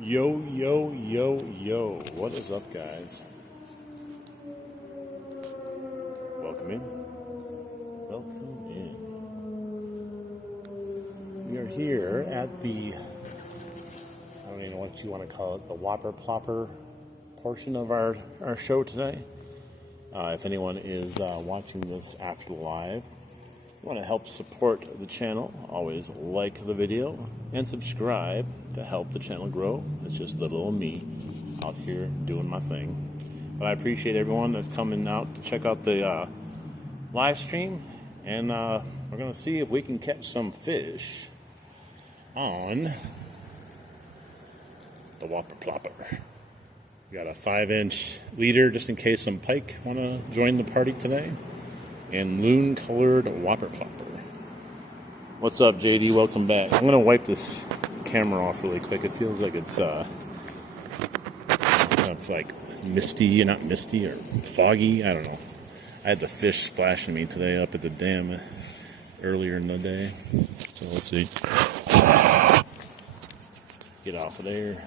Yo, yo, yo, yo. What is up, guys? Welcome in. Welcome in. We are here at the, I don't even know what you want to call it, the Whopper Plopper portion of our show today. If anyone is watching this after the live, you want to help support the channel, always like the video and subscribe to help the channel grow. It's just little old me out here doing my thing. But I appreciate everyone that's coming out to check out the live stream. And we're going to see if we can catch some fish on the Whopper Plopper. We got a 5-inch leader just in case some pike want to join the party today. And loon-colored Whopper Plopper. What's up, JD? Welcome back. I'm gonna wipe this camera off really quick. It feels like it's kind of like misty, not misty, or foggy. I don't know. I had the fish splashing me today up at the dam earlier in the day. So let's see. Get off of there.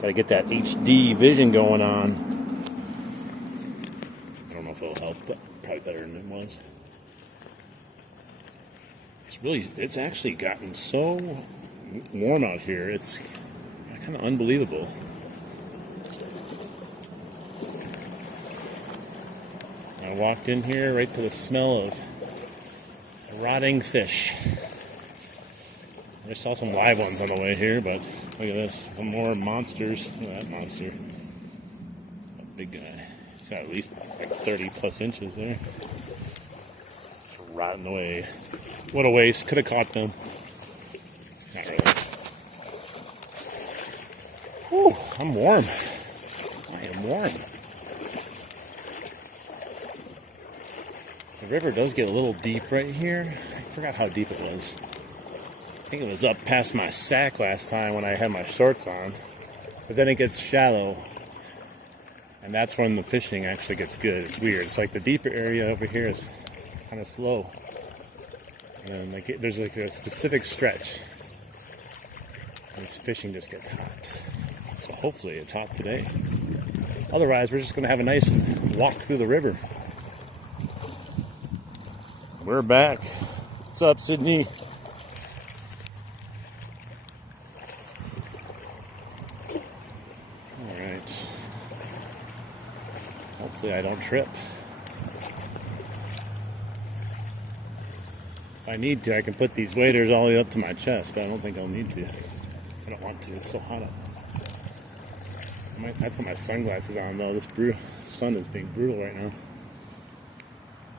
Gotta get that HD vision going on. I don't know if it'll help, but probably better than it was. It's actually gotten so warm out here. It's kind of unbelievable. I walked in here right to the smell of rotting fish. I saw some live ones on the way here, but look at this. Some more monsters. Look at that monster. A big guy. It's got at least like 30 plus inches there. It's rotting away. What a waste. Could have caught them. Not really. Whew, I'm warm. I am warm. The river does get a little deep right here. I forgot how deep it was. I think it was up past my sack last time when I had my shorts on. But then it gets shallow. And that's when the fishing actually gets good. It's weird. It's like the deeper area over here is kind of slow. And like there's like a specific stretch. And this fishing just gets hot. So hopefully it's hot today. Otherwise, we're just going to have a nice walk through the river. We're back. What's up, Sydney? Alright. Hopefully I don't trip. If I need to, I can put these waders all the way up to my chest, but I don't think I'll need to. I don't want to. It's so hot up. I might have to put my sunglasses on, though. This sun is being brutal right now.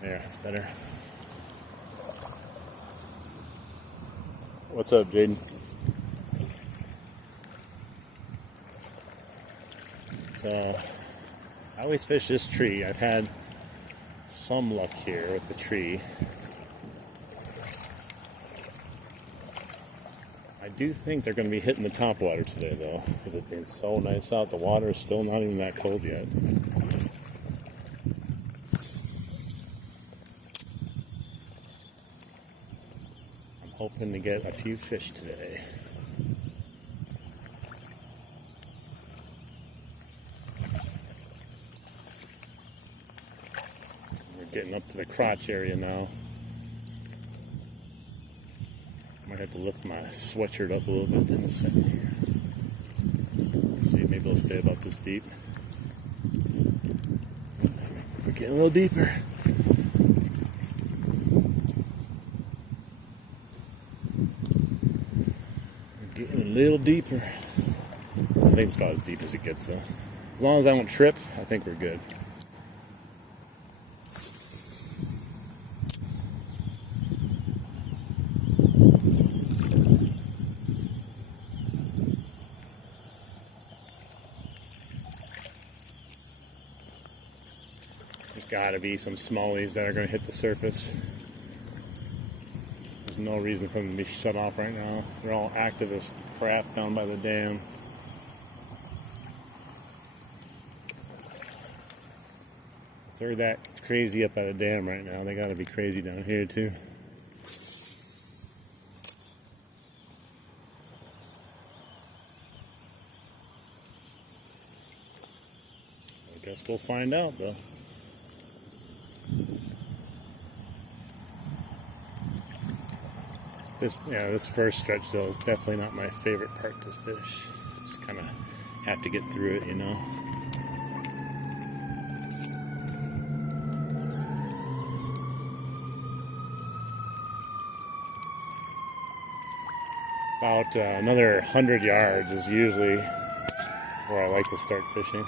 Yeah, it's better. What's up, Jaden? So, I always fish this tree. I've had some luck here with the tree. I do think they're going to be hitting the topwater today, though, because it's been so nice out. The water is still not even that cold yet. I'm hoping to get a few fish today. We're getting up to the crotch area now. Might have to lift my sweatshirt up a little bit in a second here. Let's see, maybe it'll stay about this deep. We're getting a little deeper. We're getting a little deeper. I think it's about as deep as it gets, though. As long as I don't trip, I think we're good. Gotta be some smallies that are gonna hit the surface. There's no reason for them to be shut off right now. They're all active as crap down by the dam. If they're that crazy up by the dam right now, they gotta be crazy down here too. Guess we'll find out, though. This first stretch, though, is definitely not my favorite part to fish. Just kind of have to get through it, you know. About another 100 yards is usually where I like to start fishing.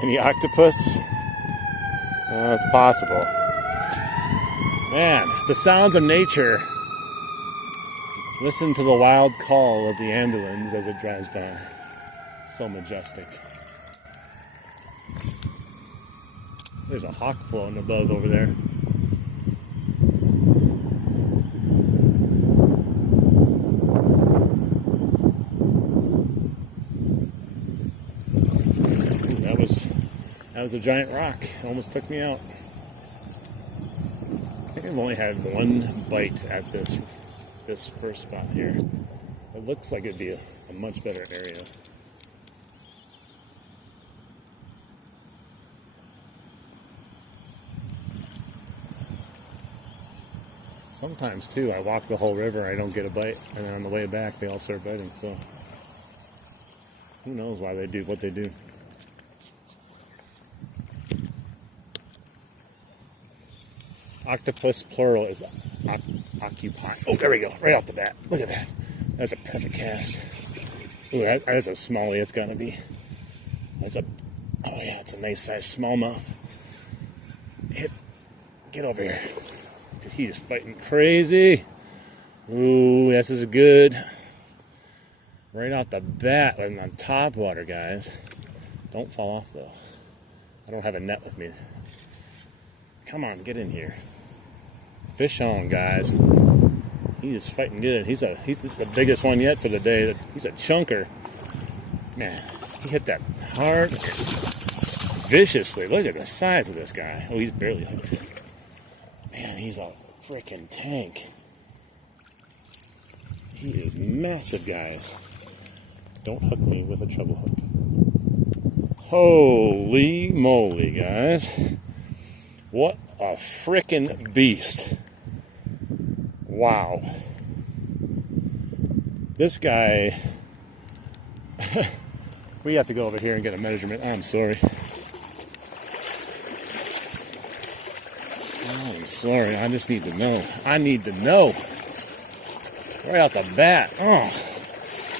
Any octopus? It's possible. Man, the sounds of nature. Listen to the wild call of the ambulance as it drives by. It's so majestic. There's a hawk floating above over there. That was a giant rock. It almost took me out. I think I've only had one bite at this first spot here. It looks like it'd be a much better area. Sometimes too, I walk the whole river, I don't get a bite, and then on the way back they all start biting. So who knows why they do what they do. Octopus plural is occupy. Oh, there we go. Right off the bat. Look at that. That's a perfect cast. Ooh, that's a smallie. It's gotta be. Oh yeah, it's a nice size smallmouth. Get over here. Dude, he's fighting crazy. Ooh, this is good. Right off the bat, and on topwater, guys. Don't fall off though. I don't have a net with me. Come on, get in here. Fish on, guys. He is fighting good. He's the biggest one yet for the day. He's a chunker. Man, he hit that hard, viciously. Look at the size of this guy. Oh, he's barely hooked. Man, he's a freaking tank. He is massive, guys. Don't hook me with a treble hook. Holy moly, guys. What a frickin' beast. Wow. This guy, we have to go over here and get a measurement. I'm sorry. I'm sorry. I just need to know. I need to know. Right out the bat. Oh,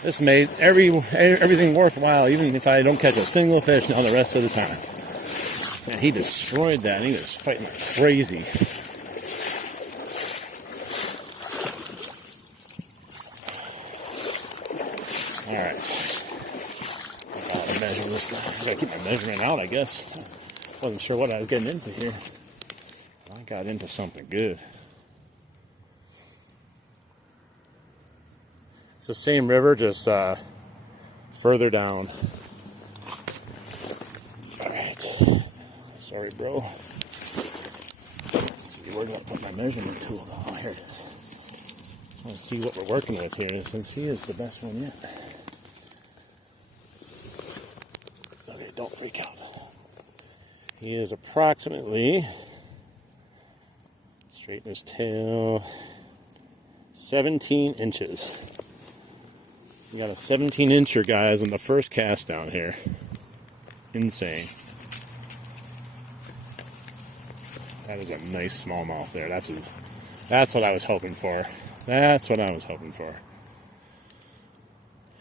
this made everything worthwhile, even if I don't catch a single fish now the rest of the time. Man, he destroyed that. He was fighting like crazy. All right. I gotta measure this guy. I gotta keep my measurement out, I guess. Wasn't sure what I was getting into here. I got into something good. It's the same river, just further down. All right. Sorry, bro. Let's see, where do I put my measurement tool? Oh, here it is. I want to see what we're working with here, since he is the best one yet. Okay, don't freak out. He is approximately, straighten his tail, 17 inches. We got a 17-incher, guys, on the first cast down here. Insane. That is a nice smallmouth there. That's what I was hoping for. That's what I was hoping for.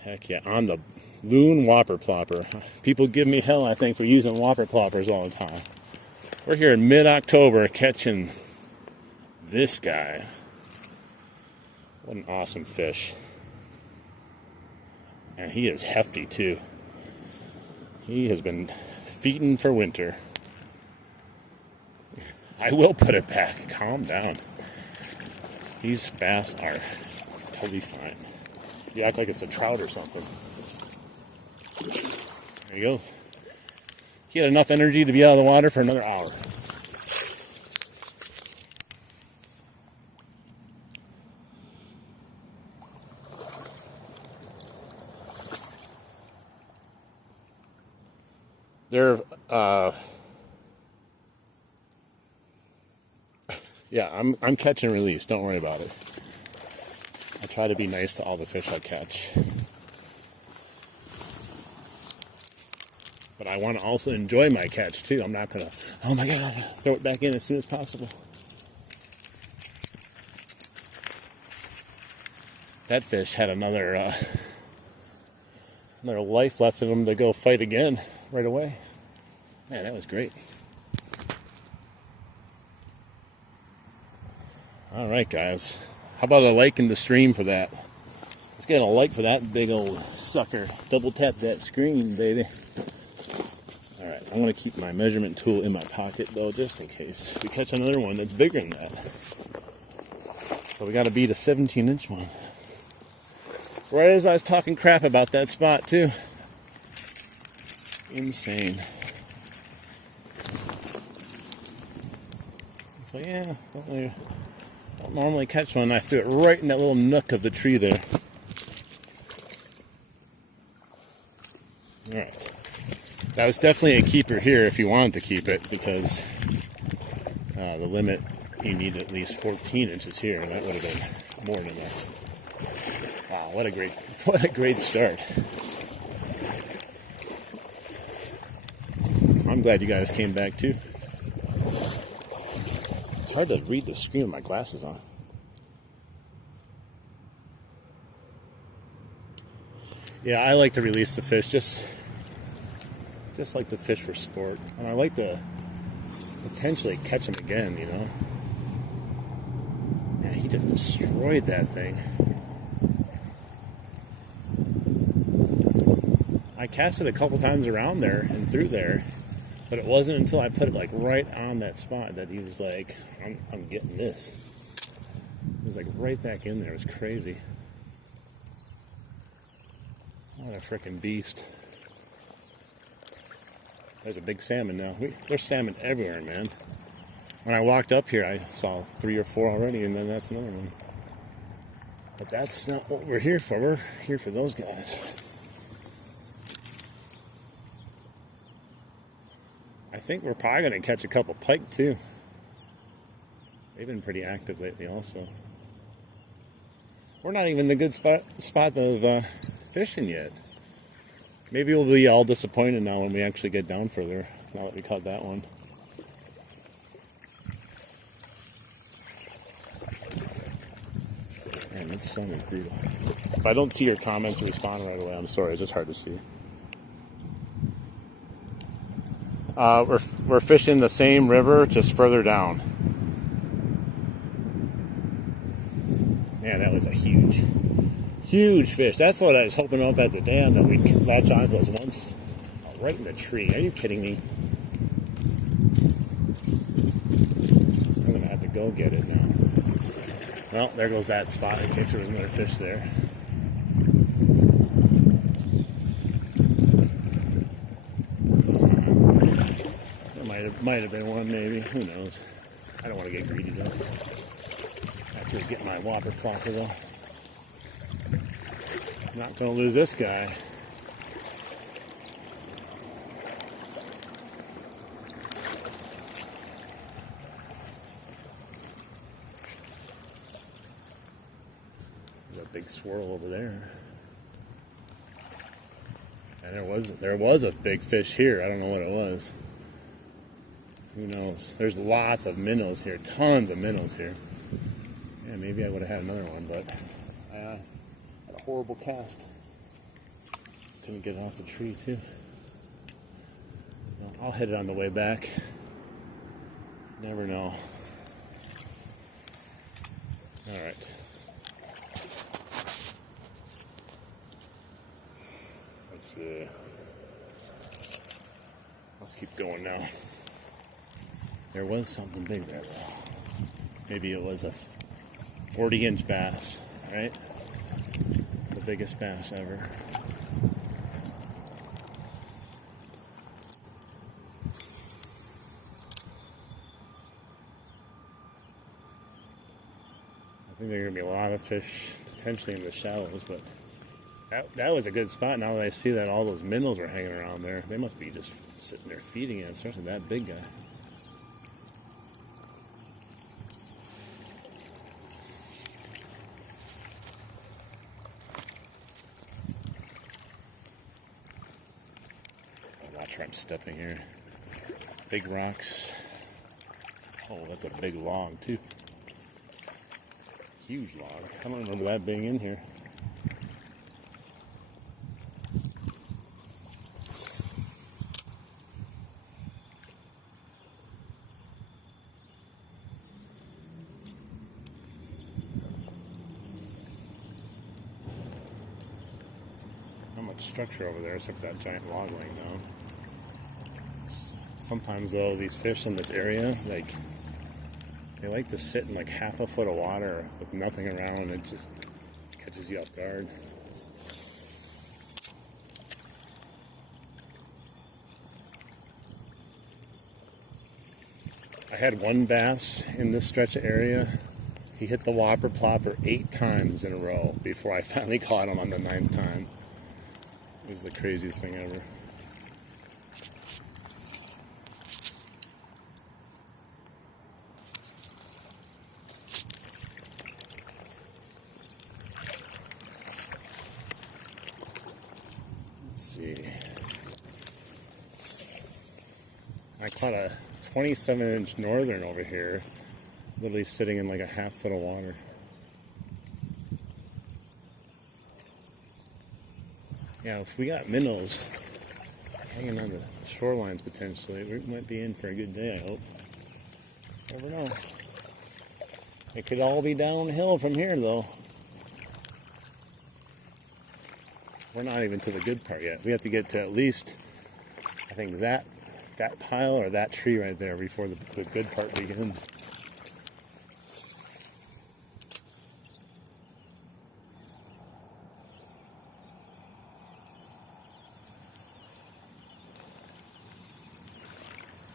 Heck yeah. On the loon Whopper plopper. People give me hell, I think, for using Whopper ploppers all the time. We're here in mid-October catching this guy. What an awesome fish. And he is hefty, too. He has been feeding for winter. I will put it back. Calm down. These bass are totally fine. You act like it's a trout or something. There he goes. He had enough energy to be out of the water for another hour. They're, yeah, I'm catch and release. Don't worry about it. I try to be nice to all the fish I catch. But I want to also enjoy my catch too. I'm not going to, oh my God, throw it back in as soon as possible. That fish had another life left in him to go fight again right away. Man, that was great. All right, guys. How about a like in the stream for that? Let's get a like for that big old sucker. Double tap that screen, baby. All right, I'm going to keep my measurement tool in my pocket, though, just in case we catch another one that's bigger than that. So we got to beat a 17-inch one. Right as I was talking crap about that spot, too. Insane. So yeah, don't normally catch one. I threw it right in that little nook of the tree there. Alright. That was definitely a keeper here if you wanted to keep it, because the limit, you need at least 14 inches here, and that would have been more than enough. Wow, what a great start. I'm glad you guys came back too. It's hard to read the screen with my glasses on. Yeah, I like to release the fish, just like to fish for sport. And I like to potentially catch them again, you know. Yeah, he just destroyed that thing. I cast it a couple times around there and through there, but it wasn't until I put it like right on that spot that he was like, I'm getting this. It was like right back in there. It was crazy. What a freaking beast. There's a big salmon now. There's salmon everywhere, man. When I walked up here, I saw 3 or 4 already, and then that's another one. But that's not what we're here for. We're here for those guys. I think we're probably going to catch a couple pike, too. They've been pretty active lately, also. We're not even in the good spot of fishing yet. Maybe we'll be all disappointed now when we actually get down further, now that we caught that one. Man, that sun is brutal. If I don't see your comments or respond right away, I'm sorry, it's just hard to see. We're fishing the same river, just further down. Man, that was a huge fish. That's what I was hoping up at the dam that we'd latch on to once. Oh, right in the tree. Are you kidding me? I'm going to have to go get it now. Well, there goes that spot in case there was another fish there. Might have been one, maybe. Who knows? I don't want to get greedy, though. After get my Whopper Plopper, though. Not going to lose this guy. There's a big swirl over there. And there was a big fish here. I don't know what it was. Who knows? There's lots of minnows here. Tons of minnows here. Yeah, maybe I would have had another one, but I had a horrible cast. Couldn't get it off the tree, too. Well, I'll hit it on the way back. Never know. All right. Let's keep going now. There was something big there, though. Maybe it was a 40-inch bass, right? The biggest bass ever. I think there are going to be a lot of fish potentially in the shallows, but That was a good spot. Now that I see that all those minnows are hanging around there, they must be just sitting there feeding it, especially that big guy. Watch where I'm stepping here. Big rocks. Oh, that's a big log too. Huge log. I don't remember that being in here. Not much structure over there except for that giant log laying down. Sometimes though, these fish in this area, like, they like to sit in like half a foot of water with nothing around, and it just catches you off guard. I had one bass in this stretch of area. He hit the Whopper Plopper 8 times in a row before I finally caught him on the 9th time. It was the craziest thing ever. I caught a 27-inch northern over here, literally sitting in like a half foot of water. Yeah, if we got minnows hanging on the shorelines potentially, we might be in for a good day, I hope. Never know. It could all be downhill from here, though. We're not even to the good part yet. We have to get to at least, I think, that pile or that tree right there before the good part begins.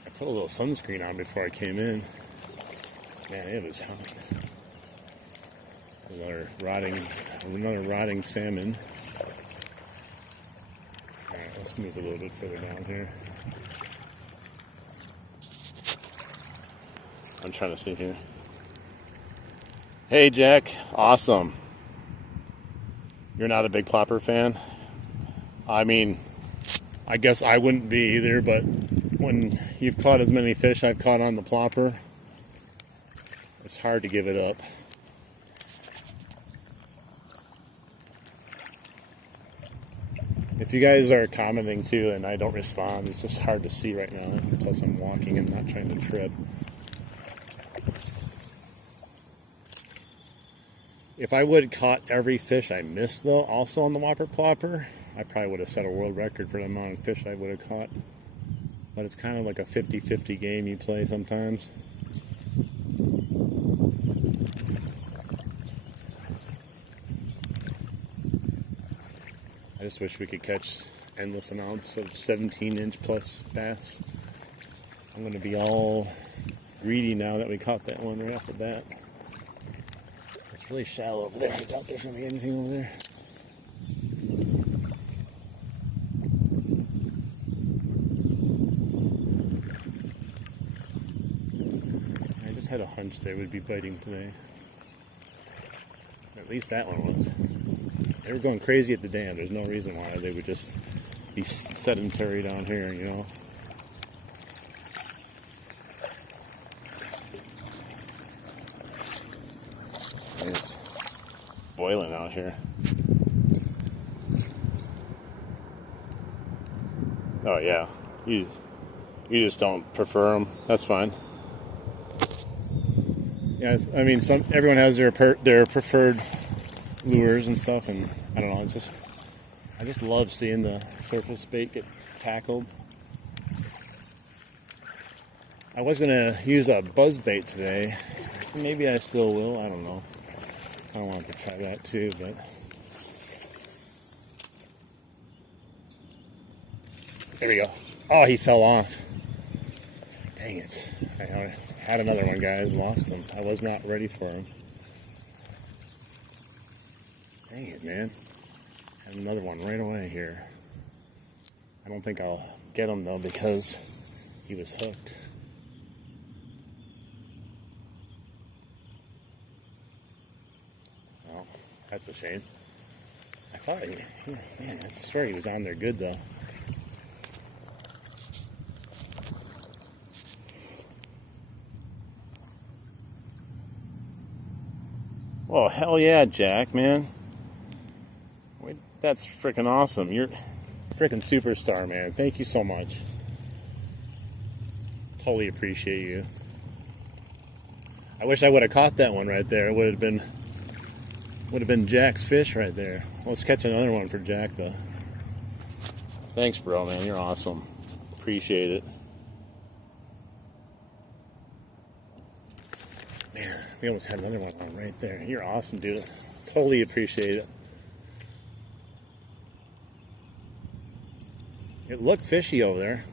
I put a little sunscreen on before I came in. Man, it was hot. Another rotting salmon. Alright, let's move a little bit further down here. I'm trying to see here. Hey, Jack. Awesome. You're not a big plopper fan? I mean, I guess I wouldn't be either, but when you've caught as many fish I've caught on the plopper, it's hard to give it up. If you guys are commenting too and I don't respond, it's just hard to see right now. Plus I'm walking and not trying to trip. If I would have caught every fish I missed, though, also on the Whopper Plopper, I probably would have set a world record for the amount of fish I would have caught. But it's kind of like a 50-50 game you play sometimes. I just wish we could catch endless amounts of 17-inch plus bass. I'm going to be all greedy now that we caught that one right off the bat. It's really shallow over there. I doubt there's going to be anything over there. I just had a hunch they would be biting today. At least that one was. They were going crazy at the dam. There's no reason why they would just be sedentary down here, you know. It's boiling out here. Oh yeah, you just don't prefer them. That's fine. Yeah, I mean, everyone has their preferred lures and stuff, and I don't know. I just love seeing the surface bait get tackled. I was gonna use a buzz bait today. Maybe I still will. I don't know. I wanted to try that too, but there we go. Oh, he fell off. Dang it. I had another one, guys. Lost him. I was not ready for him. Dang it, man. And another one right away here. I don't think I'll get him though because he was hooked. Well, that's a shame. I thought, man, I swear he was on there good though. Oh, hell yeah, Jack, man. Wait, that's freaking awesome. You're a freaking superstar, man. Thank you so much. Totally appreciate you. I wish I would have caught that one right there. It would have been Jack's fish right there. Let's catch another one for Jack, though. Thanks, bro, man. You're awesome. Appreciate it. Man, we almost had another one on right there. You're awesome, dude. Totally appreciate it. It looked fishy over there.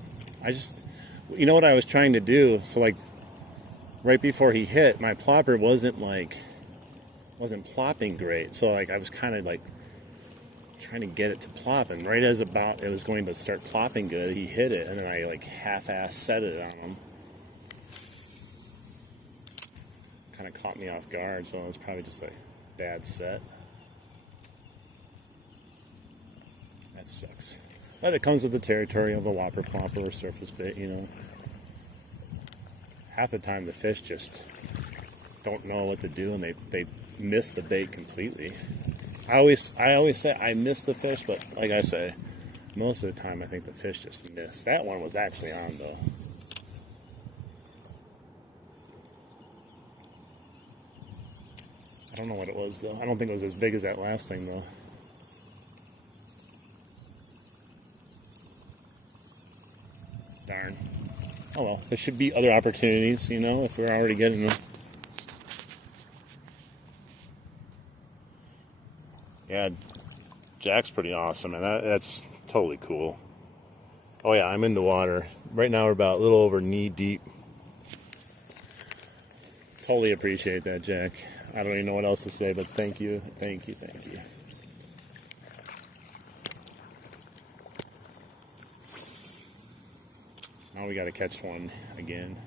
You know what I was trying to do? So, like, right before he hit, my plopper wasn't plopping great. So, like, I was kind of, like, trying to get it to plop. And right as about it was going to start plopping good, he hit it. And then I, like, half-ass set it on him. Kind of caught me off guard, so it was probably just a bad set. That sucks. But it comes with the territory of a whopper, plopper, or surface bait, you know. Half the time the fish just don't know what to do and they miss the bait completely. I always say I miss the fish, but like I say, most of the time I think the fish just miss. That one was actually on though. I don't know what it was though. I don't think it was as big as that last thing though. Darn. Oh well, there should be other opportunities, you know, if we're already getting them. Yeah, Jack's pretty awesome, and that's totally cool. Oh yeah, I'm in the water. Right now we're about a little over knee deep. Totally appreciate that, Jack. I don't even know what else to say, but thank you, thank you, thank you. Now we got to catch one again.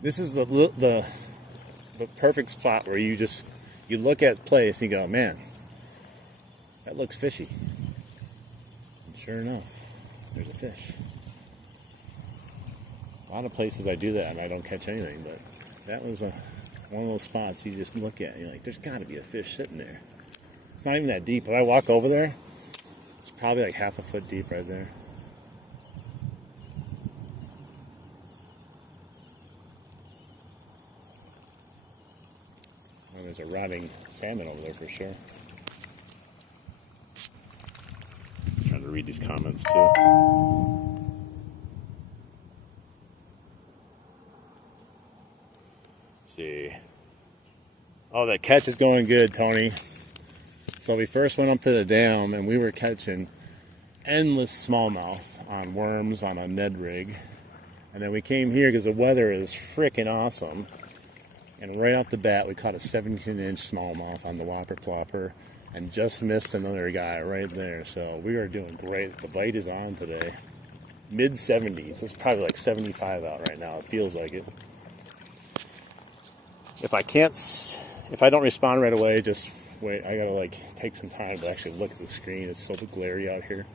This is the perfect spot where you look at place and you go, man, that looks fishy. And sure enough, there's a fish. A lot of places I do that and I don't catch anything, but that was one of those spots you just look at and you're like, there's got to be a fish sitting there. It's not even that deep. If I walk over there, it's probably like half a foot deep right there. Well, there's a rotting salmon over there for sure. I'm trying to read these comments too. Let's see. Oh, that catch is going good, Tony. So we first went up to the dam and we were catching endless smallmouth on worms on a Ned rig. And then we came here because the weather is freaking awesome. And right off the bat we caught a 17-inch smallmouth on the Whopper plopper and just missed another guy right there. So we are doing great. The bite is on today. Mid-70s. It's probably like 75 out right now. It feels like it. If I don't respond right away, just wait. I gotta like take some time to actually look at the screen. It's so glary out here.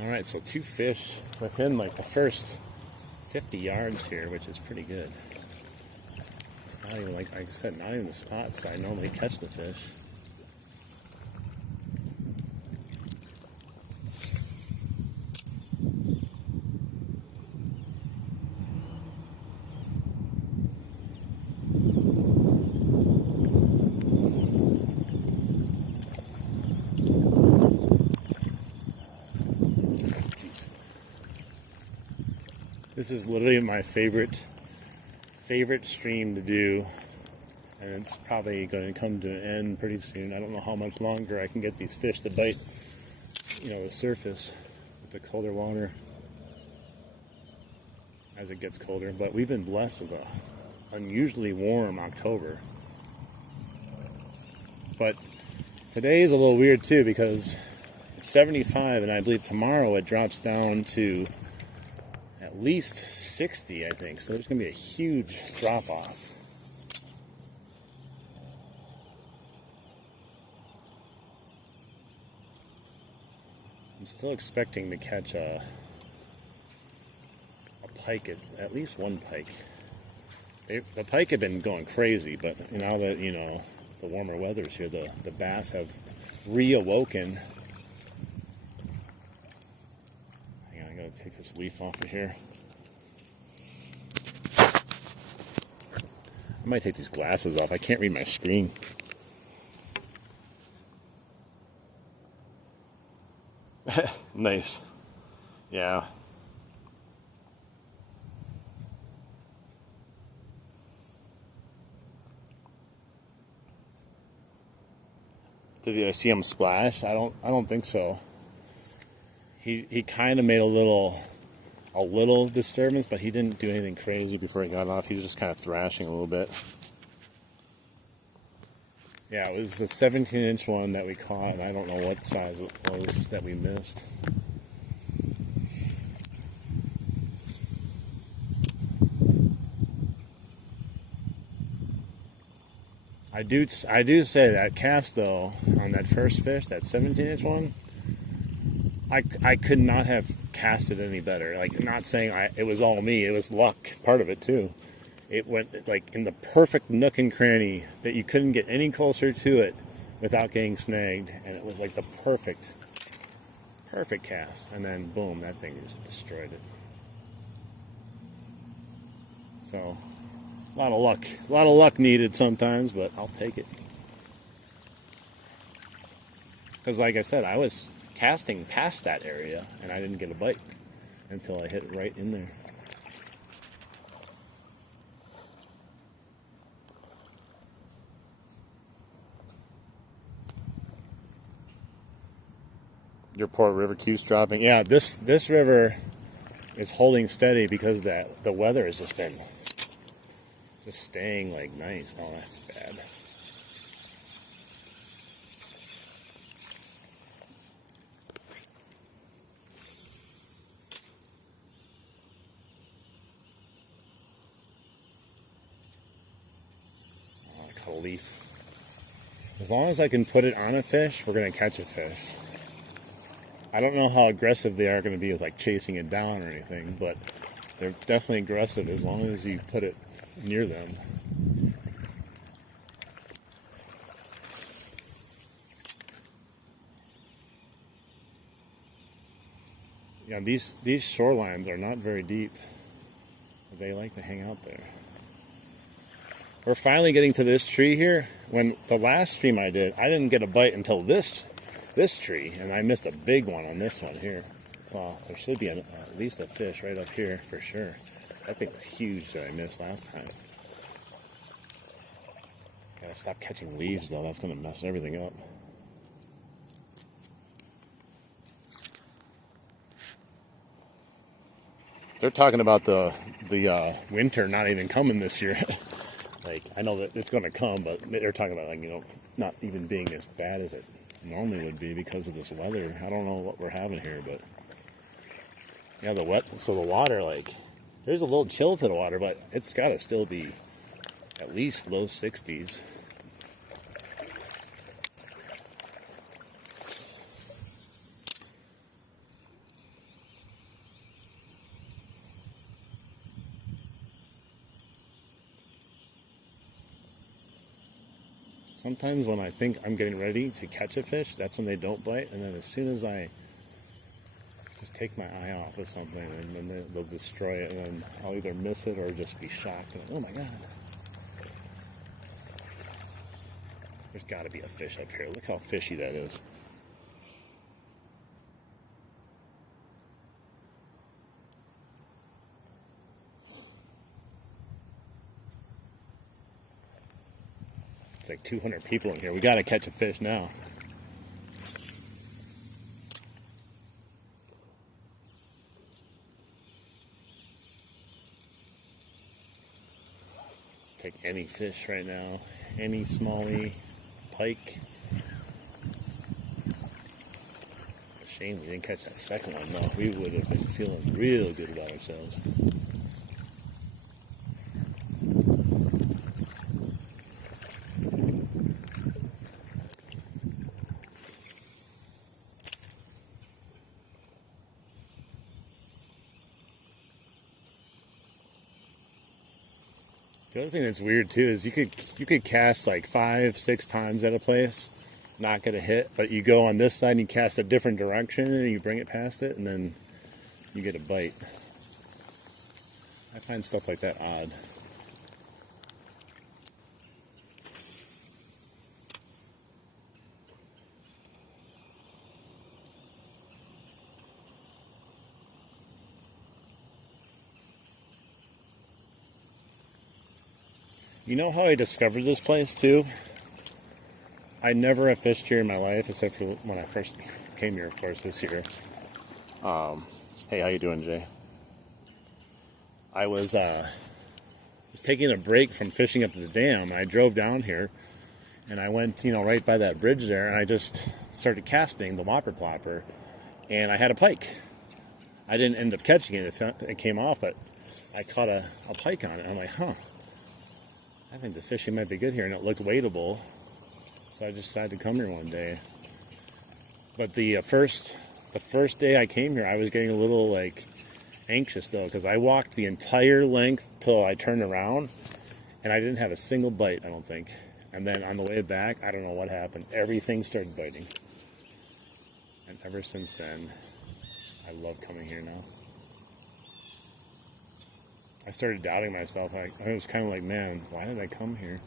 All right, so 2 fish within like the first 50 yards here, which is pretty good. It's not even like I said, not even the spots I normally catch the fish. This is literally my favorite stream to do and it's probably going to come to an end pretty soon. I don't know how much longer I can get these fish to bite, the surface with the colder water as it gets colder. But we've been blessed with a unusually warm October. But today is a little weird too, because it's 75, and I believe tomorrow it drops down to at least 60, I think. So there's going to be a huge drop off. I'm still expecting to catch a pike, at least one pike. The pike had been going crazy, but now that, the warmer weather's here, the bass have reawoken. Hang on, I gotta take this leaf off of here. I might take these glasses off. I can't read my screen. Nice. Yeah. Did I see him splash? I don't think so. He kind of made a little disturbance, but he didn't do anything crazy before he got off. He was just kind of thrashing a little bit. Yeah, it was the 17-inch one that we caught, and I don't know what size it was that we missed. I do say that cast, though, on that first fish, that 17-inch one, I could not have casted any better. Like, not saying it was all me, it was luck, part of it too. It went like in the perfect nook and cranny that you couldn't get any closer to it without getting snagged, and it was like the perfect cast. And then boom, that thing just destroyed it. So a lot of luck needed sometimes, but I'll take it. Because like I said, I was casting past that area and I didn't get a bite until I hit it right in there. Your poor river keeps dropping. Yeah, this river is holding steady because the weather has just been staying like nice. Oh, that's bad. Oh, I caught a leaf. As long as I can put it on a fish, we're going to catch a fish. I don't know how aggressive they are going to be with like chasing it down or anything, but they're definitely aggressive as long as you put it near them. Yeah, these shorelines are not very deep. They like to hang out there. We're finally getting to this tree here. When the last stream I didn't get a bite until this tree, and I missed a big one on this one here. So there should be at least a fish right up here for sure. That thing was huge that I missed last time. Gotta stop catching leaves though, that's gonna mess everything up. They're talking about the winter not even coming this year. Like, I know that it's gonna come, but they're talking about like, not even being as bad as it normally would be because of this weather. I don't know what we're having here, but yeah, the water, like, there's a little chill to the water, but it's got to still be at least low 60s. Sometimes when I think I'm getting ready to catch a fish, that's when they don't bite, and then as soon as I just take my eye off of something, and then they'll destroy it, and then I'll either miss it or just be shocked. And, oh my god. There's got to be a fish up here. Look how fishy that is. It's like 200 people in here. We got to catch a fish now. Take any fish right now. Any smallie, pike. Shame we didn't catch that second one, though. We would have been feeling real good about ourselves. The other thing that's weird too is you could cast like 5-6 times at a place, not get a hit, but you go on this side and you cast a different direction and you bring it past it and then you get a bite. I find stuff like that odd. You know how I discovered this place too? I never have fished here in my life except for when I first came here, of course, this year. Hey, how you doing, Jay? I was taking a break from fishing up to the dam. I drove down here and I went, right by that bridge there, and I just started casting the Whopper plopper, and I had a pike. I didn't end up catching it. It came off, but I caught a pike on it. I'm like, huh. I think the fishing might be good here, and it looked waitable, so I decided to come here one day. But the first day I came here, I was getting a little anxious though, because I walked the entire length till I turned around, and I didn't have a single bite, I don't think. And then on the way back, I don't know what happened. Everything started biting, and ever since then, I love coming here now. I started doubting myself. I was kind of like, man, why did I come here?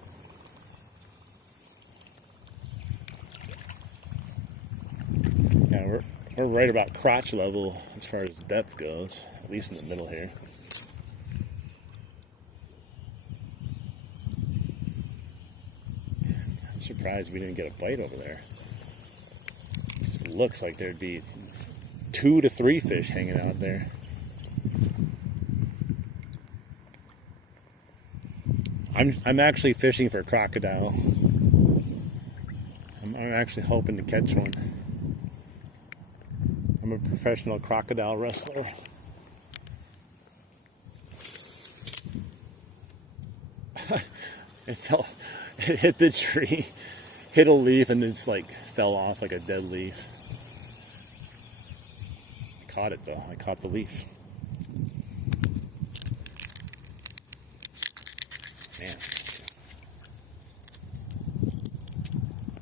Yeah, we're right about crotch level as far as depth goes, at least in the middle here. I'm surprised we didn't get a bite over there. It just looks like there'd be 2 to 3 fish hanging out there. I'm actually fishing for crocodile. I'm actually hoping to catch one. I'm a professional crocodile wrestler. It hit the tree, hit a leaf, and it's fell off like a dead leaf. I caught it though. I caught the leaf. Man,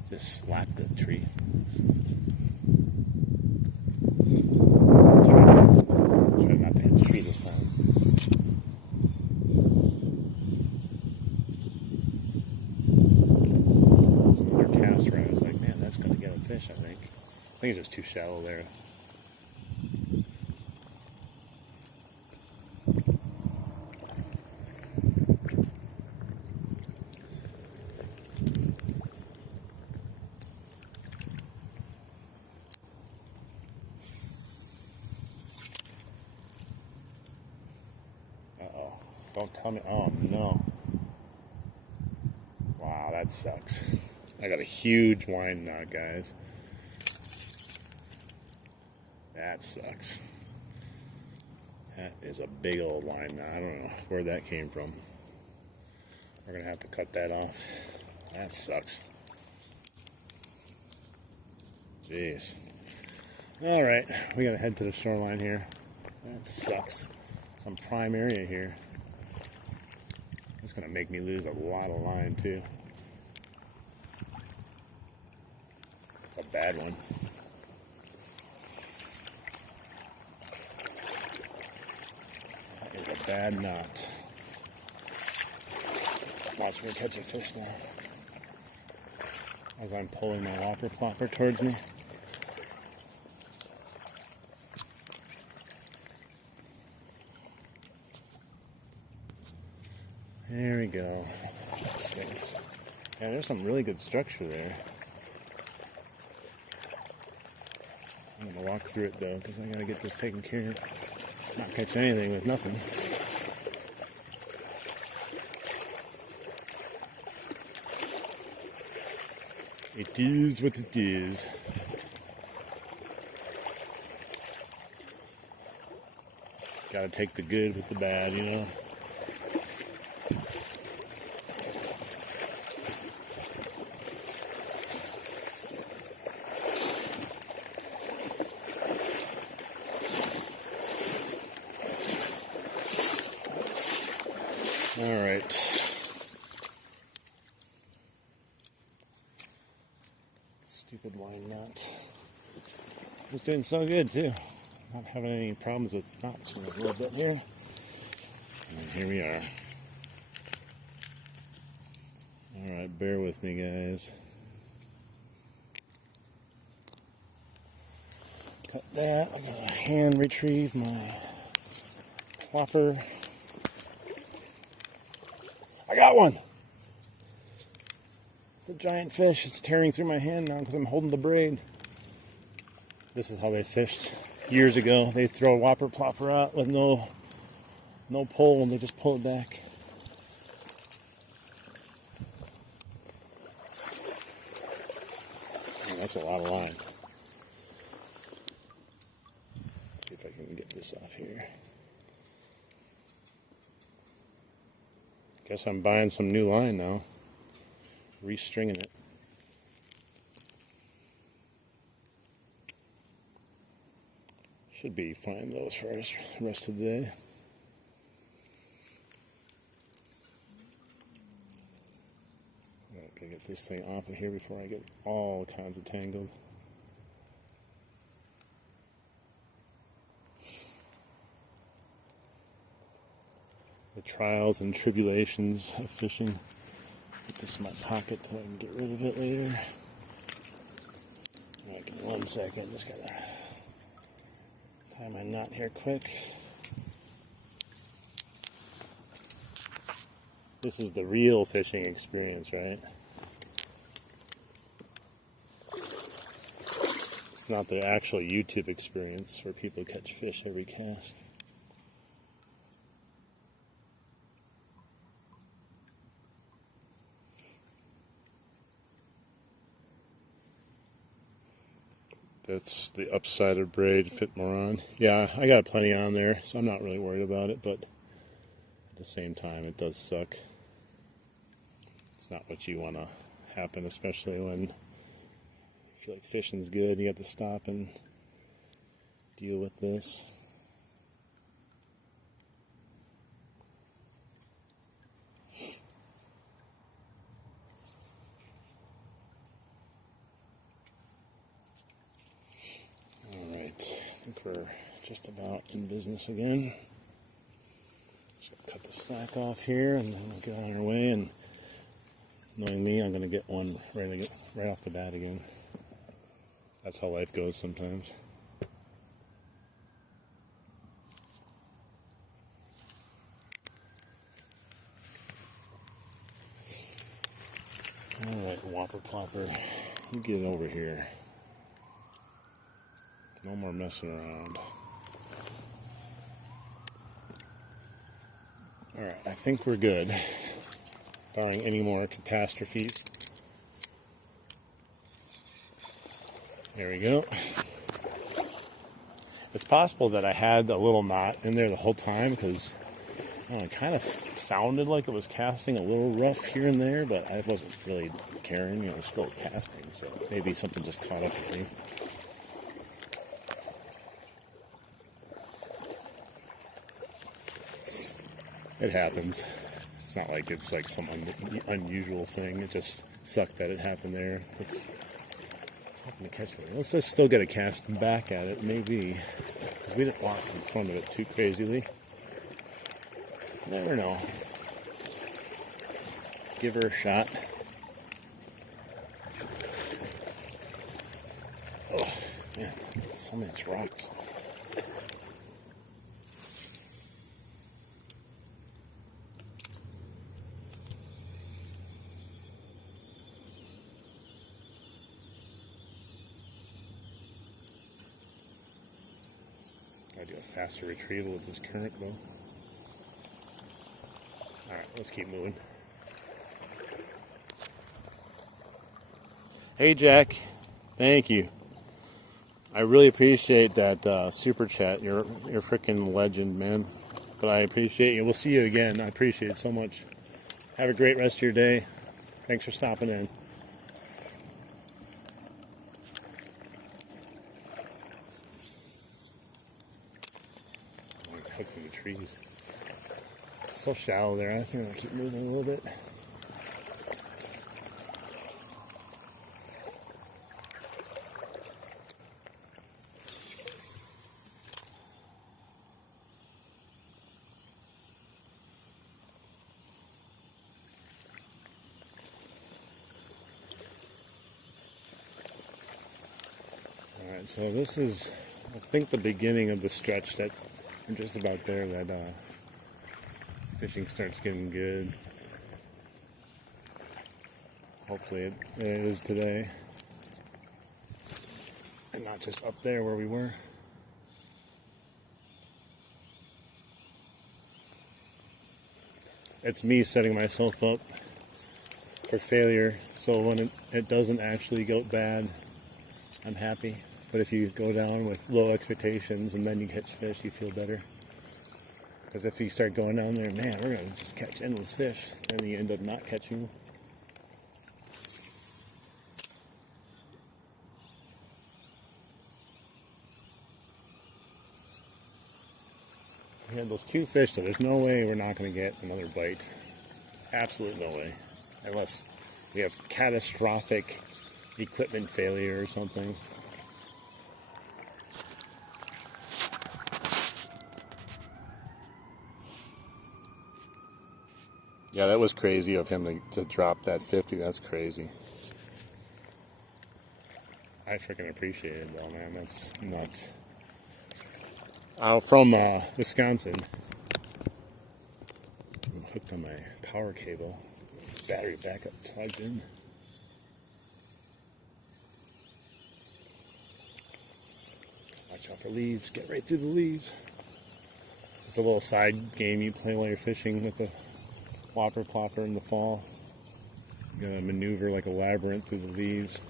just slapped the tree. Try not to hit the tree this time. There's another cast where I was like, man, that's going to get a fish, I think. I think it's just too shallow there. Don't tell me. Oh, no. Wow, that sucks. I got a huge wine knot, guys. That sucks. That is a big old wine knot. I don't know where that came from. We're going to have to cut that off. That sucks. Jeez. All right, we got to head to the shoreline here. That sucks. Some prime area here. It's going to make me lose a lot of line, too. It's a bad one. That is a bad knot. Watch me catch a fish now. As I'm pulling my Whopper plopper towards me. There we go. That stinks. Yeah, there's some really good structure there. I'm gonna walk through it though, because I gotta get this taken care of. Not catch anything with nothing. It is what it is. Gotta take the good with the bad, you know? All right. Stupid wine nut. It's doing so good too. Not having any problems with knots in a little bit here. And here we are. All right, bear with me, guys. Cut that. I'm gonna hand retrieve my plopper. I got one! It's a giant fish. It's tearing through my hand now because I'm holding the braid. This is how they fished years ago. They throw a Whopper plopper out with no pole and they just pull it back. Man, that's a lot of line. Let's see if I can get this off here. Guess I'm buying some new line now. Restringing it. Should be fine though as far as the rest of the day. I'm gonna get this thing off of here before I get all kinds of tangled. The trials and tribulations of fishing. Put this in my pocket so I can get rid of it later. All right, give me 1 second. Just gotta tie my knot here quick. This is the real fishing experience, right? It's not the actual YouTube experience where people catch fish every cast. That's the upside of braid, fit more on. Yeah, I got plenty on there, so I'm not really worried about it, but at the same time, it does suck. It's not what you want to happen, especially when you feel like fishing's good, you have to stop and deal with this. I think we're just about in business again. Just gonna cut the slack off here and then we'll get on our way, and knowing me, I'm gonna get one right off the bat again. That's how life goes sometimes. Alright, Whopper plopper, you get over here. No more messing around. Alright, I think we're good. Barring any more catastrophes. There we go. It's possible that I had a little knot in there the whole time because it kind of sounded like it was casting a little rough here and there, but I wasn't really caring. It was still casting, so maybe something just caught up with me. It happens. It's not like it's like some unusual thing. It just sucked that it happened there. It's happened to catch it. Let's just still get a cast back at it, maybe. Because we didn't walk in front of it too crazily. Never know. Give her a shot. Oh, man. So many rocks. faster retrieval with this current though. Alright, let's keep moving. Hey Jack, thank you. I really appreciate that super chat. You're a freaking legend, man. But I appreciate you. We'll see you again. I appreciate it so much. Have a great rest of your day. Thanks for stopping in. I'm hooked in the trees. It's so shallow there. I think I'll keep moving a little bit. So this is, I think, the beginning of the stretch that's I'm just about there that fishing starts getting good. Hopefully it is today. And not just up there where we were. It's me setting myself up for failure. So when it doesn't actually go bad, I'm happy. But if you go down with low expectations and then you catch fish, you feel better. Because if you start going down there, man, we're going to just catch endless fish. And you end up not catching them. We had those 2 fish, so there's no way we're not going to get another bite. Absolute no way. Unless we have catastrophic equipment failure or something. Yeah, that was crazy of him to drop that 50. That's crazy. I freaking appreciate it, though, man. That's nuts. From Wisconsin. I'm hooked on my power cable. Battery backup plugged in. Watch out for leaves. Get right through the leaves. It's a little side game you play while you're fishing with the Whopper Plopper in the fall. You gotta maneuver like a labyrinth through the leaves.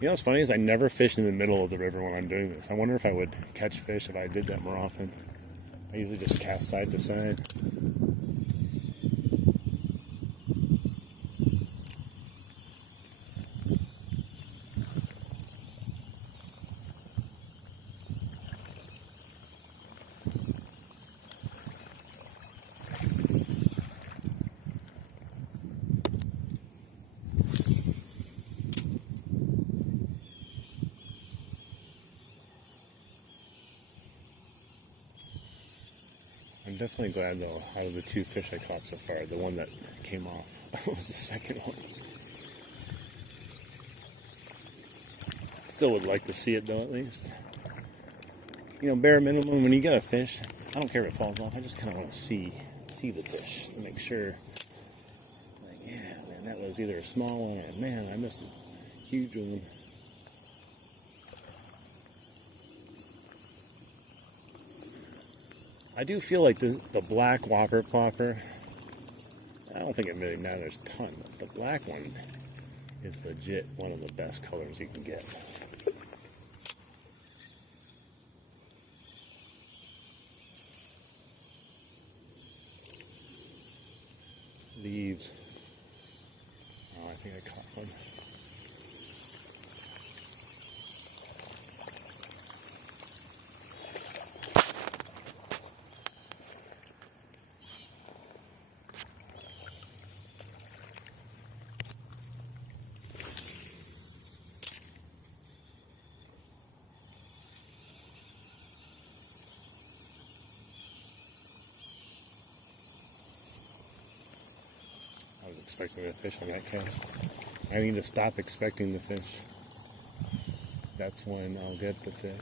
You know what's funny is I never fish in the middle of the river when I'm doing this. I wonder if I would catch fish if I did that more often. I usually just cast side to side. I'm definitely glad, though, out of the 2 fish I caught so far, the one that came off was the second one. Still would like to see it, though, at least. You know, bare minimum, when you get a fish, I don't care if it falls off, I just kind of want to see the fish to make sure, like, yeah, man, that was either a small one or, man, I missed a huge one. I do feel like the black Whopper Plopper, I don't think it really matters a ton, but the black one is legit one of the best colors you can get. Leaves. Oh, I think I caught one. I was expecting a fish on that cast. I need to stop expecting the fish. That's when I'll get the fish.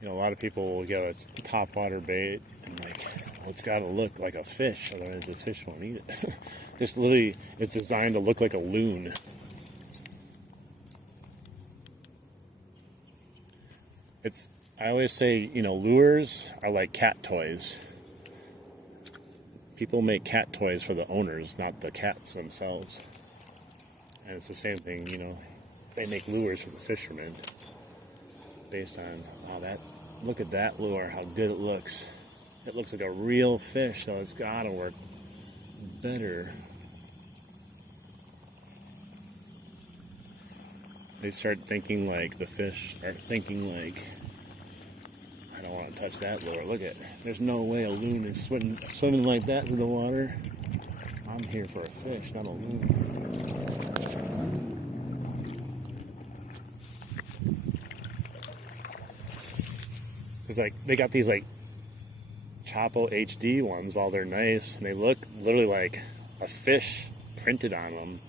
You know, a lot of people will get a topwater bait and like, well, it's got to look like a fish, otherwise the fish won't eat it. This literally is designed to look like a loon. I always say, you know, lures are like cat toys. People make cat toys for the owners, not the cats themselves. And it's the same thing, you know, they make lures for the fishermen based on, look at that lure, how good it looks. It looks like a real fish, so it's got to work better. They start thinking like the fish are thinking like, I don't want to touch that lure. Look at, there's no way a loon is swimming like that through the water. I'm here for a fish, not a loon. It's like they got these like Chapo HD ones while they're nice, and they look literally like a fish printed on them.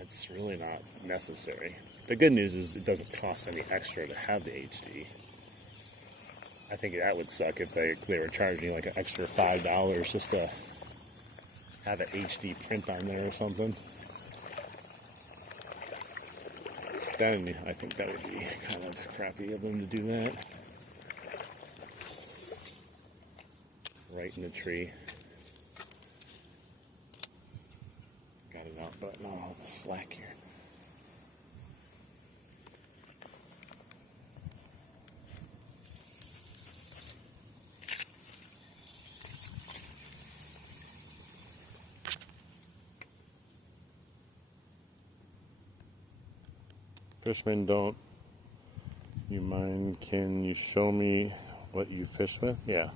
It's really not necessary. The good news is it doesn't cost any extra to have the HD. I think that would suck if they were charging like an extra $5 just to have an HD print on there or something. Then I think that would be kind of crappy of them to do that. Right in the tree. Got it out, but no, the slack here. Fishermen, don't you mind? Can you show me what you fish with? Yeah,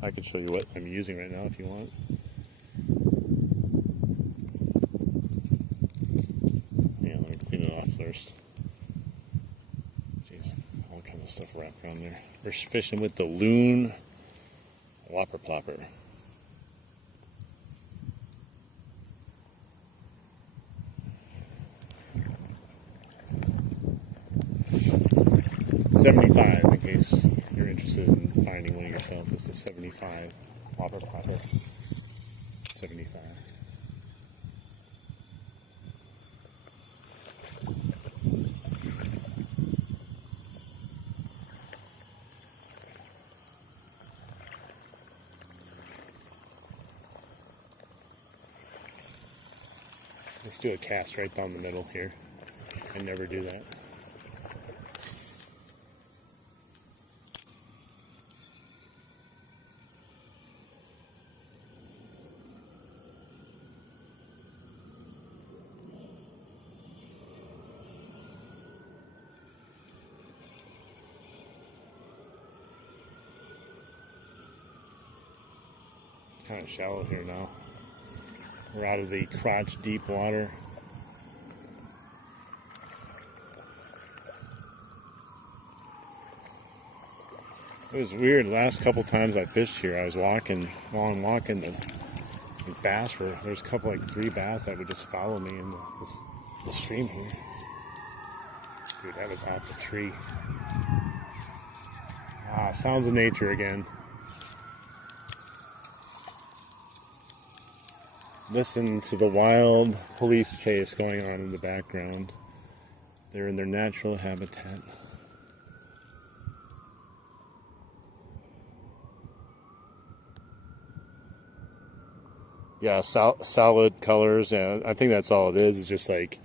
I could show you what I'm using right now if you want. Yeah, let me clean it off first. Jeez, all kinds of stuff wrapped around there. We're fishing with the loon Whopper plopper. $75, in case you're interested in finding one yourself. This is $75 Whopper plopper. $75. Let's do a cast right down the middle here. I never do that. Kind of shallow here now. We're out of the crotch deep water. It was weird. The last couple times I fished here, I was walking, while I'm walking, the bass were, there's a couple, like 3 bass that would just follow me in the stream here. Dude, that was off the tree. Sounds of nature again. Listen to the wild police chase going on in the background. They're in their natural habitat. Yeah, solid colors. Yeah, I think that's all it is. It's just like,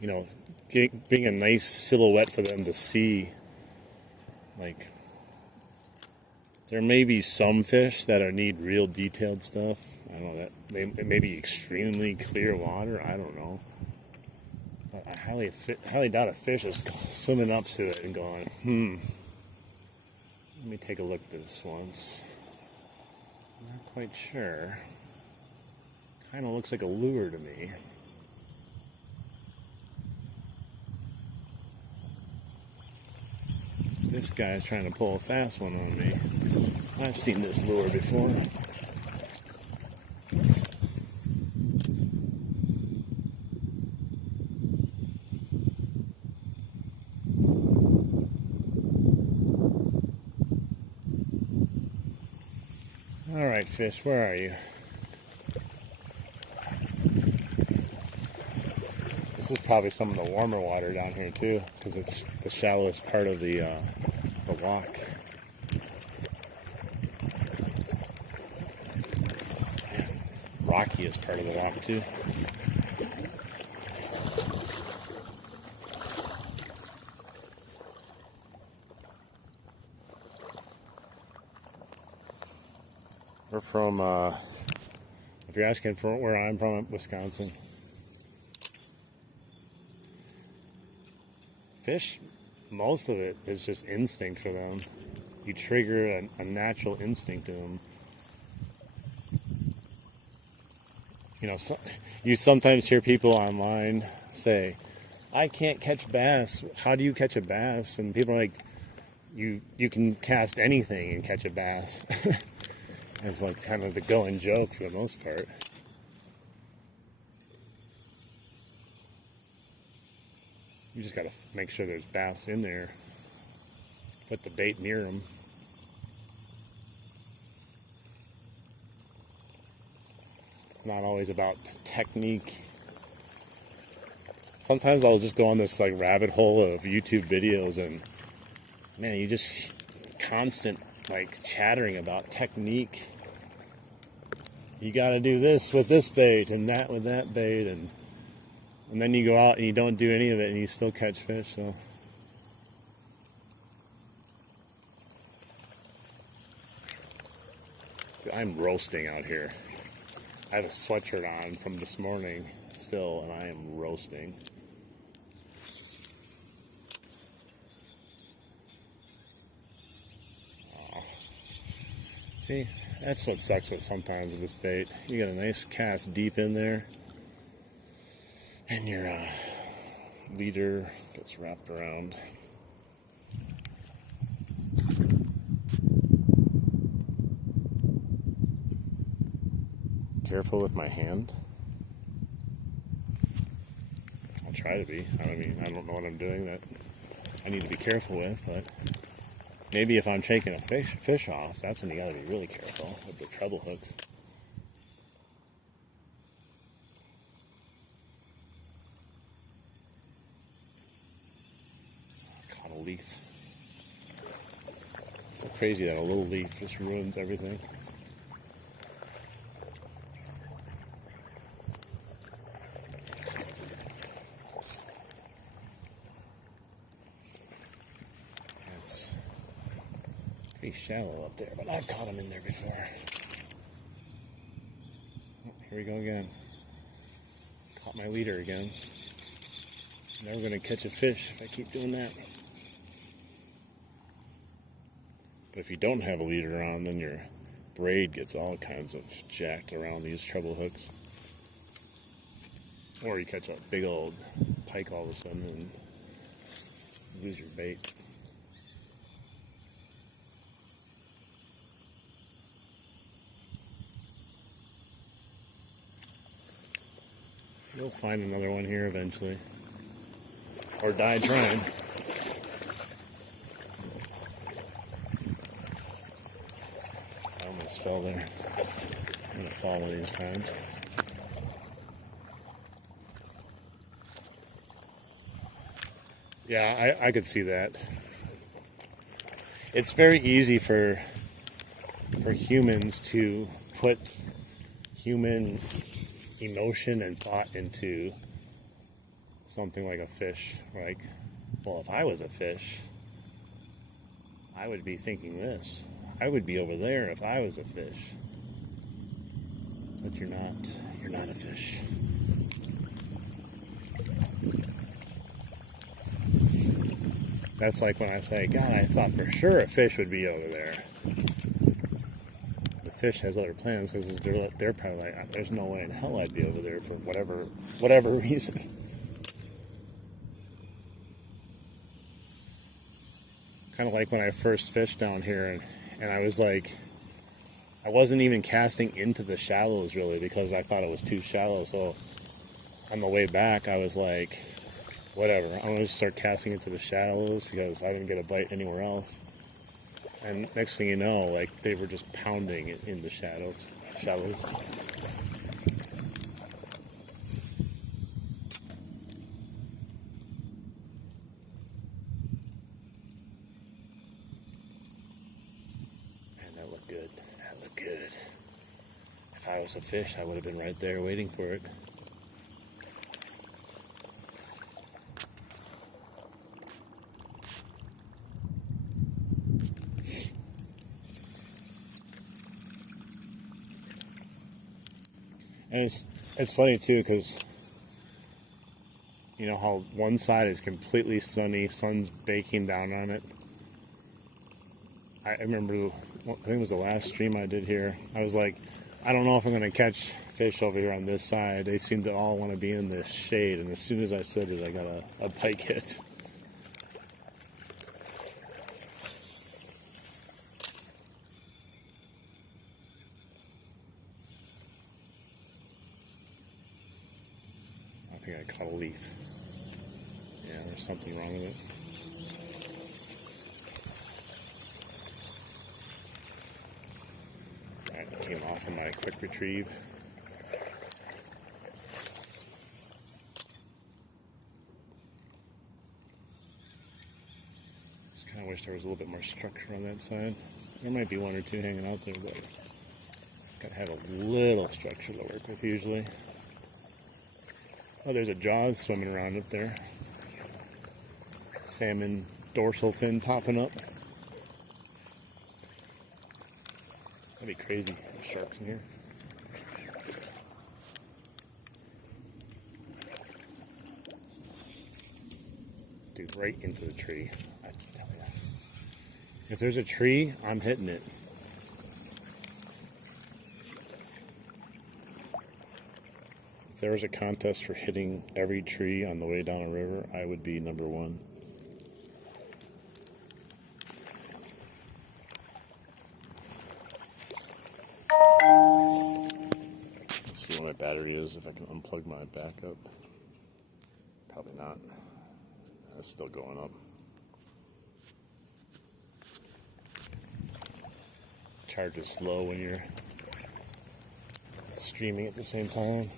you know, being a nice silhouette for them to see. Like, there may be some fish that need real detailed stuff. I don't know, that it may be extremely clear water. I don't know. But I highly doubt a fish is swimming up to it and going, let me take a look at this once. I'm not quite sure. Kind of looks like a lure to me. This guy's trying to pull a fast one on me. I've seen this lure before. fish, where are you? This is probably some of the warmer water down here too, because it's the shallowest part of the lock. Rockiest part of the lock too. We're from, if you're asking for where I'm from, Wisconsin. Fish, most of it is just instinct for them. You trigger a natural instinct in them. You know, you sometimes hear people online say, I can't catch bass. How do you catch a bass? And people are like, you can cast anything and catch a bass. It's like kind of the going joke for the most part. You just got to make sure there's bass in there. Put the bait near them. It's not always about technique. Sometimes I'll just go on this like rabbit hole of YouTube videos and man, you just constant like chattering about technique. You got to do this with this bait and that with that bait, and then you go out and you don't do any of it and you still catch fish. So dude, I'm roasting out here. I have a sweatshirt on from this morning still, and I am roasting. See, that's what sucks with sometimes with this bait. You got a nice cast deep in there, and your leader gets wrapped around. Careful with my hand. I'll try to be. I mean, I don't know what I'm doing that I need to be careful with, but maybe if I'm taking a fish off, that's when you gotta be really careful with the treble hooks. Caught a leaf. It's so crazy that a little leaf just ruins everything. Pretty shallow up there, but I've caught them in there before. Oh, here we go again. Caught my leader again. Never going to catch a fish if I keep doing that. But if you don't have a leader on, then your braid gets all kinds of jacked around these treble hooks. Or you catch a big old pike all of a sudden and lose your bait. You'll find another one here eventually. Or die trying. I almost fell there. I'm going to fall one of these times. Yeah, I could see that. It's very easy for humans to put human emotion and thought into something like a fish. Like, well, if I was a fish, I would be thinking this. I would be over there if I was a fish. But you're not. You're not a fish. That's like when I say, God, I thought for sure a fish would be over there. The fish has other plans because they're probably like, there's no way in hell I'd be over there for whatever reason. Kind of like when I first fished down here, and I was like, I wasn't even casting into the shallows really because I thought it was too shallow. So on the way back, I was like, whatever, I'm going to start casting into the shallows because I didn't get a bite anywhere else. And next thing you know, like they were just pounding it in the shallows. Man, that looked good. That looked good. If I was a fish, I would have been right there waiting for it. And it's funny too, because you know how one side is completely sunny, sun's baking down on it. I remember, I think it was the last stream I did here. I was like, I don't know if I'm going to catch fish over here on this side. They seem to all want to be in this shade, and as soon as I said it, I got a pike hit. I think I caught a leaf. Yeah, there's something wrong with it. Alright, it came off of my quick retrieve. Just kind of wish there was a little bit more structure on that side. There might be one or two hanging out there, but gotta have a little structure to work with usually. Oh, there's a jaws swimming around up there. Salmon dorsal fin popping up. That'd be crazy. There's sharks in here. Dude, right into the tree. I have to tell you. If there's a tree, I'm hitting it. If there was a contest for hitting every tree on the way down a river, I would be number one. Let's see what my battery is, if I can unplug my backup. Probably not. That's still going up. Charge is slow when you're streaming at the same time.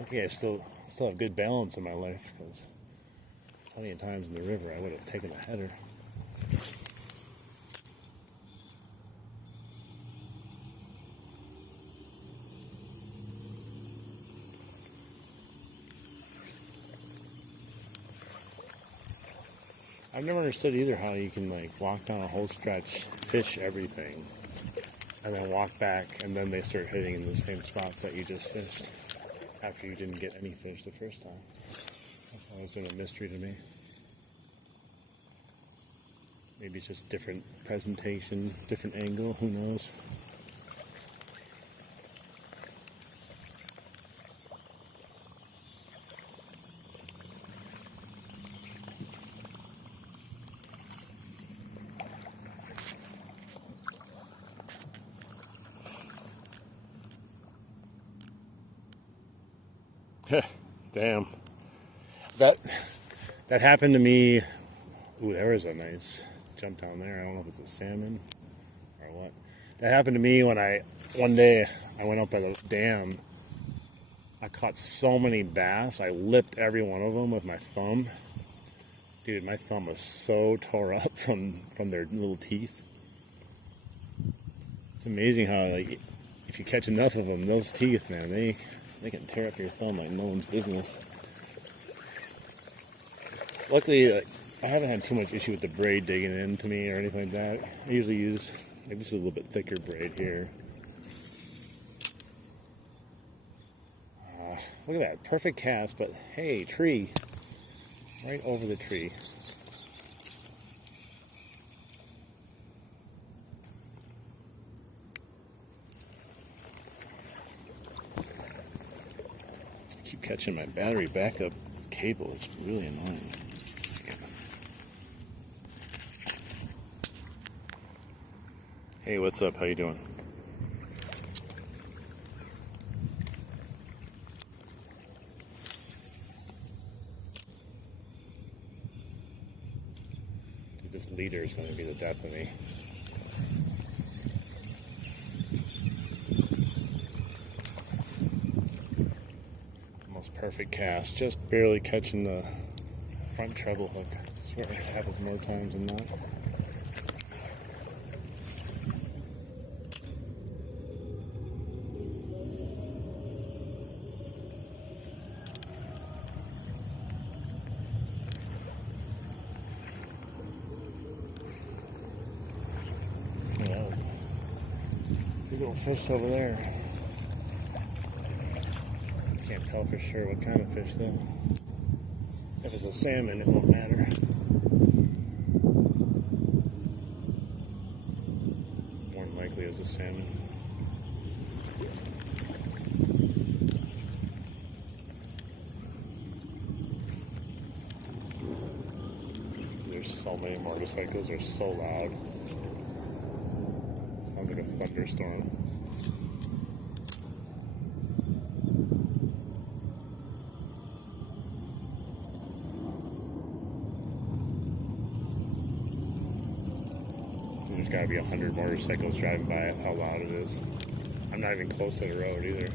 Okay, I still have good balance in my life, because plenty of times in the river I would have taken a header. I've never understood either how you can like walk down a whole stretch, fish everything, and then walk back, and then they start hitting in the same spots that you just fished after you didn't get any fish the first time. That's always been a mystery to me. Maybe it's just different presentation, different angle, who knows? Damn. That happened to me. Ooh, there was a nice jump down there. I don't know if it's a salmon or what. That happened to me when one day I went up by the dam. I caught so many bass. I lipped every one of them with my thumb. Dude, my thumb was so tore up from their little teeth. It's amazing how, like, if you catch enough of them, those teeth, man, they can tear up your thumb like no one's business. Luckily, I haven't had too much issue with the braid digging into me or anything like that. I usually use Like, this is a little bit thicker braid here. Look at that, perfect cast, but hey, tree. Right over the tree. I keep catching my battery backup cable. It's really annoying. Hey, what's up? How you doing? This leader is going to be the death of me. Almost perfect cast, just barely catching the front treble hook. I swear it happens more times than not. Big little fish over there. Can't tell for sure what kind of fish though. If it's a salmon, it won't matter. More than likely it's a salmon. There's so many motorcycles, they're so loud. Sounds like a thunderstorm. There's got to be 100 motorcycles driving by. That's how loud it is. I'm not even close to the road either.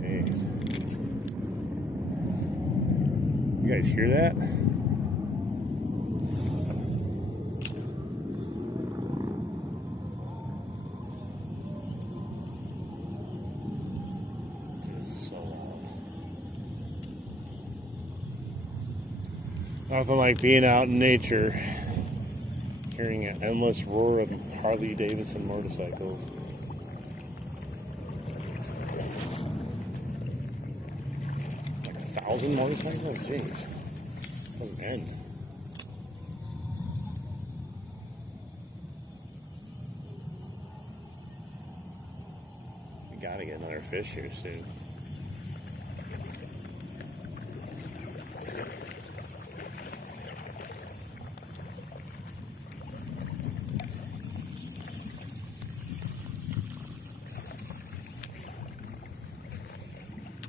Jeez. You guys hear that? It's so loud. Nothing like being out in nature, hearing an endless roar of Harley Davidson motorcycles. Like 1,000 motorcycles? Jeez. Doesn't end. We gotta get another fish here soon.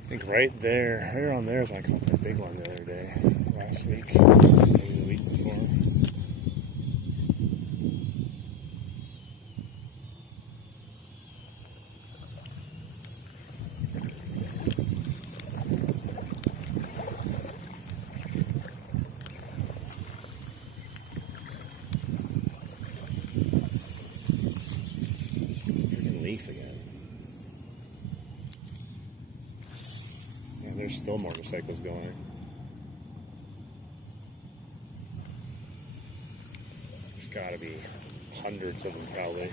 I think right around there is when I caught that big one the other day, last week, maybe the week before. Freaking leaf again. There's still motorcycles going. There's got to be hundreds of them probably.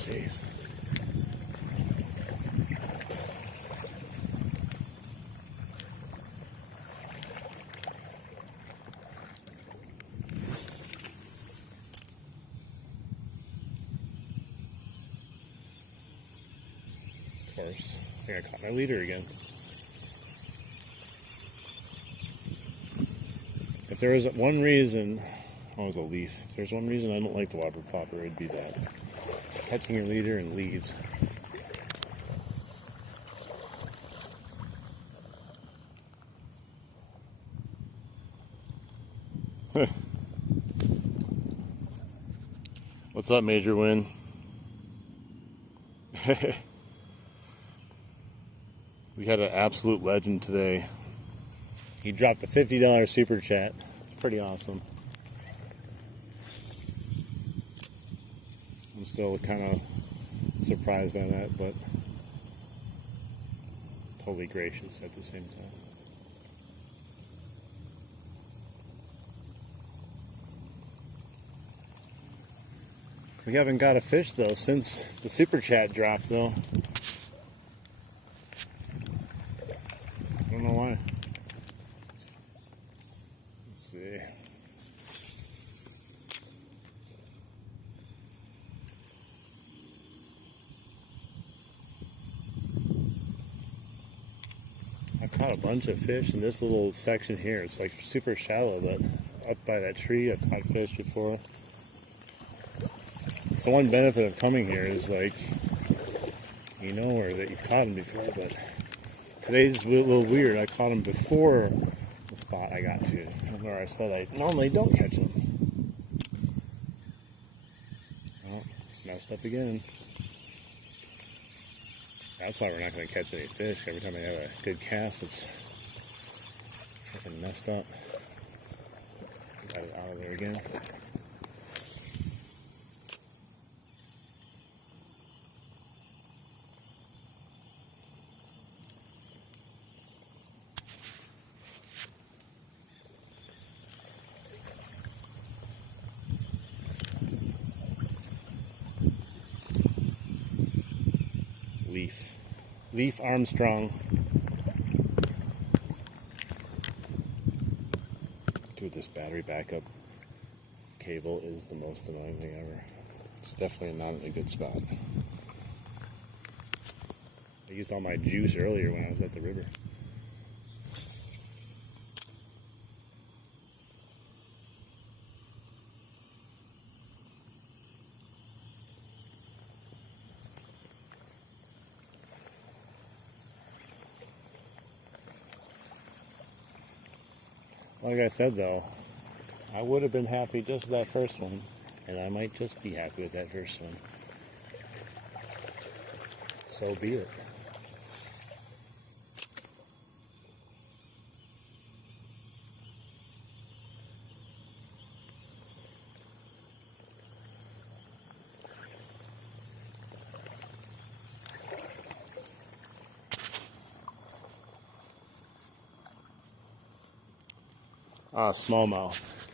Jeez. Of course. I think I caught my leader again. If there was one reason, oh, it was a leaf. If there's one reason I don't like the Whopper Plopper, it'd be that. Catching your leader and leaves. What's up, Major Win? We had an absolute legend today. He dropped a $50 super chat. Pretty awesome. I'm still kind of surprised by that, but totally gracious at the same time. We haven't got a fish though since the super chat dropped though. I don't know why. Let's see. I've caught a bunch of fish in this little section here. It's like super shallow, but up by that tree I've caught fish before. So one benefit of coming here is like, you know, or that you caught them before, but today's a little weird. I caught them before the spot I got to, where I said I normally don't catch them. Oh, it's messed up again. That's why we're not going to catch any fish. Every time I have a good cast, it's freaking messed up. Got it out of there again. Leaf Armstrong. Dude, this battery backup cable is the most annoying thing ever. It's definitely not in a good spot. I used all my juice earlier when I was at the river. Like I said though, I would have been happy just with that first one, and I might just be happy with that first one. So be it. Smallmouth.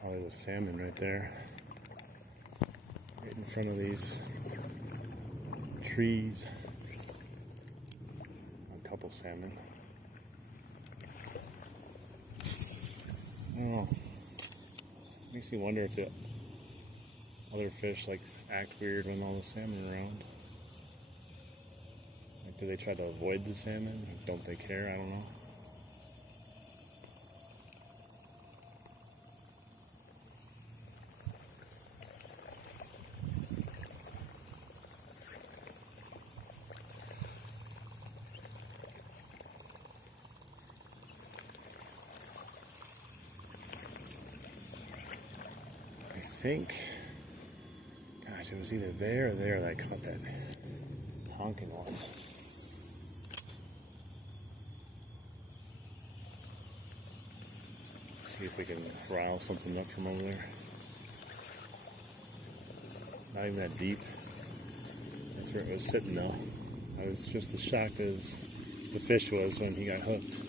Probably the salmon right there. Right in front of these trees. A couple salmon. I don't know. Makes me wonder if the other fish like act weird when all the salmon are around. Like, do they try to avoid the salmon? Don't they care? I don't know. I think, gosh, it was either there or there that I caught that honking one. See if we can rile something up from over there. It's not even that deep. That's where it was sitting though. I was just as shocked as the fish was when he got hooked.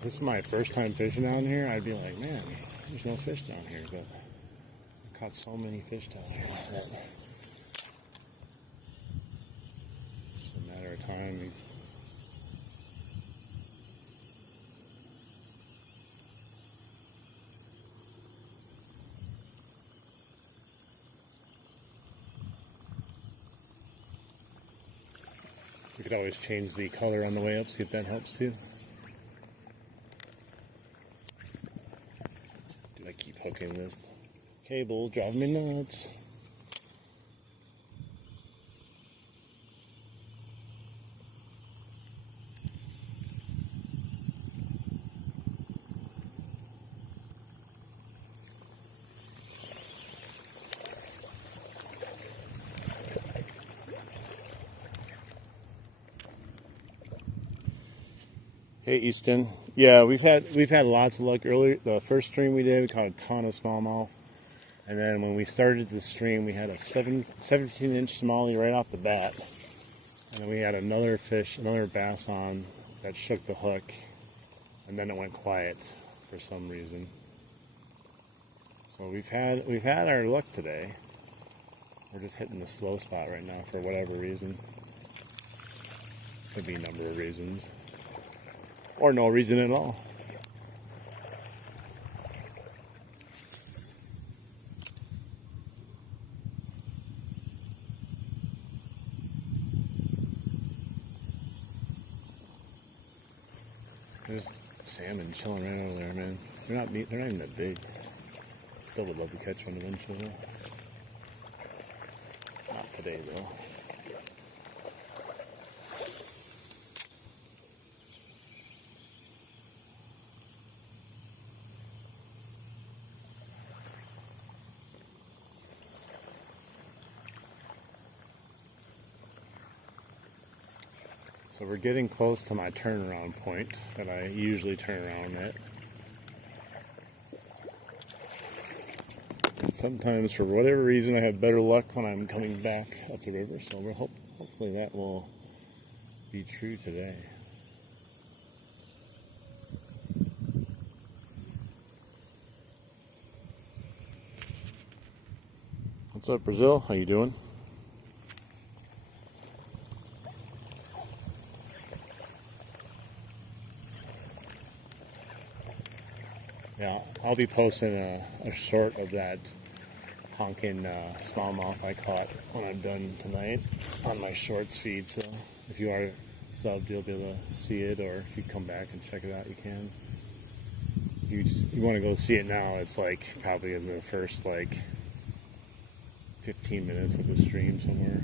if this is my first time fishing down here, I'd be like, man, there's no fish down here. But I caught so many fish down here that it's just a matter of time. You could always change the color on the way up, see if that helps too. Do I keep hooking this cable? Driving me nuts. Hey Easton, yeah, we've had lots of luck earlier. The first stream we did, we caught a ton of smallmouth, and then when we started the stream, we had a 17-inch smallie right off the bat, and then we had another bass on that shook the hook, and then it went quiet for some reason. So we've had our luck today. We're just hitting the slow spot right now for whatever reason. Could be a number of reasons. Or no reason at all. There's salmon chilling right over there, man. They're not even that big. Still would love to catch one eventually. Not today though. So we're getting close to my turnaround point that I usually turn around at. And sometimes, for whatever reason, I have better luck when I'm coming back up the river. So we're hopefully that will be true today. What's up, Brazil? How you doing? Yeah, I'll be posting a short of that honking smallmouth I caught when I'm done tonight on my shorts feed. So if you are subbed, you'll be able to see it, or if you come back and check it out, you can. If you want to go see it now, it's like probably in the first like 15 minutes of the stream somewhere.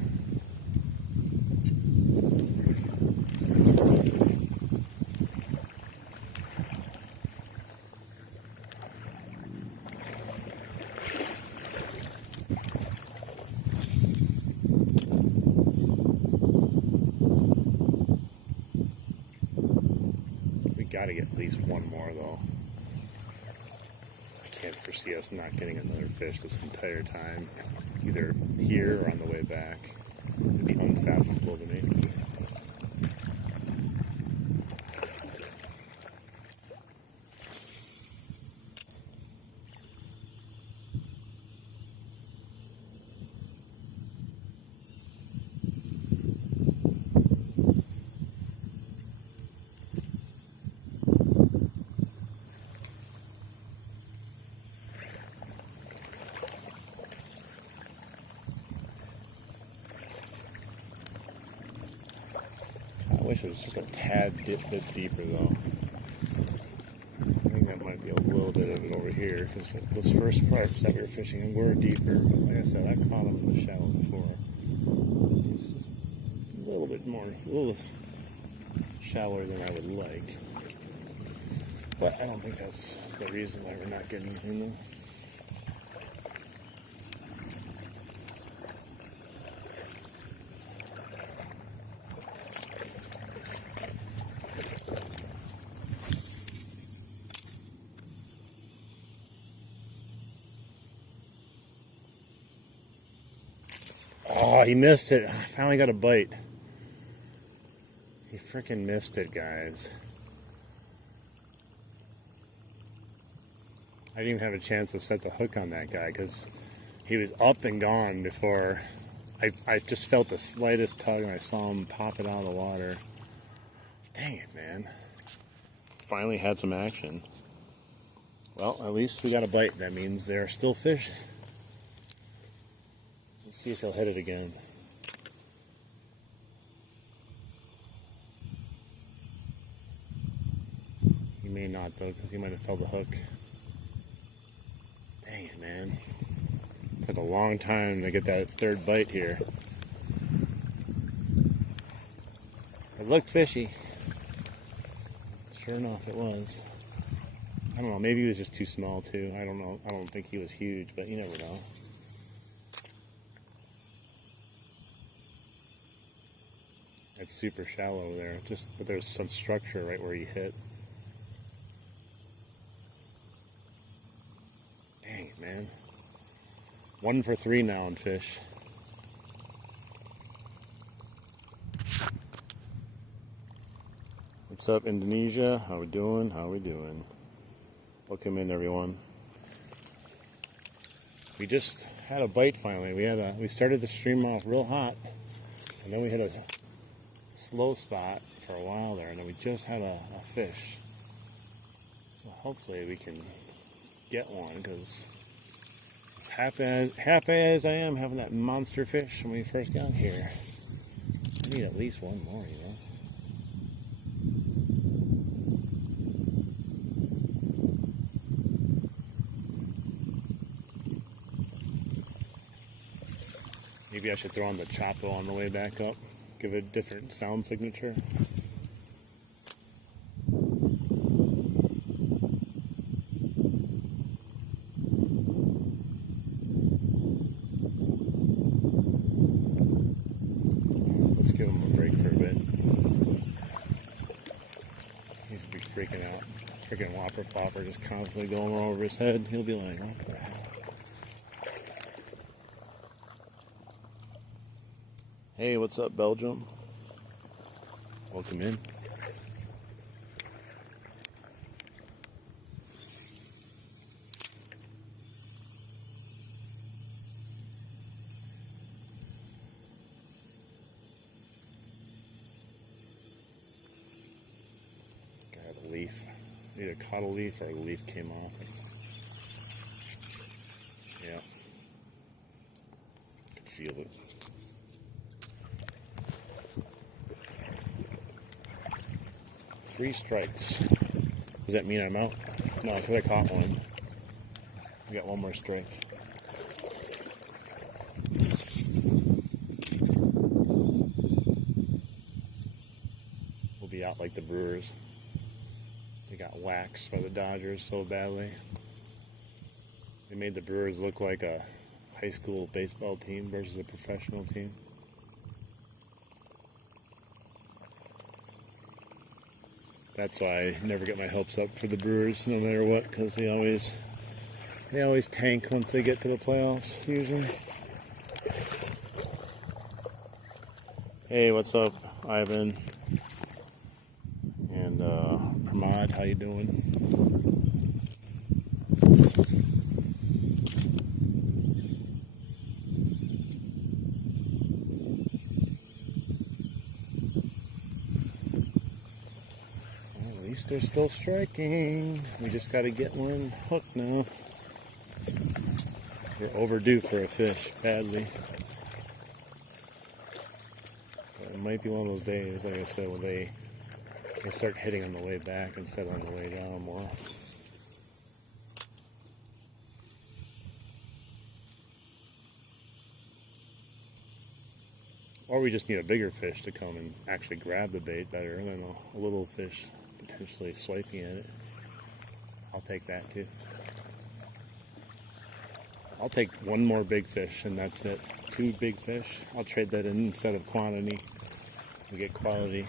Got to get at least one more though. I can't foresee us not getting another fish this entire time, either here or on the way back. It'd be unfathomable to me. I wish it was just a tad bit deeper though. I think that might be a little bit of it over here, because this first part that we were fishing were deeper. Like I said, I caught them in the shallow before. It's just a little bit more, a little shallower than I would like. But I don't think that's the reason why we're not getting anything though. Oh, he missed it. I finally got a bite. He freaking missed it, guys. I didn't even have a chance to set the hook on that guy because he was up and gone before I just felt the slightest tug and I saw him pop it out of the water. Dang it, man. Finally had some action. Well, at least we got a bite. That means there are still fish. Let's see if he'll hit it again. He may not, though, because he might have felt the hook. Dang it, man. Took a long time to get that third bite here. It looked fishy. Sure enough, it was. I don't know, maybe he was just too small, too. I don't know. I don't think he was huge, but you never know. It's super shallow there, but there's some structure right where he hit. Dang it, man. 1 for 3 now on fish. What's up, Indonesia? How we doing? How we doing? Welcome in, everyone. We just had a bite finally. We started the stream off real hot, and then we hit a slow spot for a while there, and then we just had a fish. So hopefully we can get one, because as happy as I am having that monster fish when we first got here, I need at least one more, you know. Maybe I should throw on the Chapo on the way back up. Give it a different sound signature. Let's give him a break for a bit. He's be freaking out. Freaking Whopper Plopper just constantly going over his head. He'll be like, what the hell? Hey, what's up, Belgium? Welcome in. Got a leaf. Either caught a leaf or a leaf came off. Yeah. I can feel it. 3 strikes. Does that mean I'm out? No, because I caught one. I got one more strike. We'll be out like the Brewers. They got waxed by the Dodgers so badly. They made the Brewers look like a high school baseball team versus a professional team. That's why I never get my hopes up for the Brewers, no matter what, because they always tank once they get to the playoffs, usually. Hey, what's up, Ivan? And Pramod, how you doing? They're still striking. We just got to get one hooked now. We're overdue for a fish, badly. But it might be one of those days, like I said, where they start hitting on the way back instead of on the way down more. Or we just need a bigger fish to come and actually grab the bait better than a little fish potentially swiping at it. I'll take that too. I'll take one more big fish and that's it. 2 big fish. I'll trade that in instead of quantity. We get quality.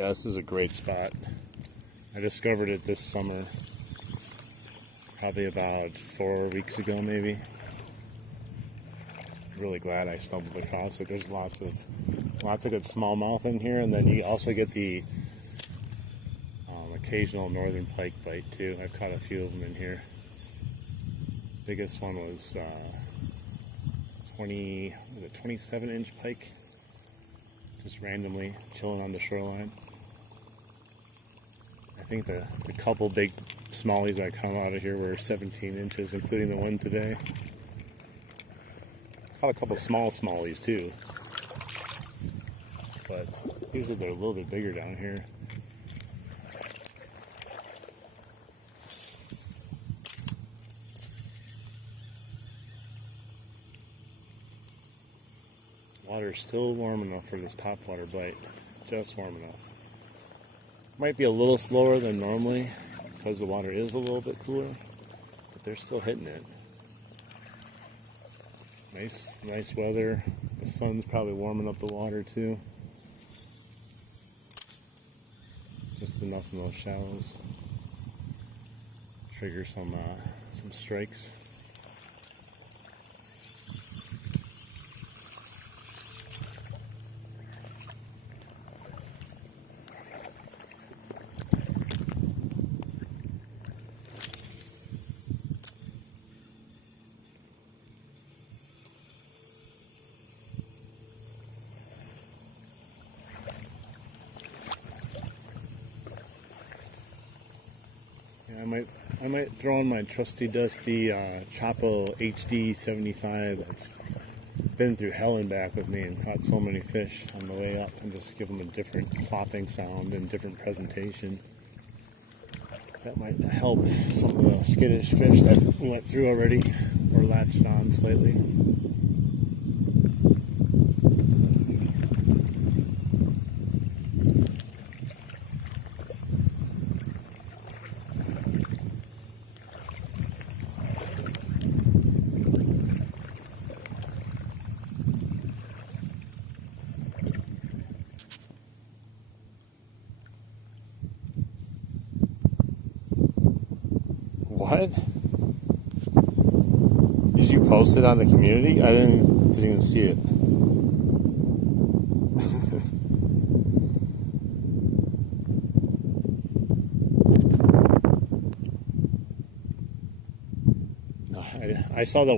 Yeah, this is a great spot. I discovered it this summer, probably about 4 weeks ago maybe. Really glad I stumbled across it. There's lots of good smallmouth in here, and then you also get the occasional northern pike bite too. I've caught a few of them in here. Biggest one was 27-inch pike, just randomly chilling on the shoreline. I think the couple big smallies that come out of here were 17 inches, including the one today. Caught a couple small smallies too, but usually they're a little bit bigger down here. Water's still warm enough for this topwater bite, just warm enough. Might be a little slower than normally because the water is a little bit cooler, but they're still hitting it. Nice weather. The sun's probably warming up the water too. Just enough in those shallows. Trigger some strikes. I might throw on my trusty dusty Chapo HD 75 that's been through hell and back with me and caught so many fish on the way up, and just give them a different plopping sound and different presentation. That might help some of the skittish fish that went through already or latched on slightly. What? Did you post it on the community? I didn't even see it. I saw that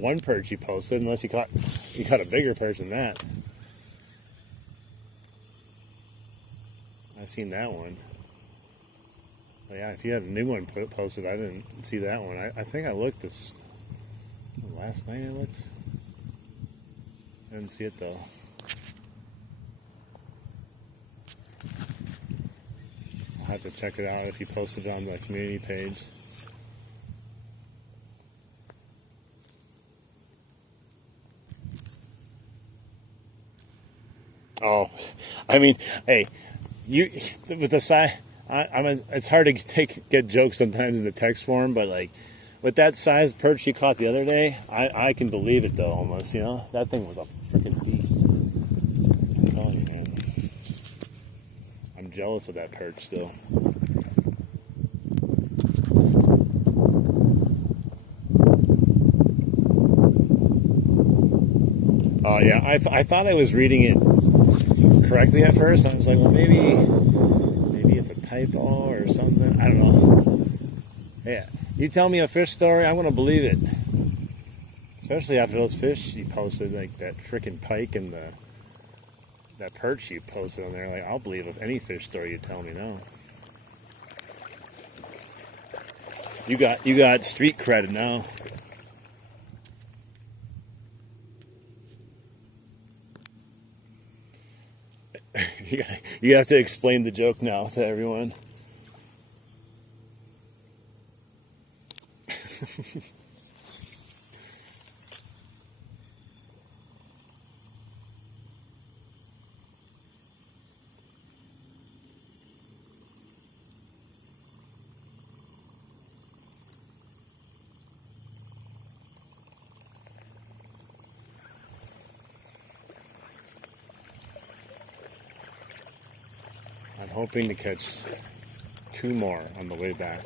one perch you posted. Unless you caught a bigger perch than that. I seen that one. But yeah, if you had a new one posted, I didn't see that one. I think I looked last night. I looked. I didn't see it though. I'll have to check it out if you posted it on the community page. Oh, I mean, hey, you with the size. It's hard to get jokes sometimes in the text form, but like with that size perch you caught the other day, I can believe it though almost. You know, that thing was a freaking beast. I'm telling you, man. I'm jealous of that perch still. Oh yeah, I thought I was reading it correctly at first. I was like, well, maybe it's a typo or something. I don't know. Yeah, you tell me a fish story, I'm gonna believe it. Especially after those fish you posted, like that freaking pike and that perch you posted on there. Like, I'll believe if any fish story you tell me now. You got street credit now. You have to explain the joke now to everyone. I'm hoping to catch 2 more on the way back.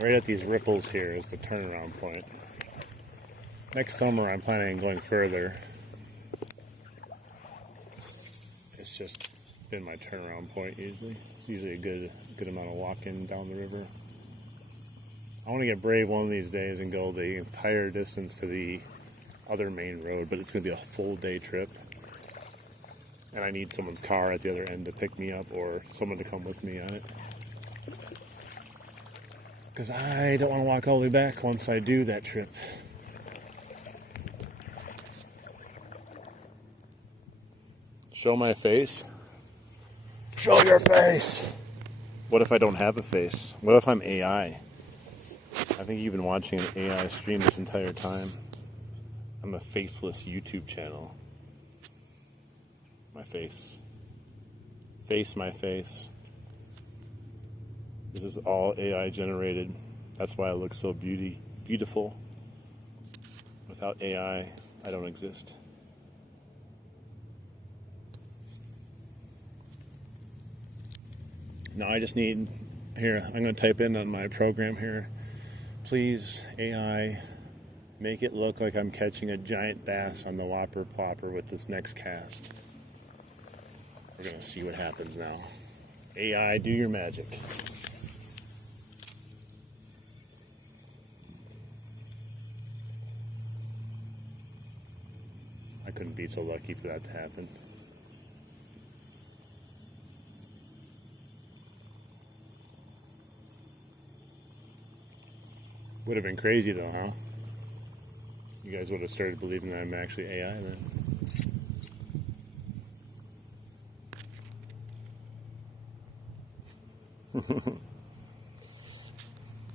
Right at these ripples here is the turnaround point. Next summer I'm planning on going further. It's just been my turnaround point usually. It's usually a good amount of walking down the river. I want to get brave one of these days and go the entire distance to the other main road, but it's going to be a full day trip. And I need someone's car at the other end to pick me up or someone to come with me on it. Because I don't want to walk all the way back once I do that trip. Show my face? Show your face! What if I don't have a face? What if I'm AI? I think you've been watching an AI stream this entire time. I'm a faceless YouTube channel. My face. Face my face. This is all AI generated. That's why I look so beautiful. Without AI, I don't exist. Now I just need, here, I'm going to type in on my program here. Please, AI, make it look like I'm catching a giant bass on the Whopper Plopper with this next cast. We're going to see what happens now. AI, do your magic. I couldn't be so lucky for that to happen. Would have been crazy though, huh? You guys would have started believing that I'm actually AI then.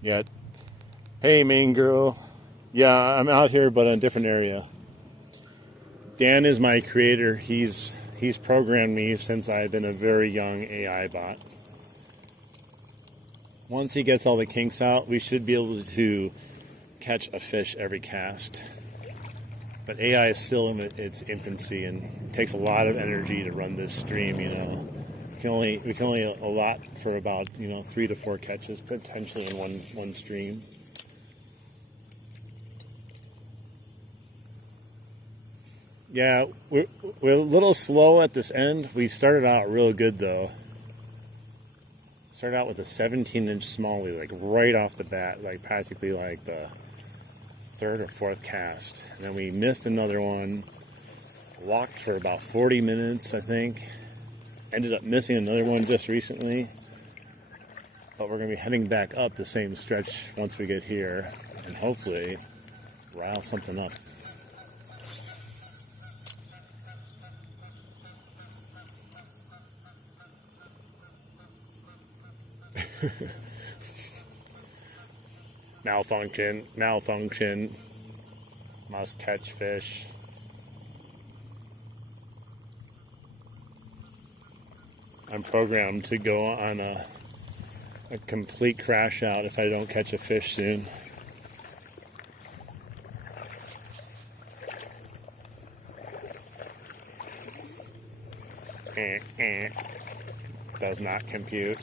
Yeah. Hey, main girl. Yeah, I'm out here, but in a different area. Dan is my creator. He's programmed me since I've been a very young AI bot. Once he gets all the kinks out, we should be able to catch a fish every cast. But AI is still in its infancy, and it takes a lot of energy to run this stream. You know, we can only allot for about 3 to 4 catches potentially in one stream. Yeah, we're a little slow at this end. We started out real good though. Started out with a 17-inch smallie, like right off the bat, like practically like the 3rd or 4th cast. And then we missed another one, walked for about 40 minutes, I think. Ended up missing another one just recently. But we're going to be heading back up the same stretch once we get here, and hopefully rile something up. Malfunction, must catch fish. I'm programmed to go on a complete crash out if I don't catch a fish soon. Does not compute.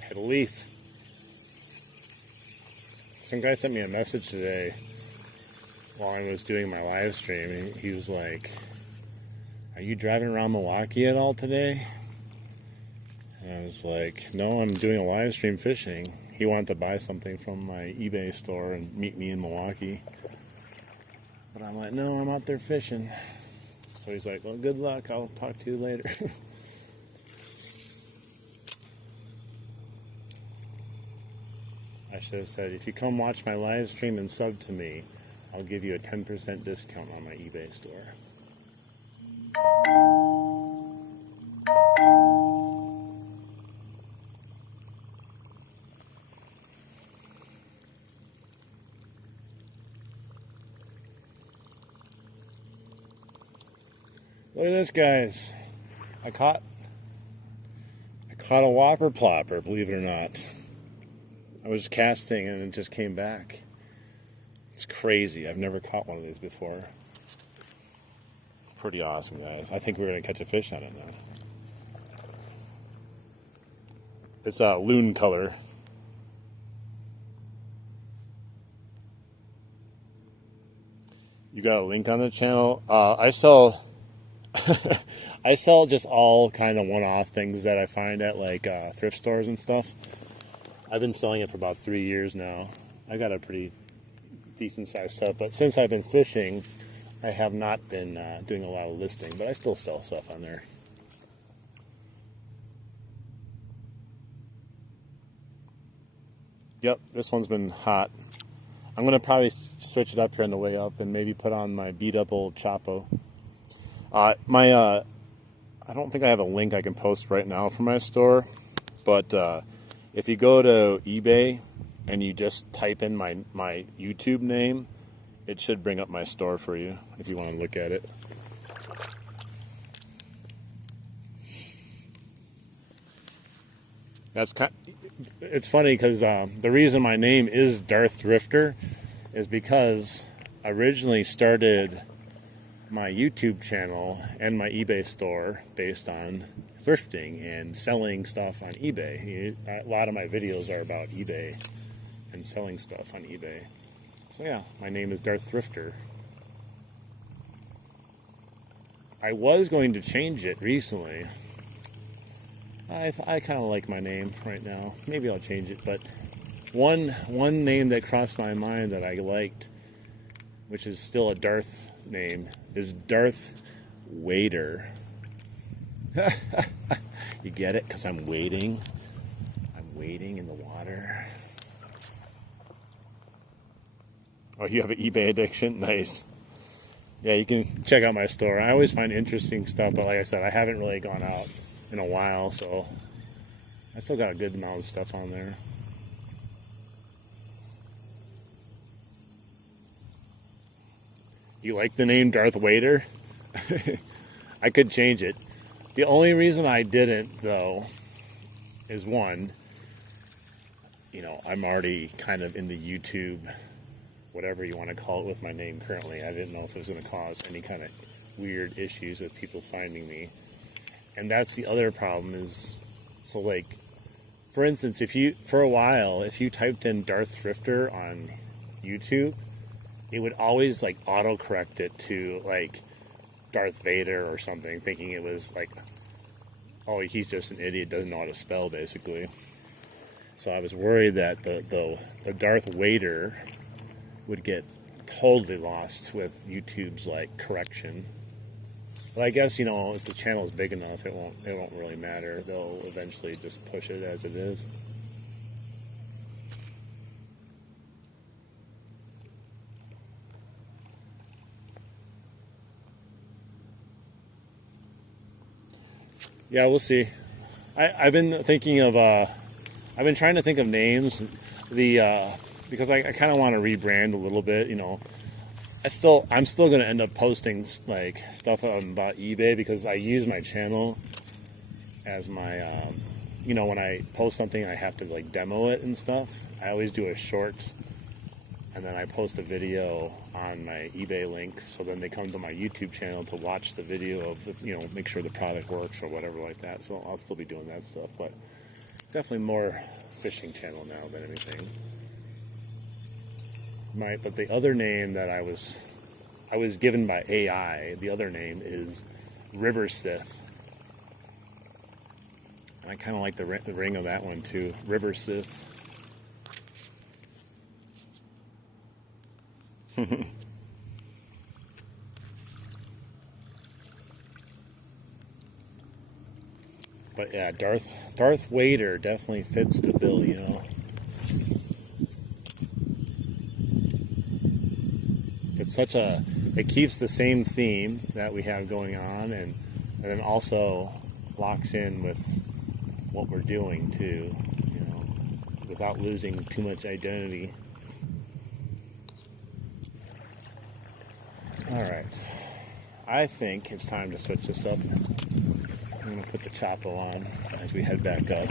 Hit a leaf. Some guy sent me a message today while I was doing my live stream, and he was like, "Are you driving around Milwaukee at all today?" And I was like, "No, I'm doing a live stream fishing." He wanted to buy something from my eBay store and meet me in Milwaukee. But I'm like, "No, I'm out there fishing." So he's like, "Well, good luck. I'll talk to you later." I should have said, if you come watch my live stream and sub to me, I'll give you a 10% discount on my eBay store. Look at this, guys. I caught Caught a Whopper plopper, believe it or not. I was casting and it just came back. It's crazy. I've never caught one of these before. Pretty awesome, guys. I think we're going to catch a fish on it now. It's a loon color. You got a link on the channel? I sell I sell just all kind of one-off things that I find at like thrift stores and stuff. I've been selling it for about 3 years now. I got a pretty decent sized set, but since I've been fishing, I have not been doing a lot of listing, but I still sell stuff on there. Yep, this one's been hot. I'm going to probably switch it up here on the way up and maybe put on my beat up old Chapo. I don't think I have a link I can post right now for my store, but if you go to eBay and you just type in my YouTube name, it should bring up my store for you if you want to look at it. It's funny because the reason my name is Darth Thrifter is because I originally started my YouTube channel and my eBay store based on thrifting and selling stuff on eBay. A lot of my videos are about eBay and selling stuff on eBay. So yeah, my name is Darth Thrifter. I was going to change it recently. I kind of like my name right now. Maybe I'll change it, but one name that crossed my mind that I liked, which is still a Darth name, is Darth Wader. You get it? Because I'm waiting. I'm waiting in the water. Oh, you have an eBay addiction? Nice. Yeah, you can check out my store. I always find interesting stuff, but like I said, I haven't really gone out in a while, so I still got a good amount of stuff on there. You like the name Darth Wader? I could change it. The only reason I didn't, though, is one, I'm already kind of in the YouTube, whatever you want to call it, with my name currently. I didn't know if it was going to cause any kind of weird issues with people finding me. And that's the other problem is, so like, for instance, if you typed in Darth Thrifter on YouTube, it would always like autocorrect it to like Darth Vader or something, thinking it was like, oh, he's just an idiot, doesn't know how to spell, basically. So I was worried that the Darth Vader would get totally lost with YouTube's like correction. But I guess, if the channel is big enough, it won't really matter. They'll eventually just push it as it is. Yeah, we'll see. I've been thinking of I've been trying to think of names. Because I kind of want to rebrand a little bit. I'm still going to end up posting like stuff about eBay because I use my channel as my, when I post something, I have to like demo it and stuff. I always do a short, and then I post a video on my eBay link, so then they come to my YouTube channel to watch the video of make sure the product works or whatever like that. So I'll still be doing that stuff, but definitely more fishing channel now than anything. But the other name that I was given by AI, the other name is River Sith. And I kind of like the ring of that one too, River Sith. But yeah, Darth Vader definitely fits the bill, It's it keeps the same theme that we have going on, and then also locks in with what we're doing too, without losing too much identity. All right, I think it's time to switch this up. I'm going to put the Chapo on as we head back up.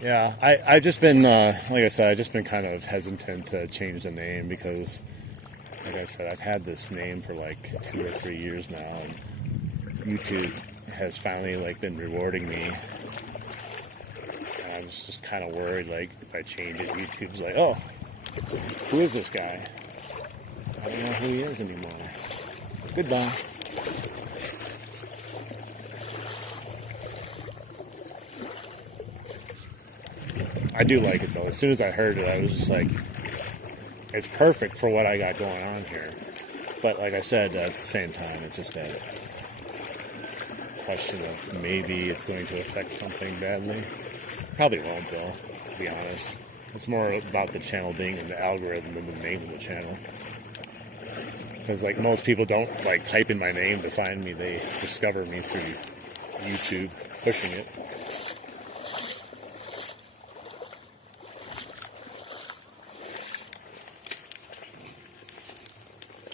Yeah, I've just been, like I said, I've just been kind of hesitant to change the name because, like I said, I've had this name for like 2 or 3 years now, and YouTube has finally like been rewarding me. And I was just kind of worried, like, if I change it, YouTube's like, oh, who is this guy? I don't know who he is anymore. Goodbye. I do like it though. As soon as I heard it, I was just like, it's perfect for what I got going on here. But like I said, at the same time, it's just that question of maybe it's going to affect something badly. Probably won't though, to be honest. It's more about the channel being in the algorithm than the name of the channel. Because like most people don't like type in my name to find me. They discover me through YouTube pushing it.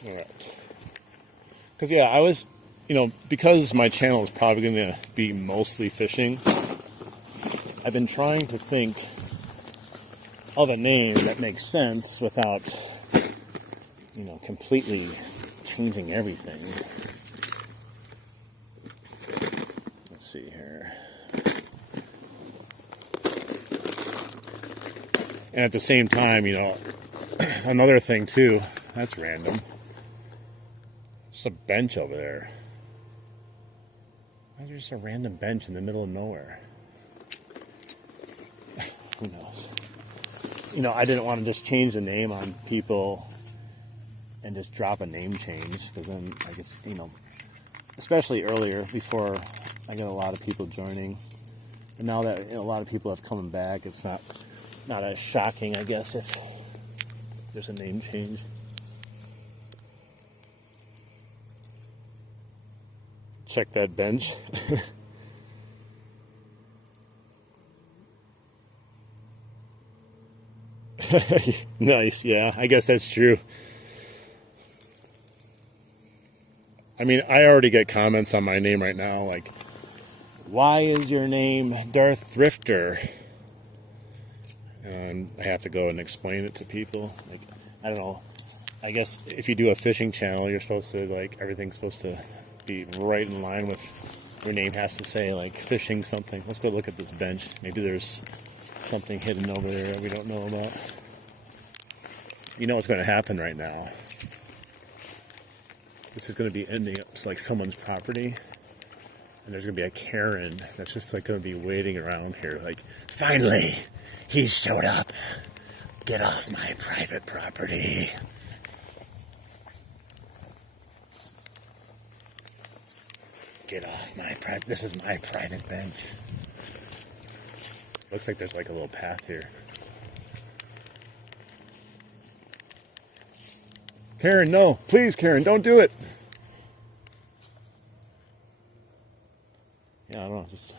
Alright. Because yeah, I was, because my channel is probably going to be mostly fishing, I've been trying to think of a name that makes sense without, completely changing everything. Let's see here. And at the same time, another thing too, that's random. Just a bench over there. Why is there just a random bench in the middle of nowhere? Who knows? I didn't want to just change the name on people and just drop a name change, because then I guess, especially earlier before I got a lot of people joining, and now that a lot of people have come back, it's not as shocking, I guess, if there's a name change. Check that bench. Nice, yeah, I guess that's true. I mean, I already get comments on my name right now, like, why is your name Darth Thrifter? And I have to go and explain it to people. Like, I don't know. I guess if you do a fishing channel, you're supposed to, like, everything's supposed to be right in line with your name has to say, like, fishing something. Let's go look at this bench. Maybe there's something hidden over there that we don't know about. You know what's going to happen right now. This is going to be ending up like someone's property, and there's going to be a Karen that's just like going to be waiting around here, like, finally, he showed up. Get off my private property. Get off my private. This is my private bench. Looks like there's like a little path here. Karen, no. Please, Karen, don't do it. Yeah, I don't know. Just...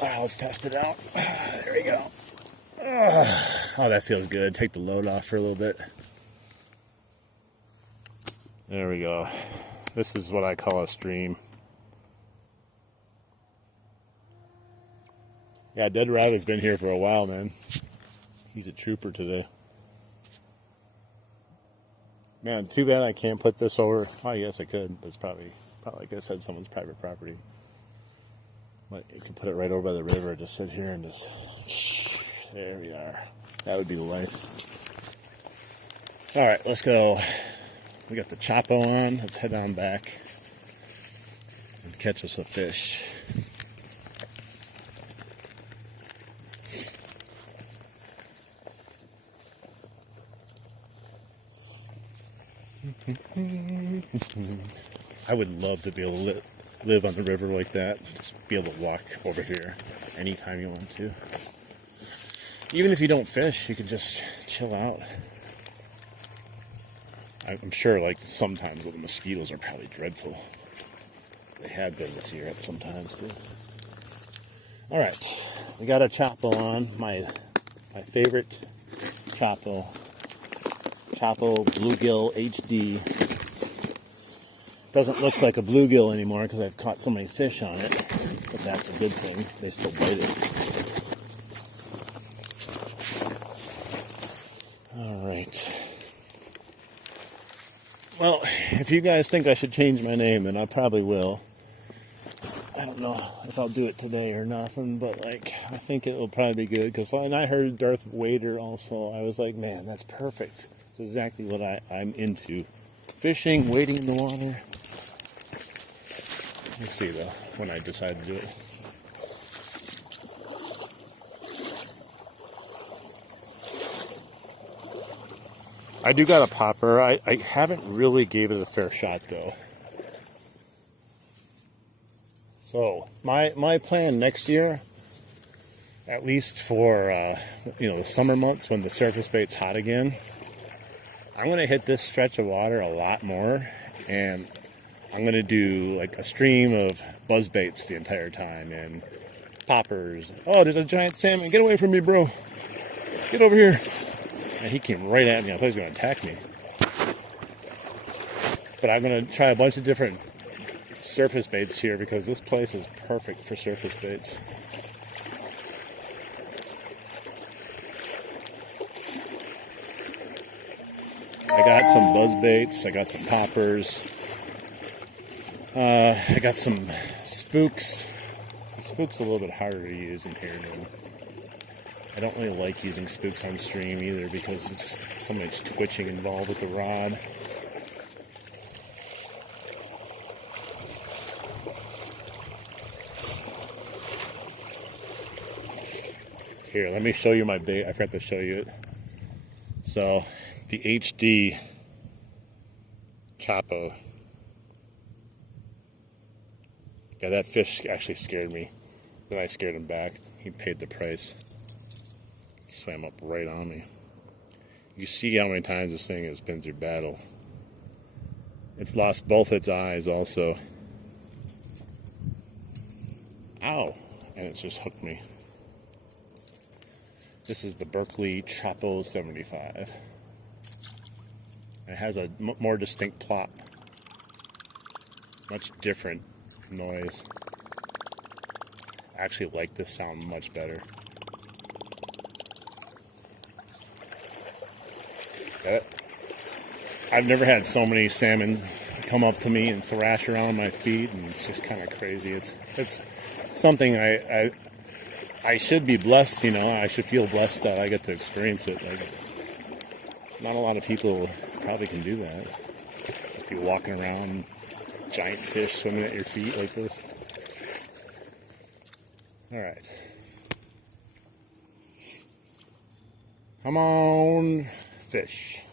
let's test it out. There we go. Oh, that feels good. Take the load off for a little bit. There we go. This is what I call a stream. Yeah, Dead Rabbit's been here for a while, man. He's a trooper today. Man, too bad I can't put this over. Well, I guess I could, but it's probably like I said, someone's private property. But you can put it right over by the river, just sit here and just... There we are. That would be the life. Alright, let's go. We got the Chapo on. Let's head on back and catch us a fish. I would love to be able to live on the river like that. Just be able to walk over here anytime you want to. Even if you don't fish, you could just chill out. I'm sure, like, sometimes the mosquitoes are probably dreadful. They have been this year at some times, too. Alright, we got our Chapo on. My favorite Chapo Chapo Bluegill HD. Doesn't look like a bluegill anymore because I've caught so many fish on it, but that's a good thing. They still bite it. All right. Well, if you guys think I should change my name, then I probably will. I don't know if I'll do it today or nothing, but like I think it will probably be good because when I heard Darth Vader also, I was like, man, that's perfect. It's exactly what I'm into. Fishing, wading in the water. We'll see though when I decide to do it. I do got a popper. I haven't really gave it a fair shot though. So my plan next year, at least for the summer months when the surface bait's hot again, I'm gonna hit this stretch of water a lot more, and I'm gonna do like a stream of buzz baits the entire time and poppers. Oh, there's a giant salmon! Get away from me, bro! Get over here! And he came right at me. I thought he was gonna attack me. But I'm gonna try a bunch of different surface baits here because this place is perfect for surface baits. I got some buzz baits, I got some poppers, I got some spooks. The spook's a little bit harder to use in here though. I don't really like using spooks on stream either because it's just so much twitching involved with the rod. Here, let me show you my bait. I forgot to show you it. So, the HD Chapo. Yeah, that fish actually scared me. Then I scared him back. He paid the price. He swam up right on me. You see how many times this thing has been through battle. It's lost both its eyes also. Ow! And it's just hooked me. This is the Berkeley Chapo 75. It has a more distinct plop. Much different noise. I actually like this sound much better. Got it? I've never had so many salmon come up to me and thrash around my feet, and it's just kind of crazy. It's something I should be blessed, I should feel blessed that I get to experience it. Like, not a lot of people probably can do that. Just be walking around, giant fish swimming at your feet like this. Alright. Come on, fish.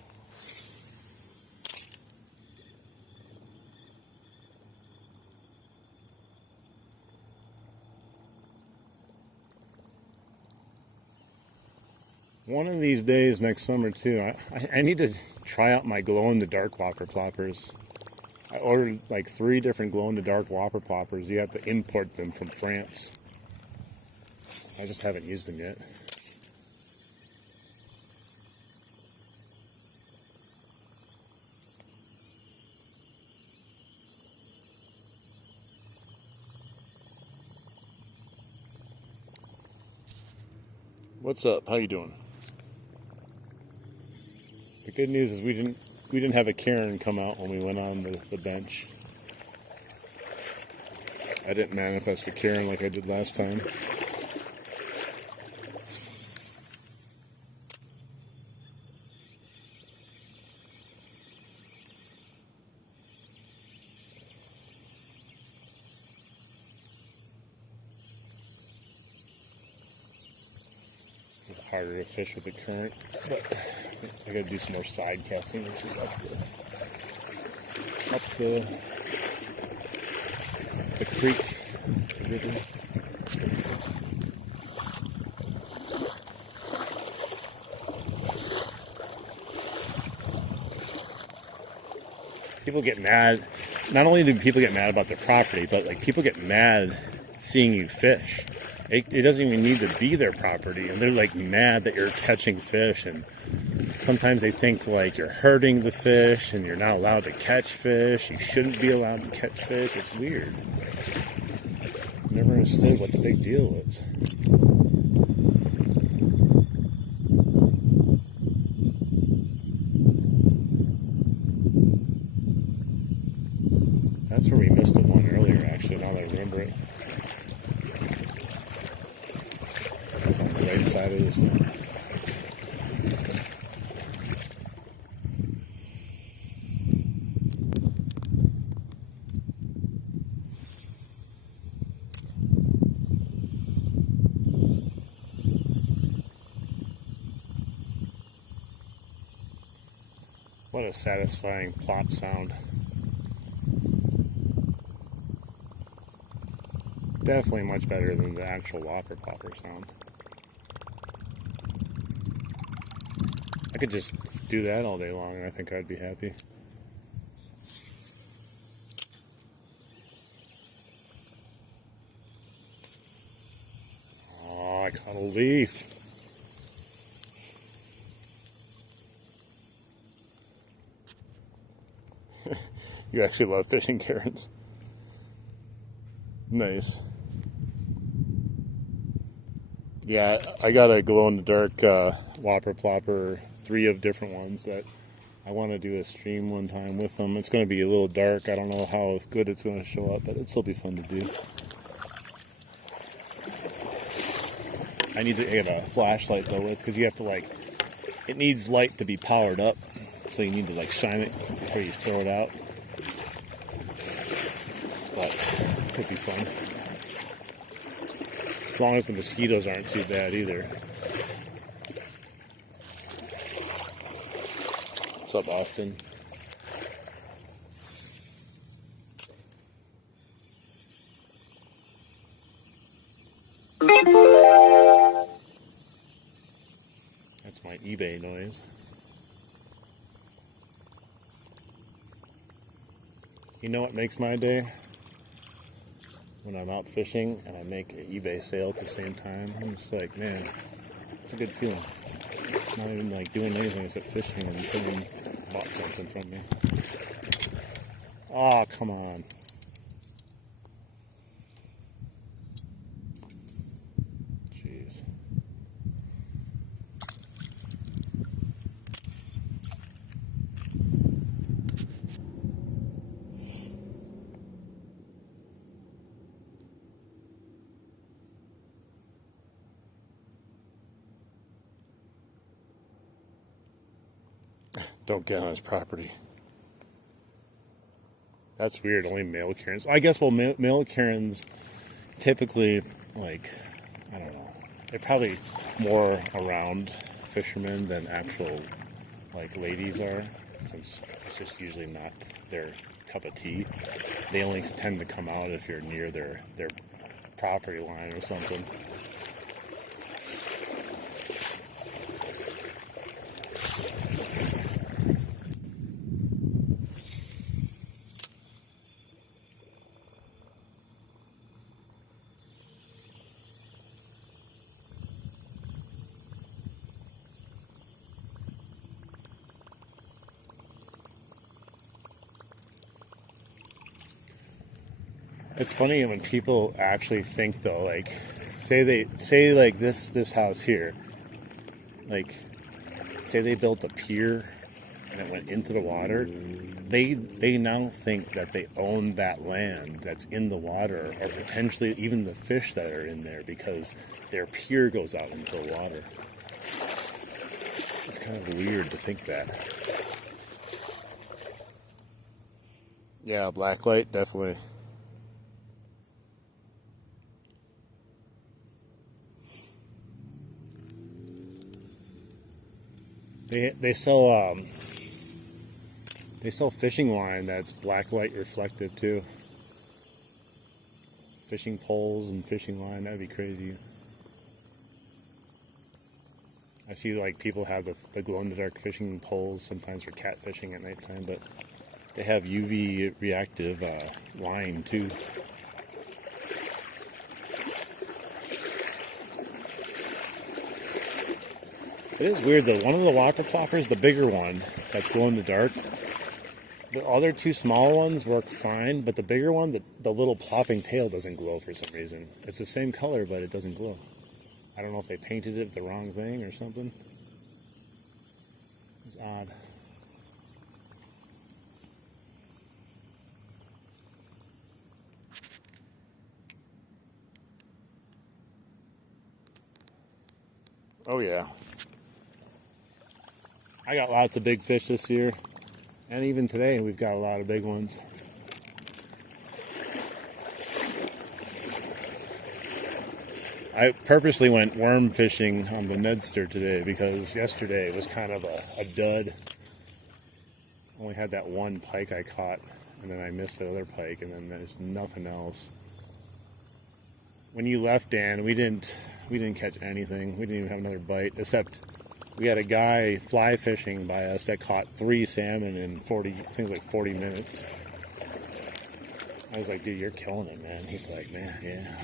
One of these days next summer too, I need to try out my glow-in-the-dark Whopper ploppers. I ordered like 3 different glow-in-the-dark Whopper ploppers. You have to import them from France. I just haven't used them yet. What's up? How you doing? The good news is we didn't have a Karen come out when we went on the bench. I didn't manifest a Karen like I did last time. It's harder to fish with the current, but I gotta do some more side casting, which is up the creek, the river. People get mad. Not only do people get mad about their property, but like people get mad seeing you fish. It doesn't even need to be their property, and they're like mad that you're catching fish, and sometimes they think like you're hurting the fish and you're not allowed to catch fish. You shouldn't be allowed to catch fish. It's weird. Never understood what the big deal is. That's where we missed the one earlier, actually, now that I remember it. It was on the right side of this thing. What a satisfying plop sound. Definitely much better than the actual Whopper plopper sound. I could just do that all day long and I think I'd be happy. Oh, I caught a leaf. You actually love fishing, Karens. Nice. Yeah, I got a glow-in-the-dark Whopper plopper, 3 of different ones that I want to do a stream one time with them. It's going to be a little dark. I don't know how good it's going to show up, but it'll still be fun to do. I need to get a flashlight though with, because you have to like, it needs light to be powered up, so you need to like shine it before you throw it out. But it could be fun. As long as the mosquitoes aren't too bad either. What's up, Austin? That's my eBay noise. You know what makes my day? When I'm out fishing and I make an eBay sale at the same time. I'm just like, man, it's a good feeling. Not even like doing anything except fishing and someone bought something from me. Oh, come on. Jeez. Don't get on his property. That's weird. Only male Karens. I guess, well, male Karens typically, like, I don't know. They're probably more around fishermen than actual, like, ladies are. Since it's just usually not their cup of tea. They only tend to come out if you're near their property line or something. It's funny when people actually think though, like, say like this house here, like, say they built a pier and it went into the water, they now think that they own that land that's in the water, or potentially even the fish that are in there, because their pier goes out into the water. It's kind of weird to think that. Yeah, blacklight, definitely. They sell fishing line that's blacklight reflective too. Fishing poles and fishing line, that'd be crazy. I see like people have the glow-in-the-dark fishing poles sometimes for catfishing at nighttime, but they have UV reactive line too. It is weird though. One of the Whopper ploppers, the bigger one that's glow in the dark, the other two small ones work fine, but the bigger one, the little plopping tail doesn't glow for some reason. It's the same color, but it doesn't glow. I don't know if they painted it the wrong thing or something. It's odd. Oh yeah. I got lots of big fish this year. And even today, we've got a lot of big ones. I purposely went worm fishing on the Nedster today because yesterday was kind of a dud. Only had that one pike I caught, and then I missed the other pike, and then there's nothing else. When you left, Dan, we didn't catch anything. We didn't even have another bite, except we had a guy fly fishing by us that caught 3 salmon in 40 minutes. I was like, dude, you're killing it, man. He's like, man, yeah.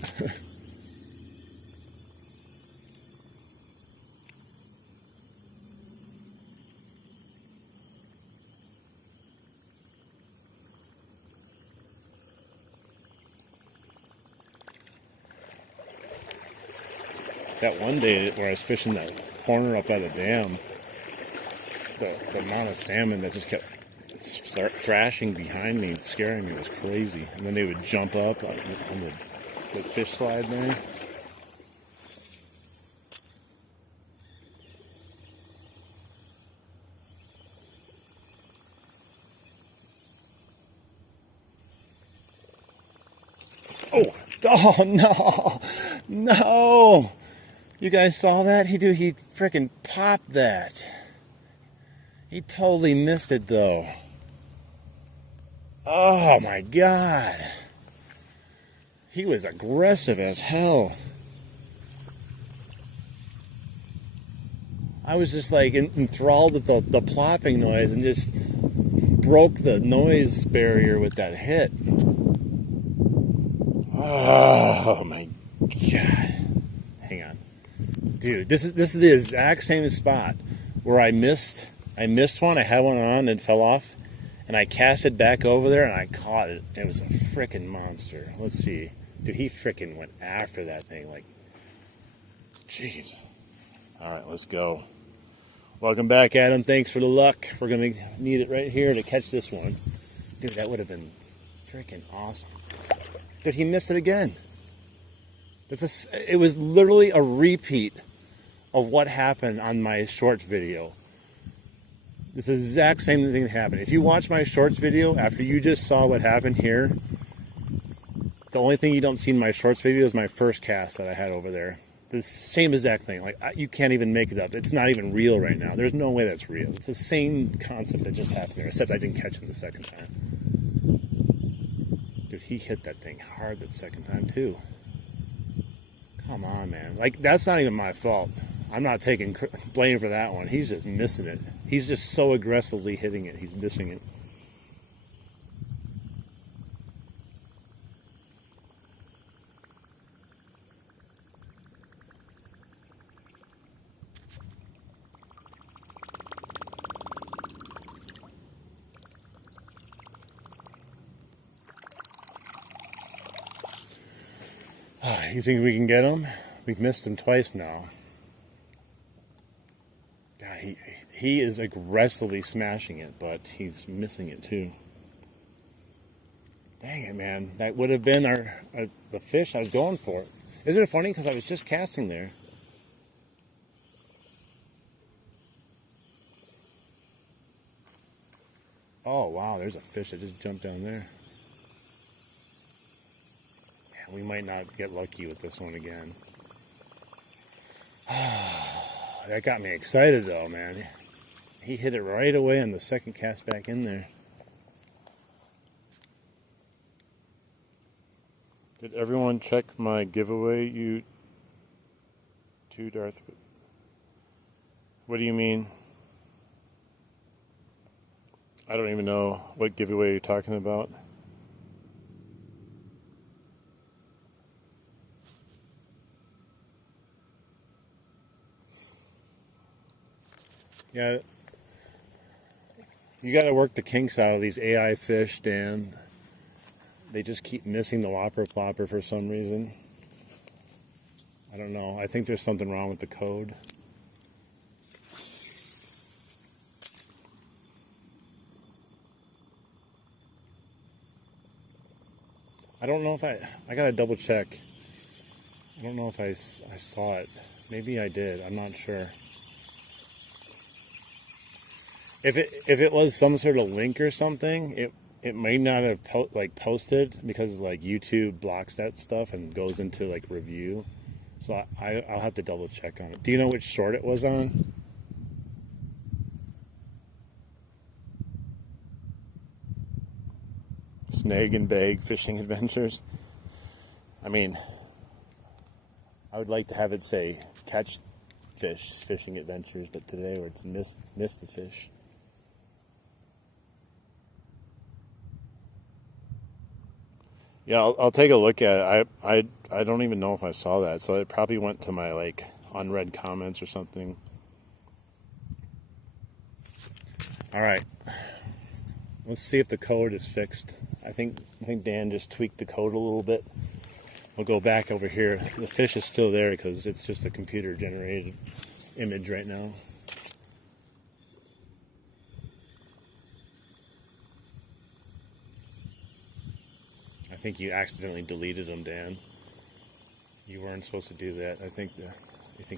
That one day where I was fishing that corner up by the dam, the amount of salmon that just kept thrashing behind me and scaring me was crazy. And then they would jump up on the fish slide there. Oh no, no. You guys saw that? He freaking popped that. He totally missed it though. Oh my God. He was aggressive as hell. I was just like enthralled at the plopping noise and just broke the noise barrier with that hit. Oh my God. Hang on. Dude, this is the exact same spot where I missed one. I had one on and fell off, and I cast it back over there and I caught it. It was a freaking monster. Let's see. Dude, he freaking went after that thing like, jeez. All right, let's go. Welcome back, Adam. Thanks for the luck. We're going to need it right here to catch this one. Dude, that would have been freaking awesome. Dude, he missed it again. It was literally a repeat of what happened on my shorts video. It's the exact same thing that happened. If you watch my shorts video after you just saw what happened here, the only thing you don't see in my shorts video is my first cast that I had over there. The same exact thing. Like, you can't even make it up. It's not even real right now. There's no way that's real. It's the same concept that just happened there, except I didn't catch him the second time. Dude, he hit that thing hard the second time too. Come on, man. Like, that's not even my fault. I'm not taking blame for that one. He's just missing it. He's just so aggressively hitting it. He's missing it. You think we can get him? We've missed him twice now. God, he is aggressively smashing it, but he's missing it too. Dang it, man. That would have been the fish I was going for. Isn't it funny? Because I was just casting there. Oh, wow. There's a fish that just jumped down there. We might not get lucky with this one again. That got me excited though, man. He hit it right away on the second cast back in there. Did everyone check my giveaway, you two Darth? What do you mean? I don't even know what giveaway you're talking about. Yeah, you got to work the kinks out of these AI fish, Dan. They just keep missing the Whopper Plopper for some reason. I don't know. I think there's something wrong with the code. I don't know if I gotta double check. I don't know if I saw it. Maybe I did. I'm not sure. If it was some sort of link or something, it may not have posted because like YouTube blocks that stuff and goes into like review. So I'll have to double check on it. Do you know which short it was on? Snag and Bag Fishing Adventures. I mean, I would like to have it say Catch Fish Fishing Adventures, but today where it's Miss the Fish. Yeah, I'll take a look at it. I don't even know if I saw that, so it probably went to my like unread comments or something. All right, let's see if the code is fixed. I think Dan just tweaked the code a little bit. We'll go back over here. The fish is still there because it's just a computer generated image right now. I think you accidentally deleted them, Dan. You weren't supposed to do that. I think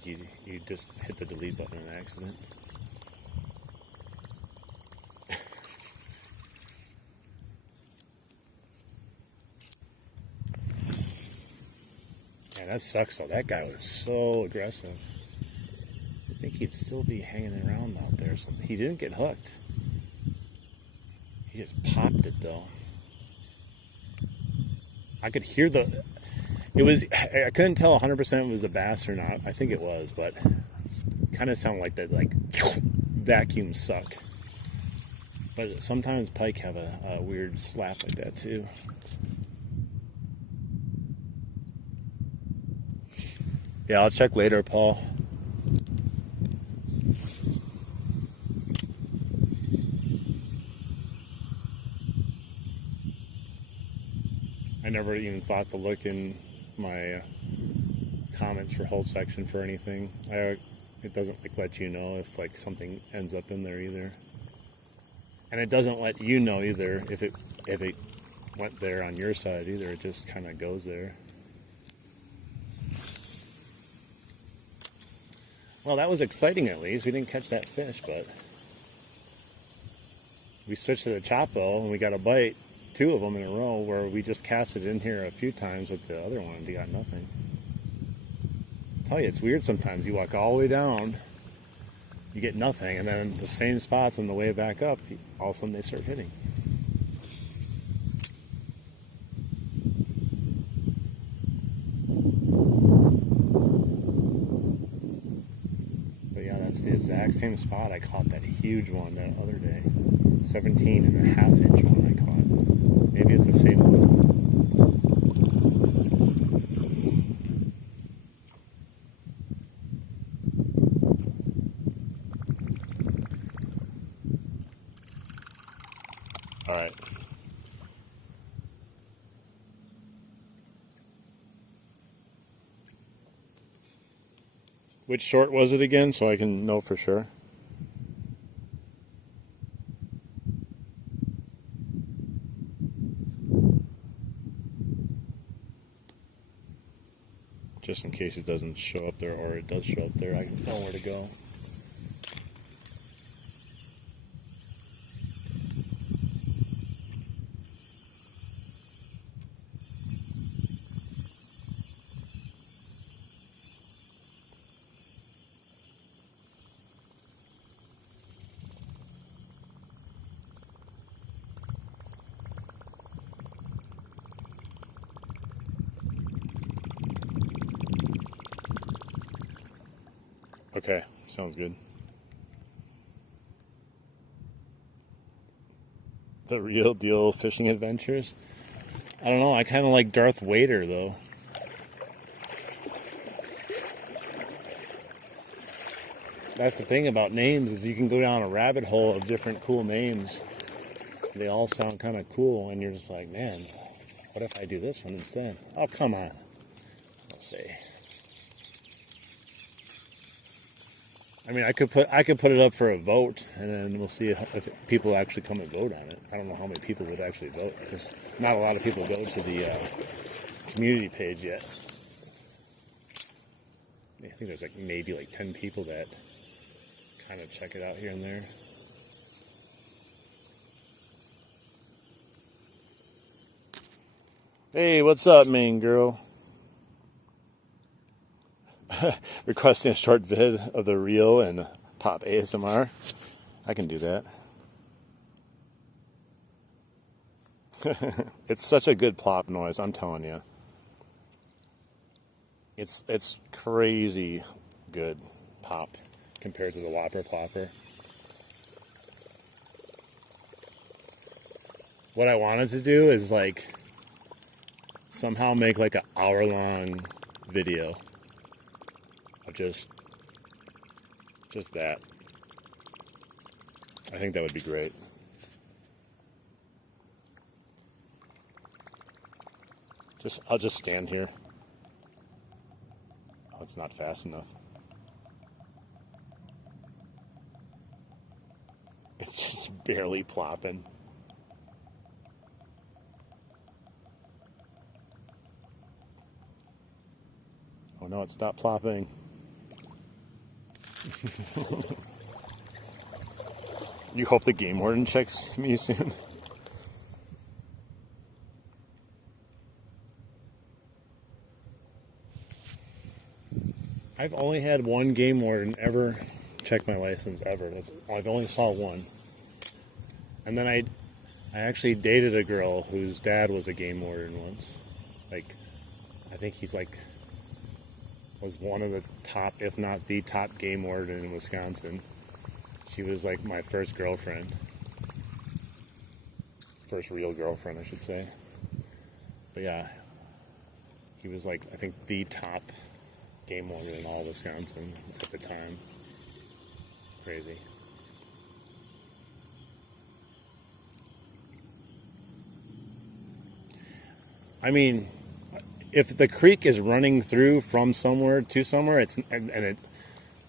you just hit the delete button on accident. Yeah, that sucks though. That guy was so aggressive. I think he'd still be hanging around out there. So he didn't get hooked. He just popped it though. I could hear I couldn't tell 100% it was a bass or not. I think it was, but it kind of sounded like that, like, vacuum suck. But sometimes pike have a weird slap like that too. Yeah, I'll check later, Paul. I never even thought to look in my comments for whole section for anything. It doesn't like let you know if like something ends up in there either, and it doesn't let you know either if it went there on your side either. It just kind of goes there. Well, that was exciting at least. We didn't catch that fish, but we switched to the Chapo and we got a bite. 2 of them in a row where we just cast it in here a few times with the other one and we got nothing. I tell you, it's weird sometimes. You walk all the way down, you get nothing, and then the same spots on the way back up, all of a sudden they start hitting. But yeah, that's the exact same spot I caught that huge one that other day. 17.5-inch one I caught. Maybe it's the same one. All right. Which short was it again, so I can know for sure? Just in case it doesn't show up there, or it does show up there, I can know where to go. Okay, sounds good. The Real Deal Fishing Adventures. I don't know, I kind of like Darth Vader though. That's the thing about names is you can go down a rabbit hole of different cool names. They all sound kind of cool, and you're just like, man, what if I do this one instead? Oh, come on. Let's see. I mean, I could put it up for a vote, and then we'll see if people actually come and vote on it. I don't know how many people would actually vote, because not a lot of people go to the community page yet. I think there's maybe 10 people that kind of check it out here and there. Hey, what's up, main girl? Requesting a short vid of the reel and pop ASMR. I can do that. It's such a good plop noise, I'm telling you. It's crazy good pop compared to the Whopper plopper. What I wanted to do is somehow make an hour-long video of just that. I think that would be great. I'll just stand here. Oh, it's not fast enough. It's just barely plopping. Oh no, it stopped plopping. You hope the game warden checks me soon. I've only had one game warden ever check my license ever. I've only saw one. And then I actually dated a girl whose dad was a game warden once. I think he's was one of the top, if not the top game warden in Wisconsin. She was my first girlfriend. First real girlfriend, I should say. But yeah, he was I think the top game warden in all Wisconsin at the time. Crazy. I mean, if the creek is running through from somewhere to somewhere,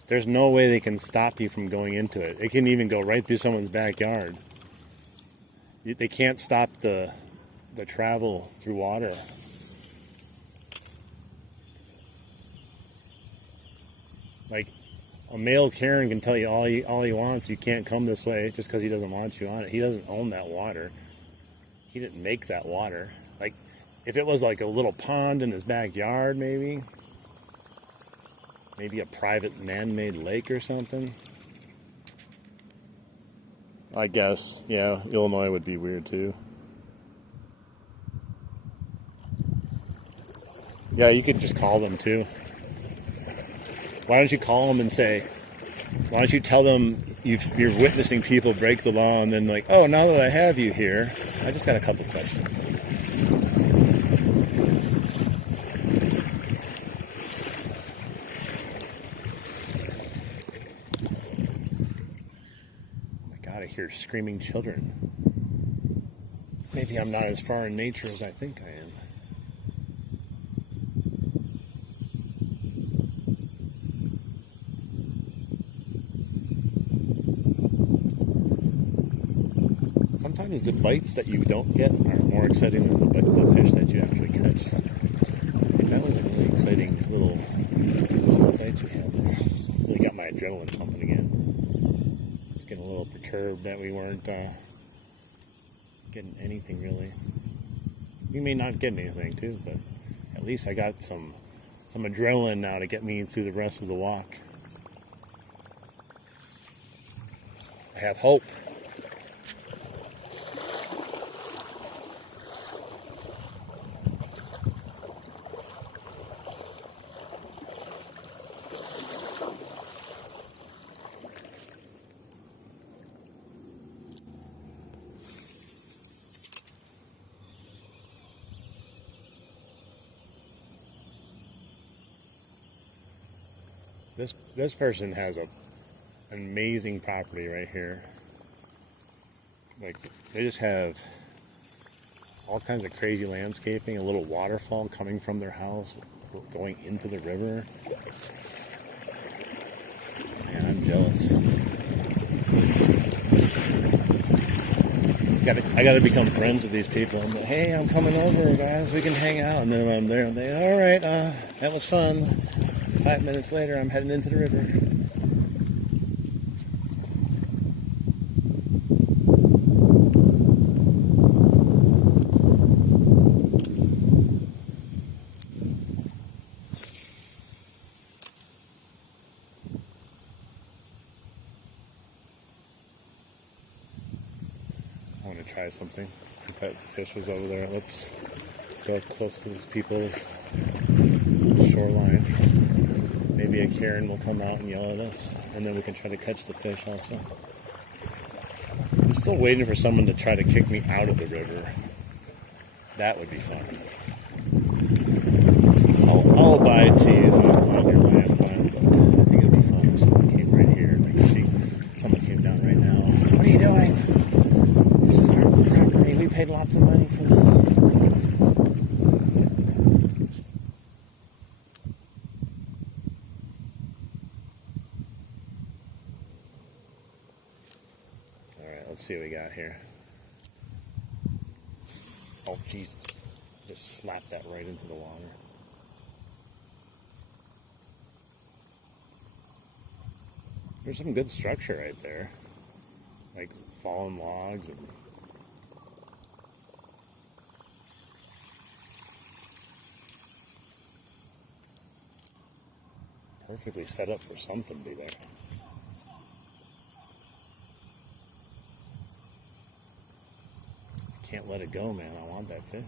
there's no way they can stop you from going into it. It can even go right through someone's backyard. They can't stop the travel through water. A male Karen can tell you all he wants. You can't come this way just because he doesn't want you on it. He doesn't own that water. He didn't make that water. If it was a little pond in his backyard, maybe a private man-made lake or something. I guess, yeah, Illinois would be weird too. Yeah, you could just call them too. Why don't you call them and say, why don't you tell them you're witnessing people break the law, and then oh, now that I have you here, I just got a couple questions. Oh my God, I hear screaming children. Maybe I'm not as far in nature as I think I am. Sometimes the bites that you don't get are more exciting than the fish that you actually catch. That was a really exciting little bites we had there. Really got my adrenaline pumping again. Just getting a little perturbed that we weren't getting anything really. We may not get anything too, but at least I got some adrenaline now to get me through the rest of the walk. I have hope. This person has a amazing property right here. Like, they just have all kinds of crazy landscaping, a little waterfall coming from their house, going into the river. Man, I'm jealous. I gotta become friends with these people. I'm like, hey, I'm coming over, guys. We can hang out. And then I'm there. I'm like, all right, that was fun. 5 minutes later, I'm heading into the river. I want to try something. Since that fish was over there, let's go close to these people's shoreline. Maybe a Karen will come out and yell at us, and then we can try to catch the fish also. I'm still waiting for someone to try to kick me out of the river. That would be fun. I'll abide to you if I'm on your land fine, but I think it'd be fun if someone came right here. Like, see, someone came down right now. What are you doing? This is our property. We paid lots of money for this. Alright, let's see what we got here. Oh, Jesus. Just slapped that right into the water. There's some good structure right there. Like fallen logs and perfectly set up for something to be there. Can't let it go, man. I want that fish.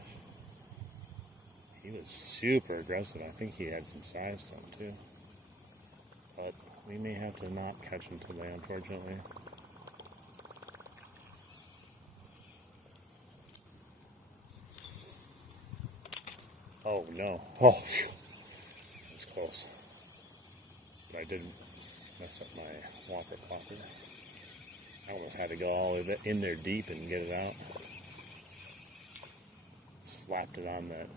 He was super aggressive. I think he had some size to him too. But we may have to not catch him today, unfortunately. Oh no. Oh, phew. That was close. But I did mess up my Whopper plopper. I almost had to go all the way in there deep and get it out. Slapped it on that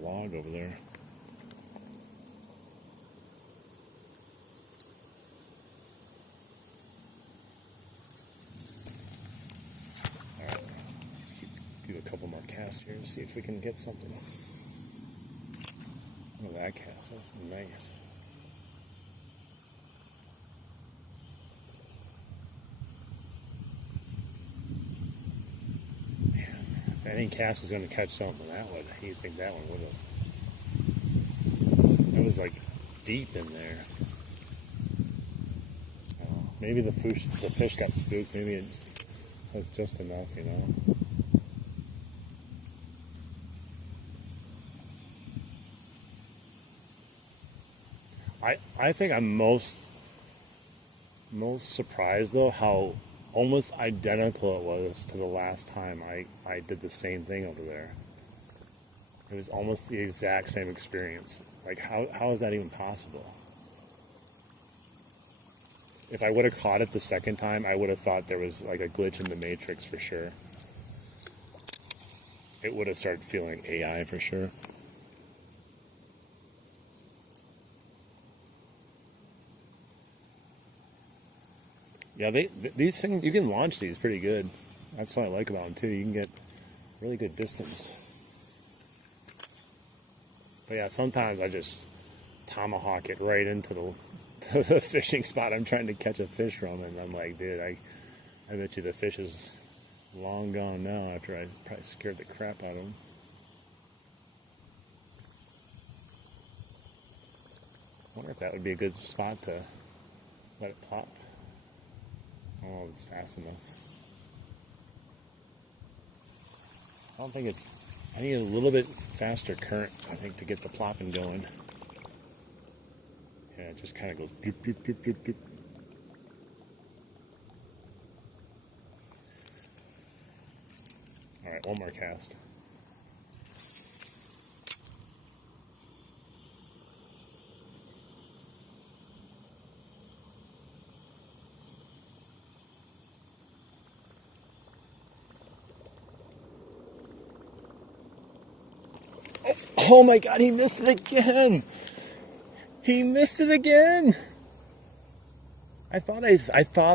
log over there. Alright, let's do a couple more casts here and see if we can get something. Look at that cast, that's nice. If any cast was going to catch something, that would. You'd think that one would have. That was like deep in there. Oh, maybe the fish got spooked. Maybe it was just enough, you know. I think I'm most surprised though how almost identical it was to the last time I did the same thing over there. It was almost the exact same experience. Like, how is that even possible? If I would have caught it the second time, I would have thought there was like a glitch in the matrix for sure. It would have started feeling AI for sure. Yeah, these things, you can launch these pretty good. That's what I like about them too. You can get really good distance. But yeah, sometimes I just tomahawk it right into the fishing spot I'm trying to catch a fish from, and I'm like, dude, I bet you the fish is long gone now after I probably scared the crap out of him. I wonder if that would be a good spot to let it pop. I don't know if it's fast enough. I don't think it's... I need a little bit faster current, I think, to get the plopping going. Yeah, it just kind of goes bloop, bloop, bloop, bloop, bloop. Alright, one more cast. Oh my God, he missed it again. He missed it again. I thought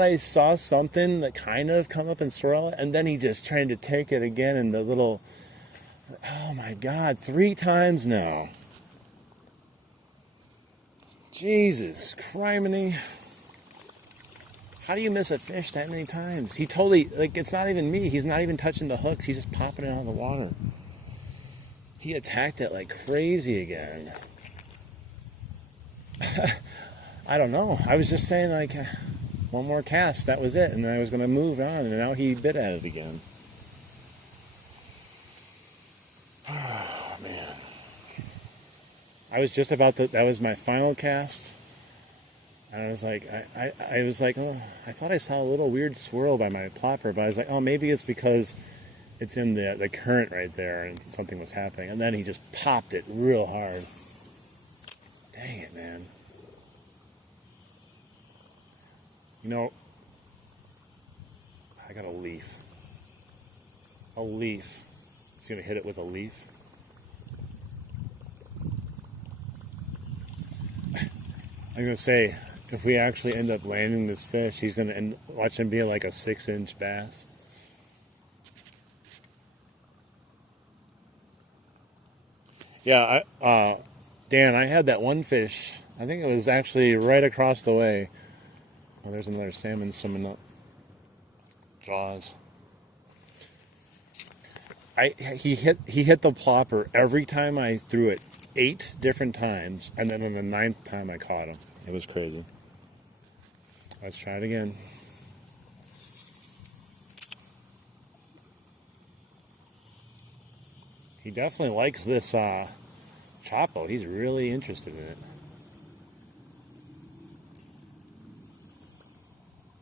I saw something that kind of come up and swirl, and then he just tried to take it again in the little, oh my God, 3 times now. Jesus criminy. How do you miss a fish that many times? He totally, like, it's not even me. He's not even touching the hooks. He's just popping it out of the water. He attacked it like crazy again. I don't know. I was just saying, like, one more cast, that was it, and I was going to move on, and now he bit at it again. Oh, man. I was just about to, that was my final cast, and I was like, I was like, oh, I thought I saw a little weird swirl by my plopper, but I was like, oh, maybe it's because it's in the current right there, and something was happening, and then he just popped it real hard. Dang it, man. You know, I got a leaf. A leaf. He's going to hit it with a leaf. I'm going to say, if we actually end up landing this fish, he's going to watch him be like a 6-inch bass. Yeah, Dan, I had that one fish. I think it was actually right across the way. Oh, there's another salmon swimming up. Jaws. He hit the plopper every time I threw it 8 different times, and then on the 9th time I caught him. It was crazy. Let's try it again. He definitely likes this Chapo. He's really interested in it.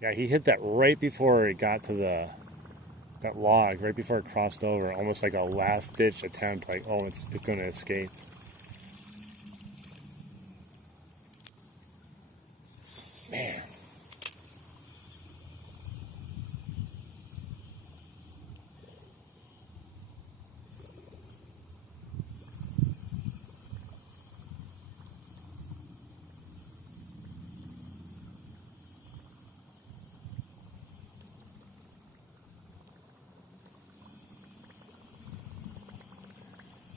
Yeah, he hit that right before it got to that log, right before it crossed over, almost like a last-ditch attempt, like, oh, it's going to escape. Man.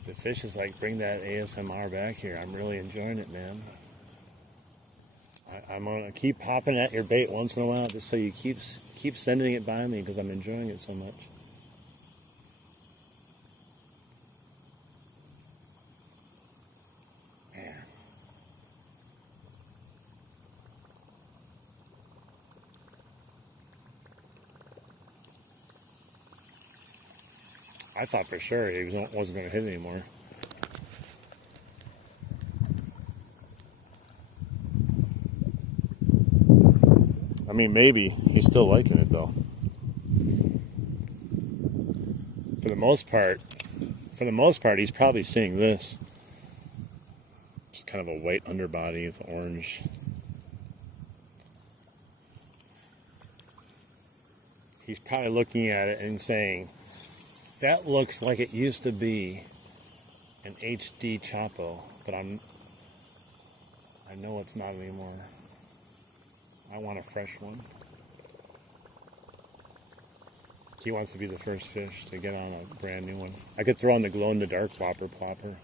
The fish is like, bring that ASMR back here. I'm really enjoying it, man. I'm going to keep popping at your bait once in a while just so you keep sending it by me because I'm enjoying it so much. Man. I thought for sure he wasn't going to hit anymore. I mean, maybe. He's still liking it, though. For the most part, he's probably seeing this. Just kind of a white underbody with orange. He's probably looking at it and saying, that looks like it used to be an HD Chapo, but I know it's not anymore. I want a fresh one. He wants to be the first fish to get on a brand new one. I could throw on the glow-in-the-dark Whopper plopper.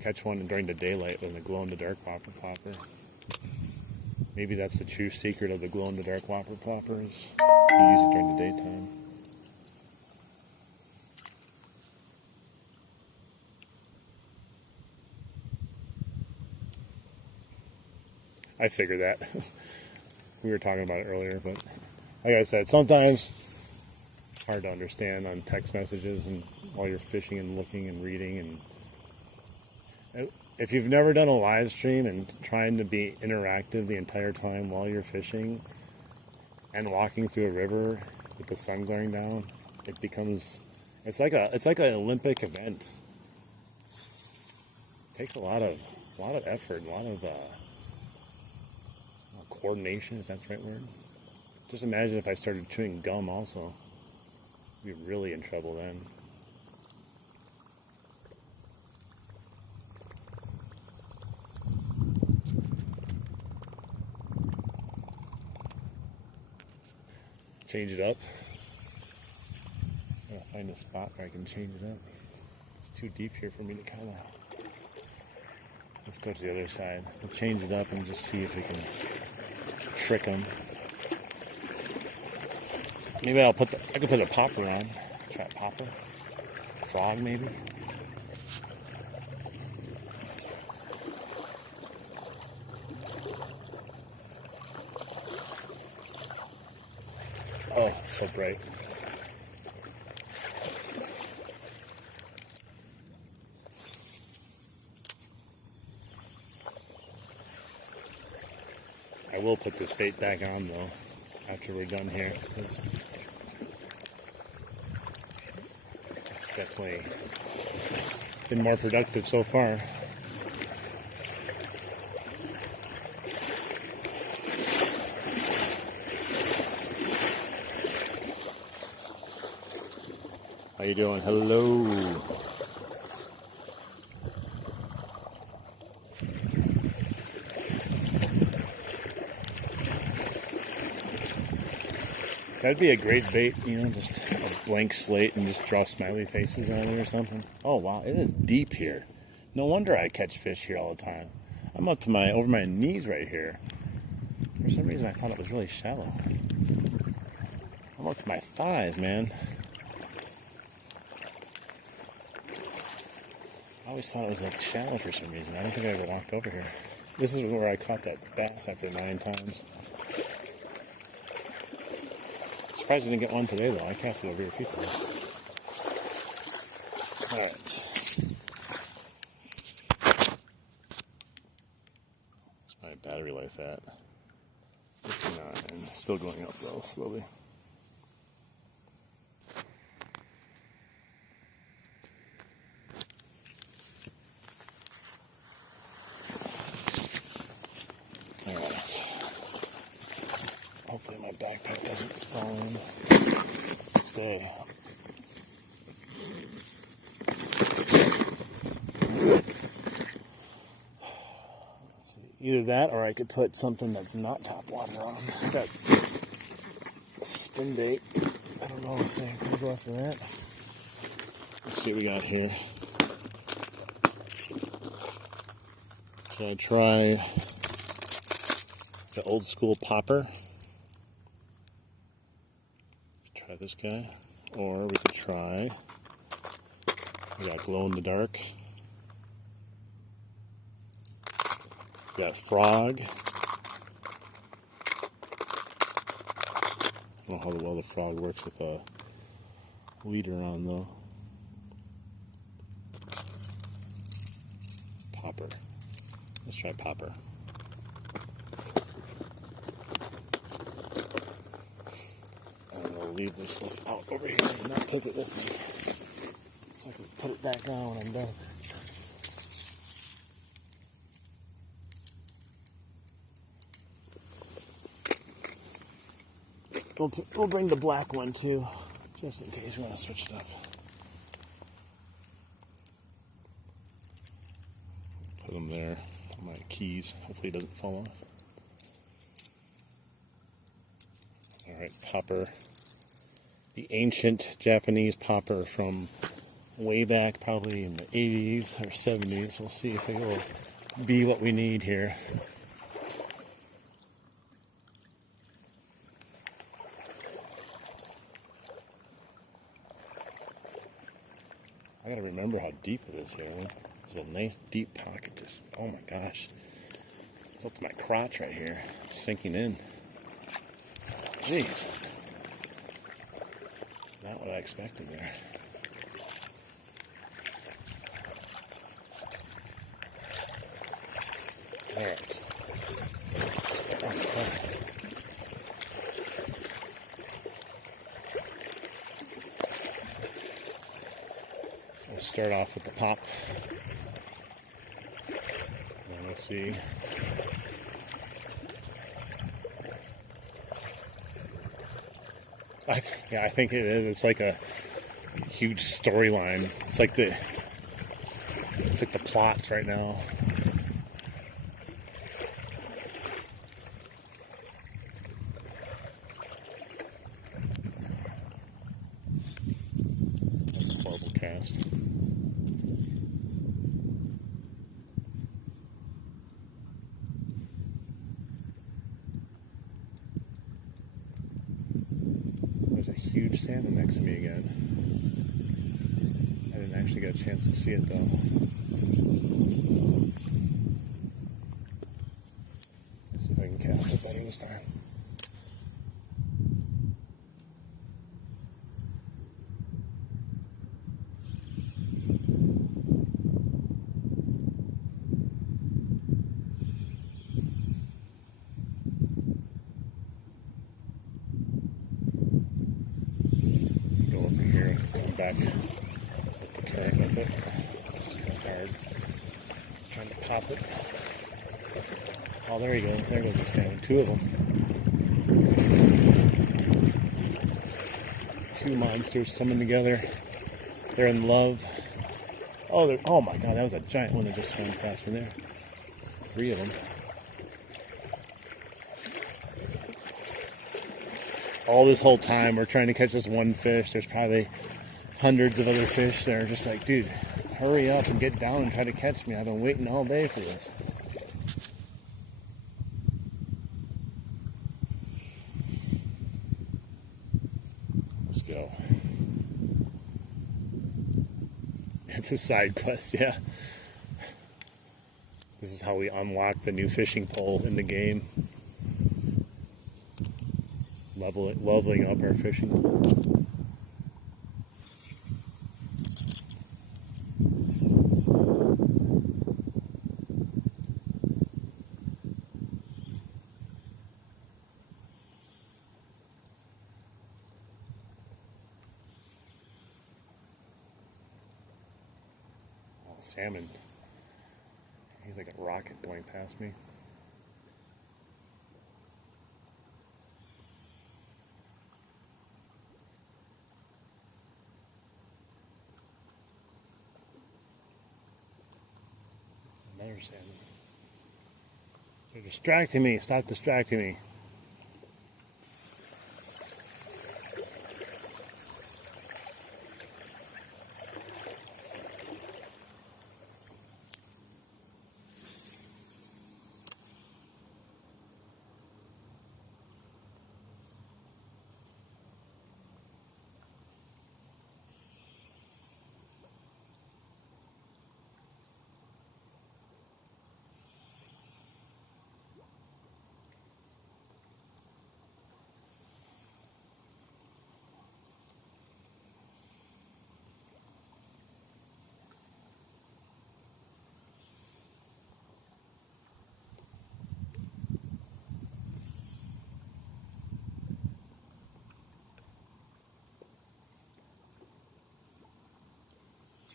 Catch one during the daylight with the glow-in-the-dark Whopper plopper. Maybe that's the true secret of the glow-in-the-dark Whopper ploppers. You use it during the daytime. I figured that. We were talking about it earlier, but like I said, sometimes it's hard to understand on text messages and while you're fishing and looking and reading. And if you've never done a live stream and trying to be interactive the entire time while you're fishing and walking through a river with the sun glaring down, it's like an Olympic event. It takes a lot of effort, a lot of coordination, if that's the right word. Just imagine if I started chewing gum also. I'd be really in trouble then. change it up. I'm gonna find a spot where I can change it up. It's too deep here for me to kind of. Let's go to the other side. We'll change it up and just see if we can trick them. Maybe I can put a popper on. Try a popper. Frog maybe. Oh, it's so bright. I will put this bait back on though after we're done here, because it's definitely been more productive so far. How you doing? Hello. That'd be a great bait, you know, just a blank slate and just draw smiley faces on it or something. Oh wow, it is deep here. No wonder I catch fish here all the time. I'm up to over my knees right here. For some reason I thought it was really shallow. I'm up to my thighs, man. I always thought it was like shallow for some reason. I don't think I ever walked over here. This is where I caught that bass after 9 times. Surprised I didn't get one today though. I cast it over here a few times. Alright. What's my battery life at? 59. Still going up though, slowly. Hopefully my backpack doesn't fall in. Stay. Let's see. Either that or I could put something that's not Topwater on. I got a spin bait. I don't know if I'm going to go after that. Let's see what we got here. Should I try the old school popper? Try this guy, or we could try, we got glow in the dark, we got frog. I don't know how well the frog works with a leader on though. Popper. Let's try popper. Leave this stuff out over here and not take it with me, so I can put it back on when I'm done. We'll bring the black one too, just in case we want to switch it up. Put them there on my keys. Hopefully it doesn't fall off. Alright, popper. The ancient Japanese popper from way back, probably in the 80s or 70s. We'll see if it will be what we need here. I gotta remember how deep it is here. There's a nice deep pocket. Just, oh my gosh. It's up to my crotch right here, sinking in. Jeez. Not what I expected there. Alright. We'll start off with the pop. And we'll see. I think it is. It's like a huge storyline. It's like the plots right now. huge salmon next to me again. I didn't actually get a chance to see it though. Let's see if I can cast it better this time. Back with the current with it. It's just kind of hard. Trying to pop it. Oh, there he goes. There goes the salmon. Two of them. Two monsters swimming together. They're in love. Oh my God, that was a giant one that just swam past me there. Three of them. All this whole time, we're trying to catch this one fish. There's probably hundreds of other fish that are just like, dude, hurry up and get down and try to catch me. I've been waiting all day for this. Let's go. It's a side quest, yeah. This is how we unlock the new fishing pole in the game. Leveling up our fishing pole. Salmon. He's like a rocket going past me. Another salmon. They're distracting me. Stop distracting me.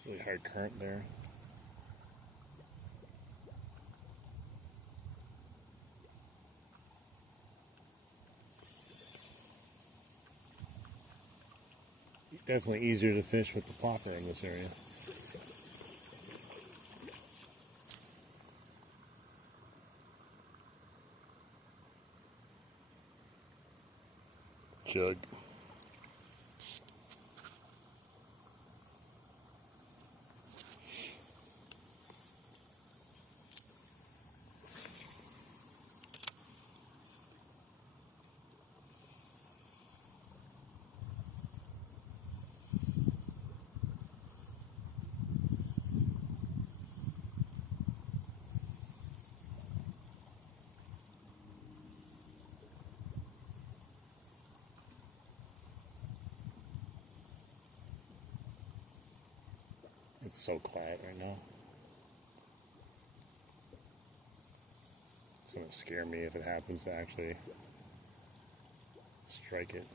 Really hard current there. Definitely easier to fish with the plopper in this area. Jug. It's so quiet right now. It's going to scare me if it happens to actually strike it.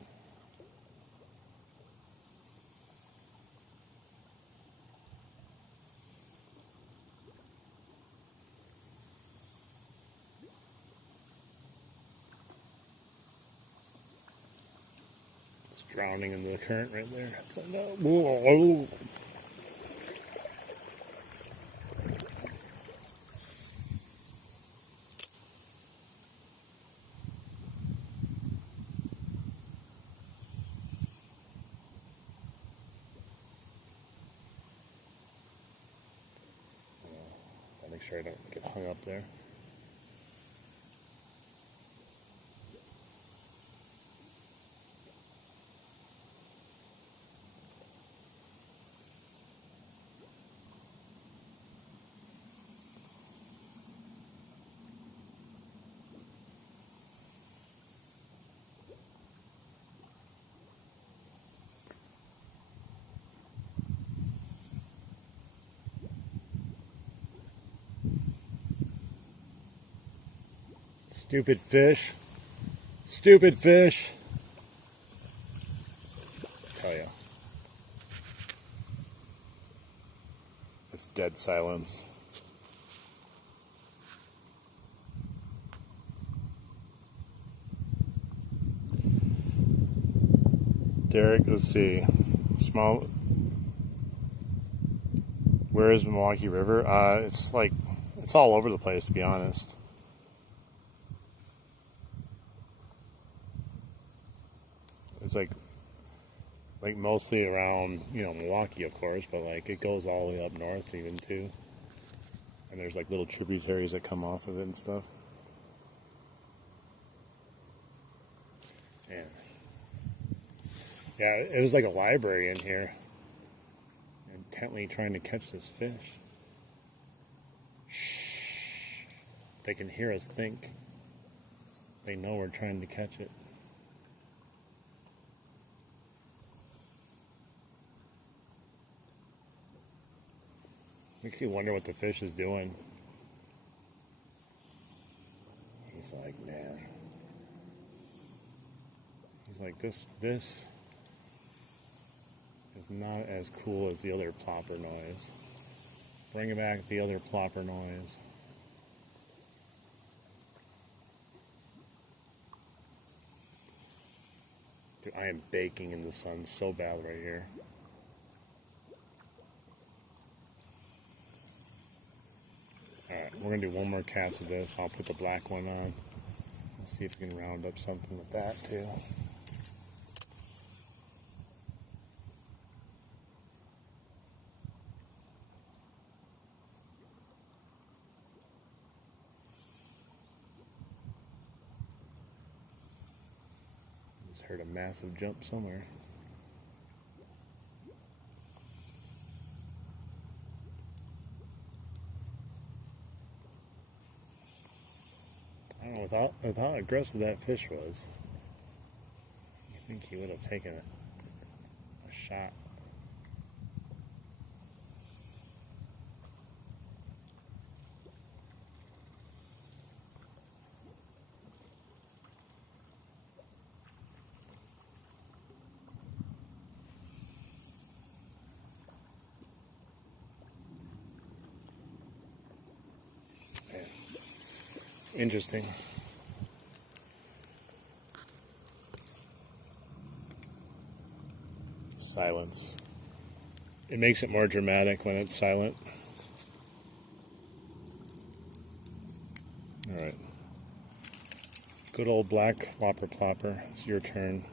It's drowning in the current right there. It's like, no. Whoa. Make sure I don't get hung up there. Stupid fish. Stupid fish. I tell you. It's dead silence. Derek, let's see. Small. Where is Milwaukee River? It's all over the place, to be honest. It's like mostly around, Milwaukee, of course, but it goes all the way up north even too. And there's little tributaries that come off of it and stuff. And yeah, it was like a library in here. Intently trying to catch this fish. Shh. They can hear us think. They know we're trying to catch it. Makes you wonder what the fish is doing. He's like, man. He's like, this is not as cool as the other plopper noise. Bring back the other plopper noise. Dude, I am baking in the sun so bad right here. Alright, we're going to do one more cast of this. I'll put the black one on. Let's see if we can round up something with that too. Just heard a massive jump somewhere. I don't know, with how aggressive that fish was, you think he would have taken a shot. Interesting. Silence. It makes it more dramatic when it's silent. Alright. Good old black Whopper plopper. It's your turn.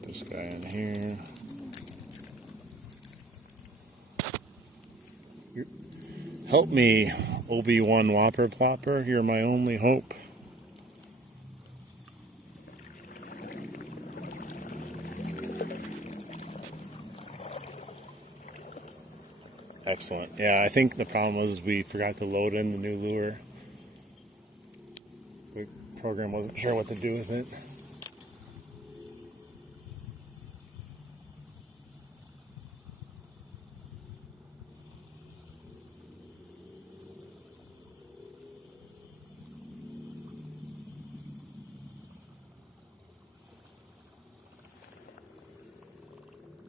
Put this guy in here. Help me, Obi-Wan Whopper plopper. You're my only hope. Excellent. Yeah, I think the problem was we forgot to load in the new lure. The program wasn't sure what to do with it.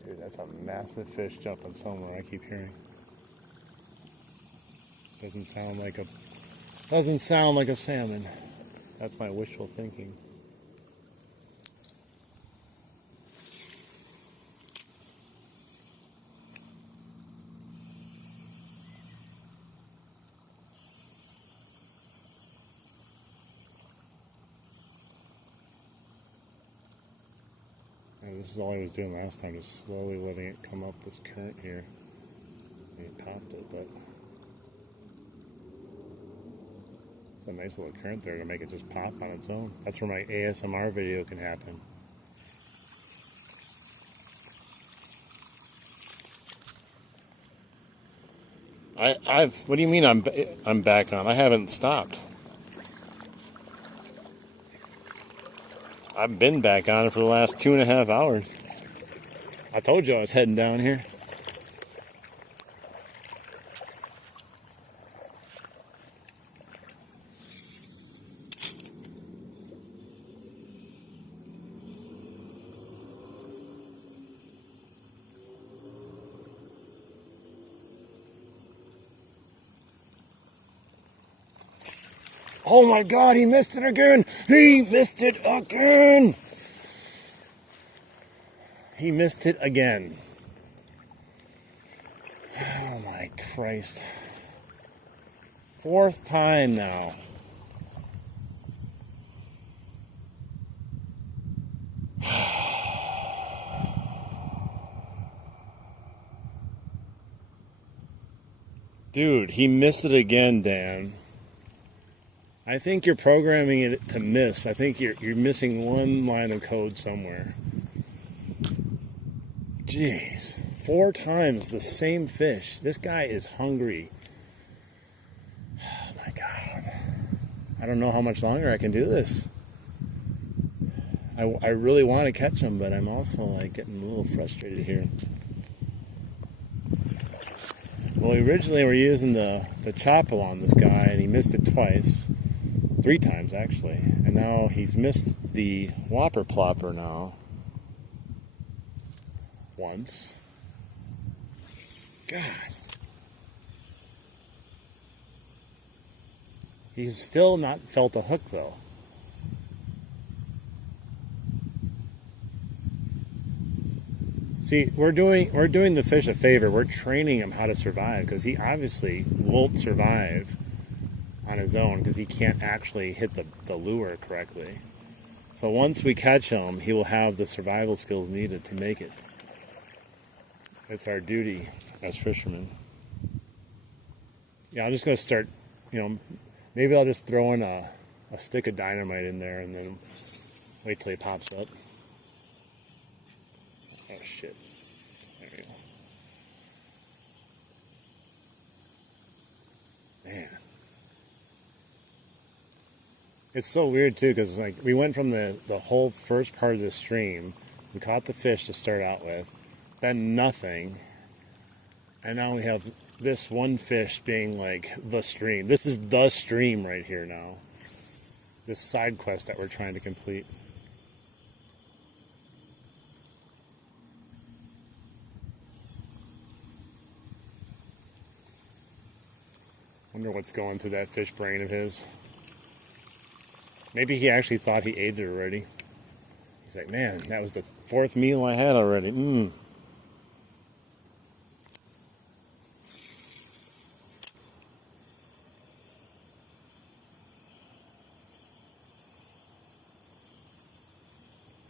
Dude, that's a massive fish jumping somewhere, I keep hearing. Doesn't sound like a salmon. That's my wishful thinking. And this is all I was doing last time, just slowly letting it come up this current here. And he popped it, but it's a nice little current there to make it just pop on its own. That's where my ASMR video can happen. What do you mean I'm back on? I haven't stopped. I've been back on it for the last 2.5 hours. I told you I was heading down here. Oh my God, he missed it again. He missed it again. He missed it again. Oh my Christ. 4th time now. Dude, he missed it again, Dan. I think you're programming it to miss. I think you're missing one line of code somewhere. Jeez. 4 times the same fish. This guy is hungry. Oh my God. I don't know how much longer I can do this. I really want to catch him, but I'm also like getting a little frustrated here. Well, originally we were using the chopple on this guy, and he missed it twice. 3 times, actually. And now he's missed the Whopper plopper now. Once. God. He's still not felt a hook, though. See, we're doing the fish a favor. We're training him how to survive, because he obviously won't survive on his own because he can't actually hit the lure correctly. So once we catch him, he will have the survival skills needed to make it. It's our duty as fishermen. Yeah, I'm just going to start, maybe I'll just throw in a stick of dynamite in there and then wait till he pops up. Oh, shit. There we go. Man. It's so weird, too, because we went from the whole first part of the stream. We caught the fish to start out with. Then nothing. And now we have this one fish being like the stream. This is the stream right here now. This side quest that we're trying to complete. Wonder what's going through that fish brain of his. Maybe he actually thought he ate it already. He's like, man, that was the 4th meal I had already.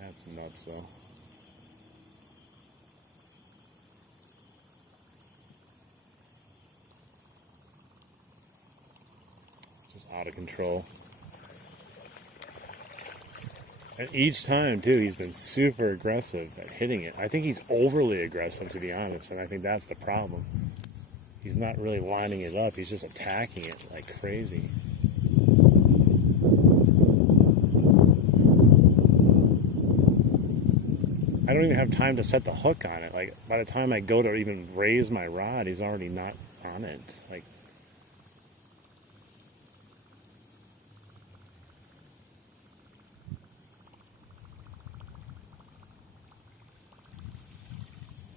That's nuts, though. Just out of control. And each time, too, he's been super aggressive at hitting it. I think he's overly aggressive, to be honest, and I think that's the problem. He's not really lining it up. He's just attacking it like crazy. I don't even have time to set the hook on it. Like, by the time I go to even raise my rod, he's already not on it. Like,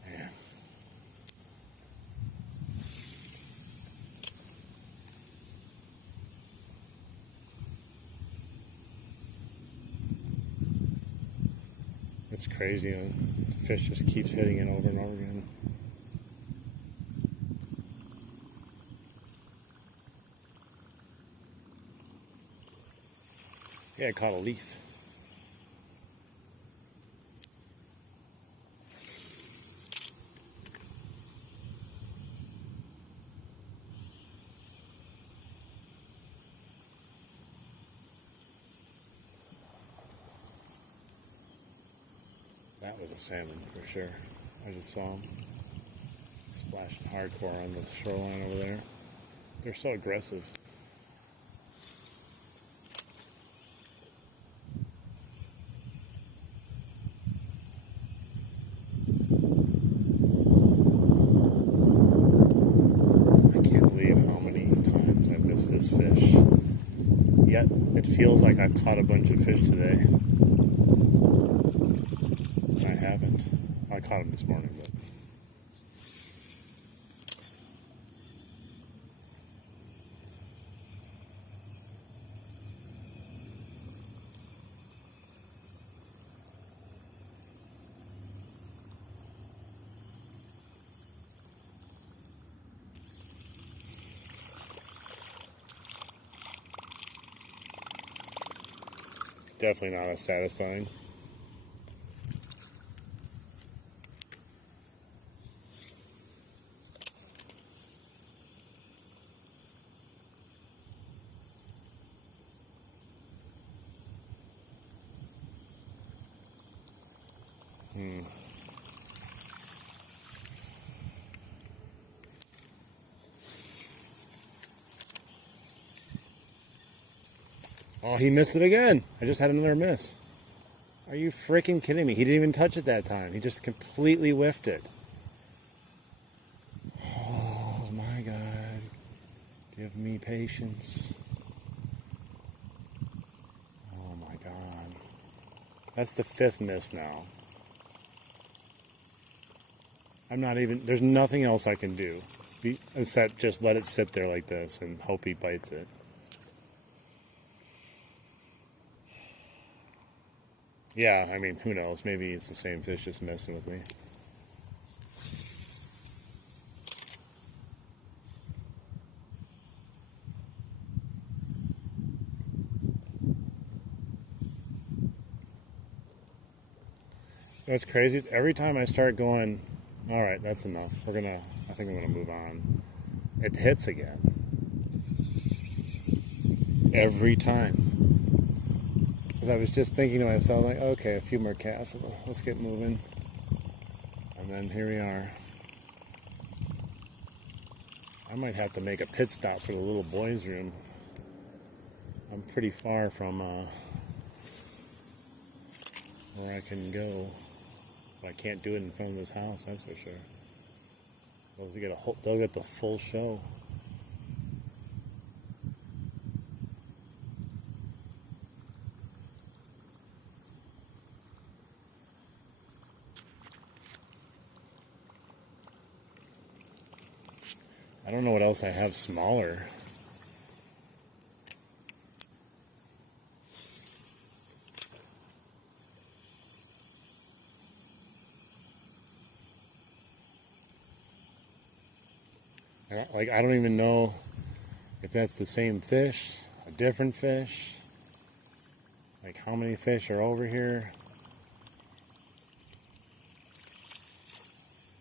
man. It's crazy. The fish just keeps hitting it over and over again. Yeah, I caught a leaf. That was a salmon for sure. I just saw him splashing hardcore on the shoreline over there. They're so aggressive. I can't believe how many times I've missed this fish. Yet it feels like I've caught a bunch of fish today. I haven't. I caught him this morning, but definitely not as satisfying. Oh, he missed it again. I just had another miss. Are you freaking kidding me? He didn't even touch it that time. He just completely whiffed it. Oh my God. Give me patience. Oh my God. That's the 5th miss now. I'm not even, there's nothing else I can do except just let it sit there like this and hope he bites it. Yeah, I mean, who knows? Maybe it's the same fish just messing with me. That's crazy. Every time I start going, all right, that's enough. I think I'm gonna move on. It hits again. Every time. Because I was just thinking to myself, like, okay, a few more casts. Let's get moving. And then here we are. I might have to make a pit stop for the little boys' room. I'm pretty far from where I can go. But I can't do it in front of this house, that's for sure. They'll get the full show. I don't know what else I have smaller. Like, I don't even know if that's the same fish, a different fish. Like, how many fish are over here?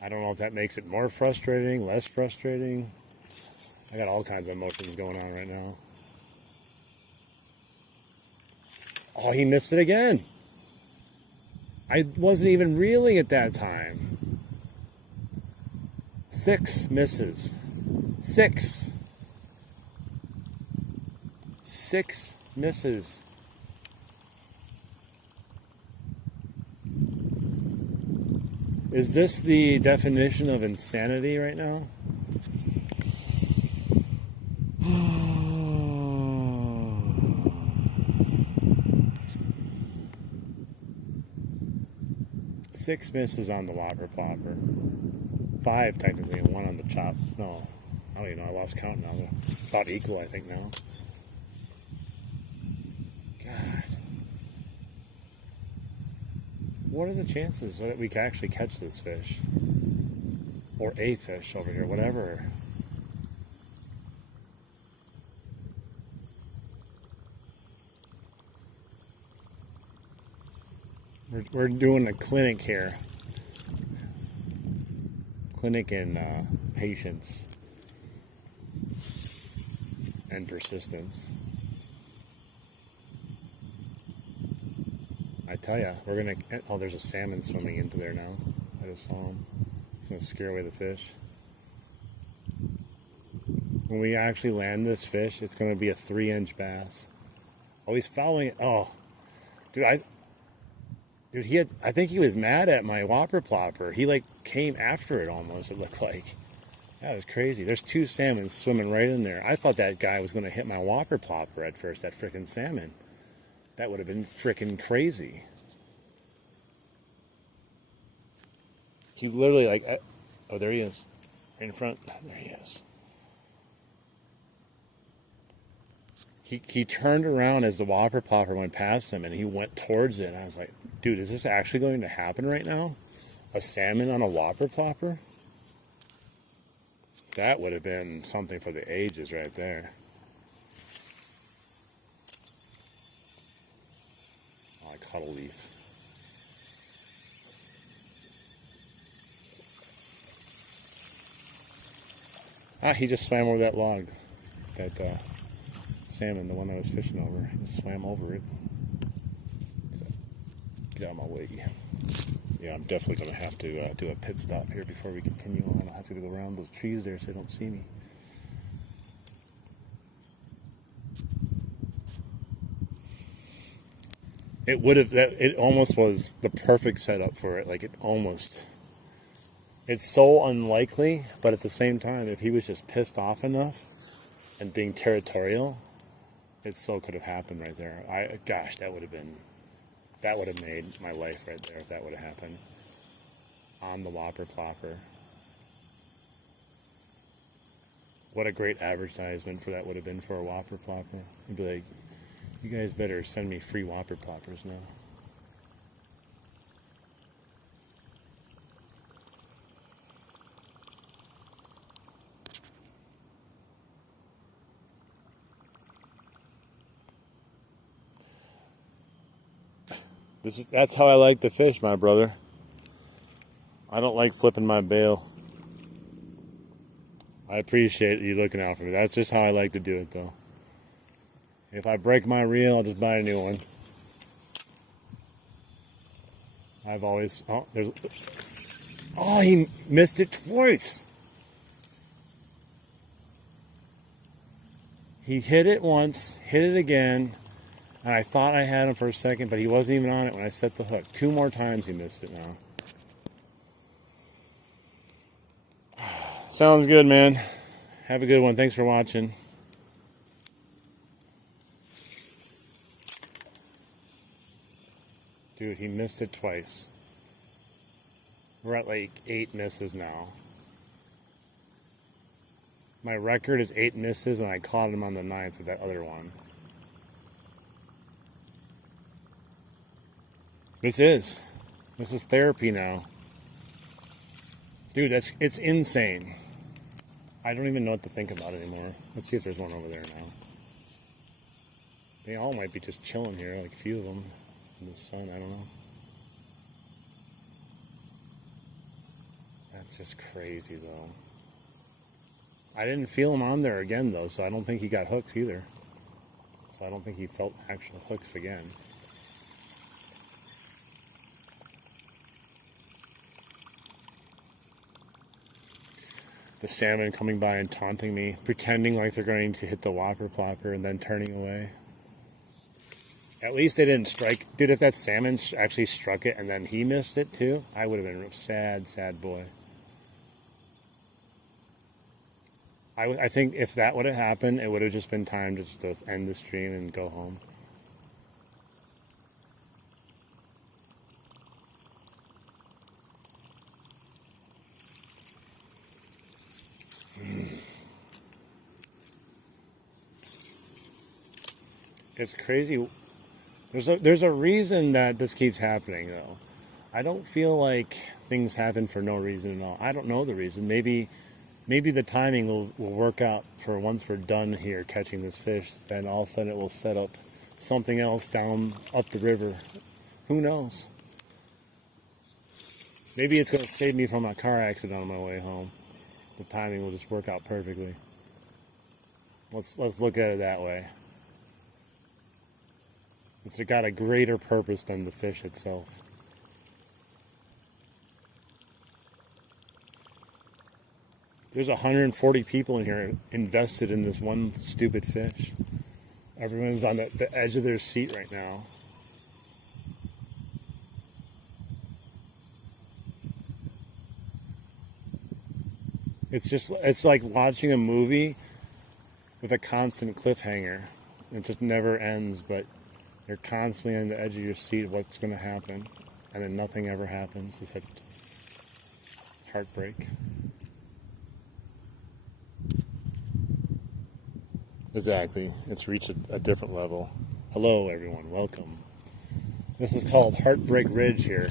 I don't know if that makes it more frustrating, less frustrating. I got all kinds of emotions going on right now. Oh, he missed it again. I wasn't even reeling at that time. 6 misses. 6. 6 misses. Is this the definition of insanity right now? Six misses on the Whopper Plopper. 5 technically, and 1 on the chop. No, I don't even know. I lost count now. About equal, I think, now. God. What are the chances that we can actually catch this fish? Or a fish over here, whatever. We're doing a clinic here. Clinic in patience and persistence. I tell ya, we're gonna. Oh, there's a salmon swimming into there now. I just saw him. He's gonna scare away the fish. When we actually land this fish, it's gonna be a 3-inch bass. Oh, he's following it. Oh, dude, I think he was mad at my Whopper Plopper. He like came after it almost. It looked like. That was crazy. There's 2 salmon swimming right in there. I thought that guy was gonna hit my Whopper Plopper at first. That frickin' salmon. That would have been frickin' crazy. He literally like, oh, there he is, right in front. There he is. He turned around as the Whopper Plopper went past him, and he went towards it. And I was like, dude, is this actually going to happen right now? A salmon on a Whopper Plopper? That would have been something for the ages right there. cuddle leaf. Ah, he just swam over that log. That salmon, the one I was fishing over. He just swam over it. So, get out of my way. Yeah, I'm definitely going to have to do a pit stop here before we continue on. I'll have to go around those trees there so they don't see me. It almost was the perfect setup for it. Like, it's so unlikely, but at the same time, if he was just pissed off enough and being territorial, it so could have happened right there. Gosh, that would have made my life right there if that would have happened on the Whopper Plopper. What a great advertisement for that would have been for a Whopper Plopper. You'd be like, you guys better send me free Whopper Ploppers now. That's how I like to fish, my brother. I don't like flipping my bail. I appreciate you looking out for me. That's just how I like to do it, though. If I break my reel, I'll just buy a new one. I've always... Oh, he missed it twice. He hit it once, hit it again, and I thought I had him for a second, but he wasn't even on it when I set the hook. 2 more times he missed it now. Sounds good, man. Have a good one. Thanks for watching. Dude, he missed it twice. We're at like 8 misses now. My record is 8 misses, and I caught him on the 9th with that other one. This is therapy now. Dude, it's insane. I don't even know what to think about it anymore. Let's see if there's one over there now. They all might be just chilling here, like a few of them in the sun, I don't know. That's just crazy, though. I didn't feel him on there again, though, so I don't think he got hooks either. So I don't think he felt actual hooks again. The salmon coming by and taunting me, pretending like they're going to hit the Whopper Plopper and then turning away. At least they didn't strike. Dude, if that salmon actually struck it and then he missed it too, I would have been a sad, sad boy. I think if that would have happened, it would have just been time just to end the stream and go home. It's crazy. There's a reason that this keeps happening, though. I don't feel like things happen for no reason at all. I don't know the reason. Maybe the timing will work out for once we're done here catching this fish. Then all of a sudden it will set up something else up the river. Who knows? Maybe it's going to save me from a car accident on my way home. The timing will just work out perfectly. Let's look at it that way. It's got a greater purpose than the fish itself. There's 140 people in here invested in this one stupid fish. Everyone's on the edge of their seat right now. It's like watching a movie with a constant cliffhanger. It just never ends, but you're constantly on the edge of your seat of what's going to happen, and then nothing ever happens except heartbreak. Exactly. It's reached a different level. Hello, everyone. Welcome. This is called Heartbreak Ridge here.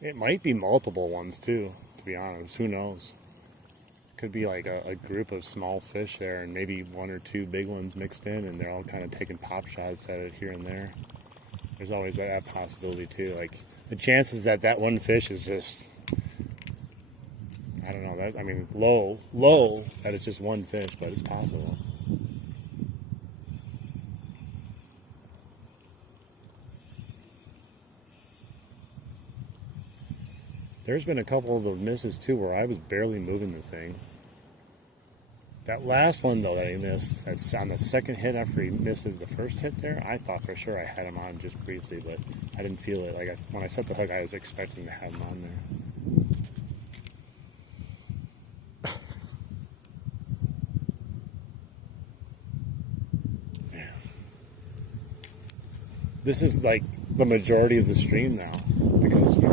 It might be multiple ones too, to be honest. Who knows? Could be like a group of small fish there and maybe one or two big ones mixed in and they're all kind of taking pop shots at it here and there. There's always that possibility too. Like the chances that that one fish is just, I don't know, that, I mean, low that it's just one fish, but it's possible. There's been a couple of the misses too where I was barely moving the thing. That last one though that he missed, that's on the second hit after he missed the first hit there, I thought for sure I had him on just briefly, but I didn't feel it. Like when I set the hook, I was expecting to have him on there. This is like the majority of the stream now because we're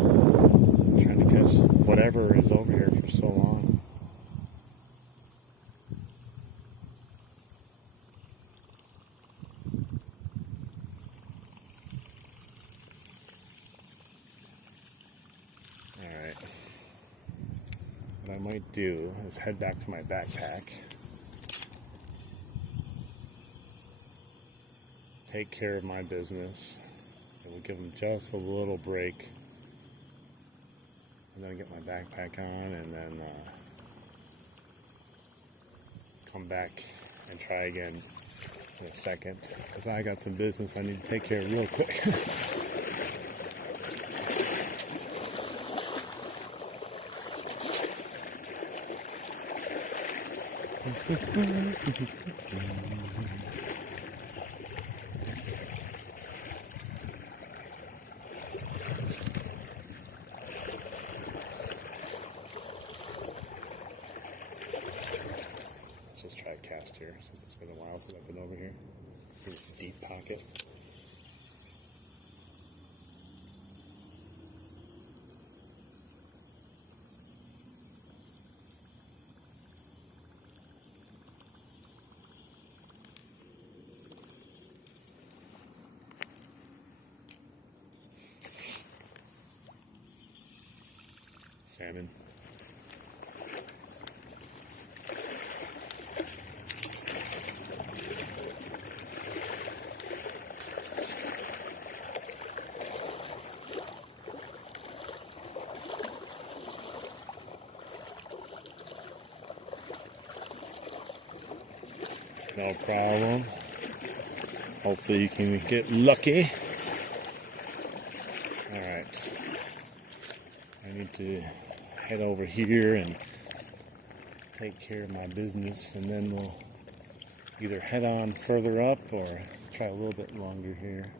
trying to catch whatever is over here for so long. Alright. What I might do is head back to my backpack, take care of my business, and we'll give them just a little break. And then get my backpack on and then come back and try again in a second because I got some business I need to take care of real quick. Let's just try a cast here since it's been a while since I've been over here. In this deep pocket. Salmon. No problem. Hopefully you can get lucky. Alright. I need to head over here and take care of my business and then we'll either head on further up or try a little bit longer here.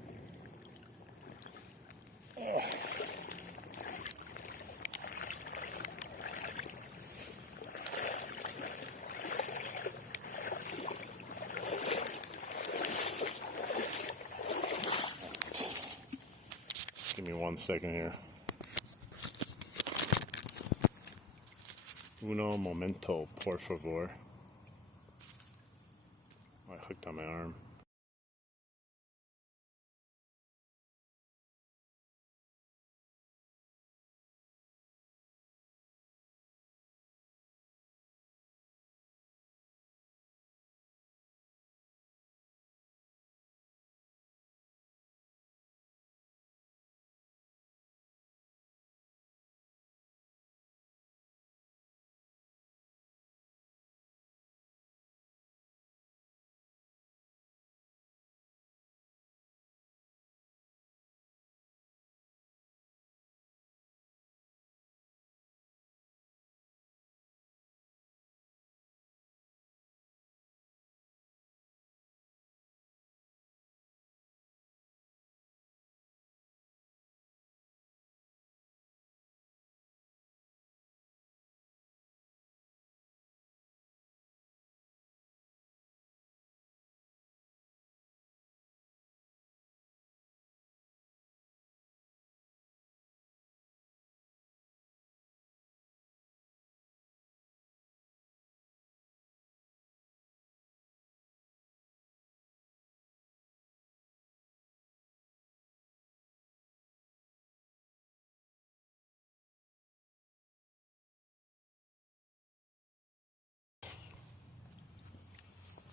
Give me 1 second here. Uno momento, por favor. I hooked on my arm.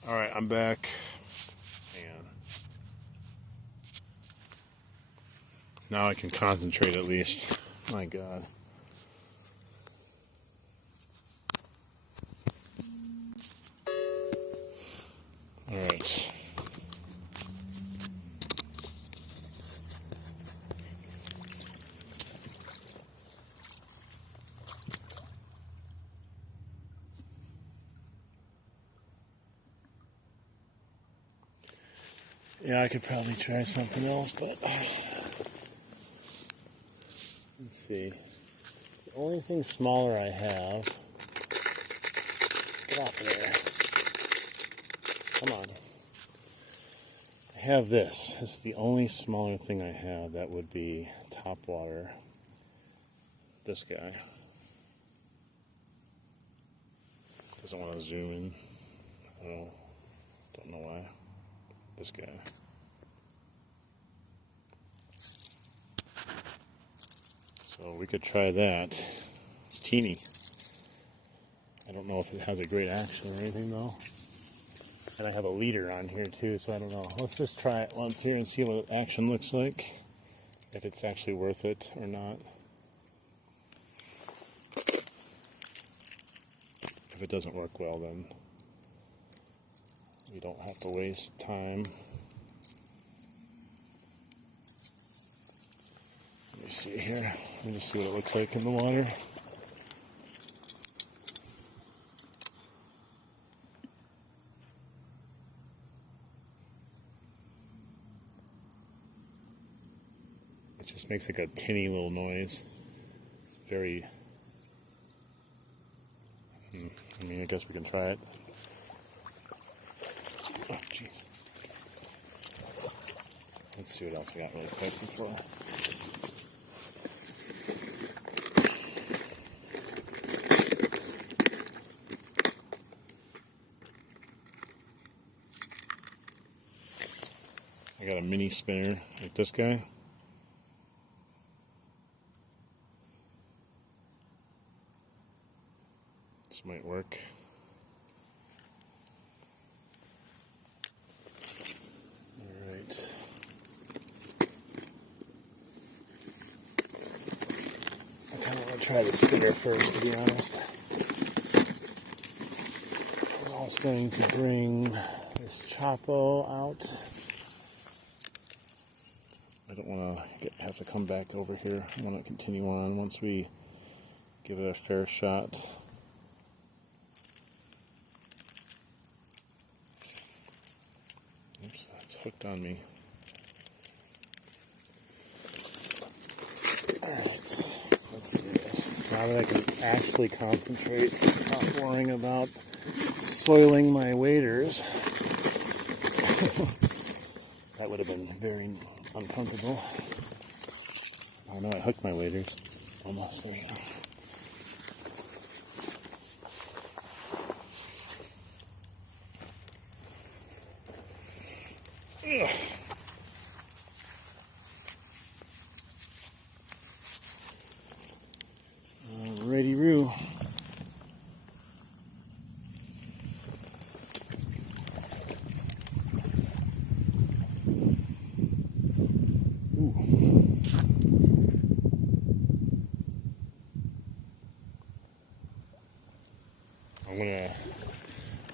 Alright, I'm back. Hang on. Now I can concentrate at least. My God. Alright. Yeah, I could probably try something else, but let's see. The only thing smaller I have. Get off of there. Come on. I have this. This is the only smaller thing I have. That would be Topwater. This guy. Doesn't want to zoom in. Don't know why. This guy. So we could try that. It's teeny. I don't know if it has a great action or anything though. And I have a leader on here too, so I don't know. Let's just try it once here and see what action looks like. If it's actually worth it or not. If it doesn't work well, then we don't have to waste time. Let me see here. Let me just see what it looks like in the water. It just makes like a tinny little noise. It's very... I mean, I guess we can try it. Oh, jeez. Let's see what else we got really quick before. I got a mini spinner like this guy. This might work. Alright. I kind of want to try the spinner first, to be honest. I'm also going to bring this Chapo out. I don't want to have to come back over here. I want to continue on once we give it a fair shot. Oops, that's hooked on me. Alright, let's do this. Now that I can actually concentrate, not worrying about soiling my waders. That would have been very uncomfortable. Oh no, I hooked my waders. Almost there. Ugh. Alrighty-roo.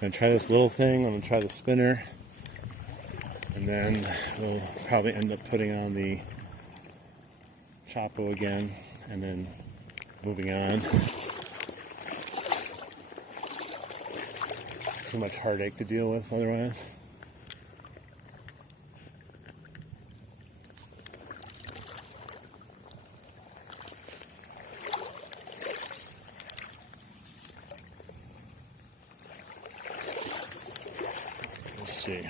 I'm gonna try this little thing. I'm gonna try the spinner, and then we'll probably end up putting on the Chapo again, and then moving on. Too much heartache to deal with otherwise. Let's see.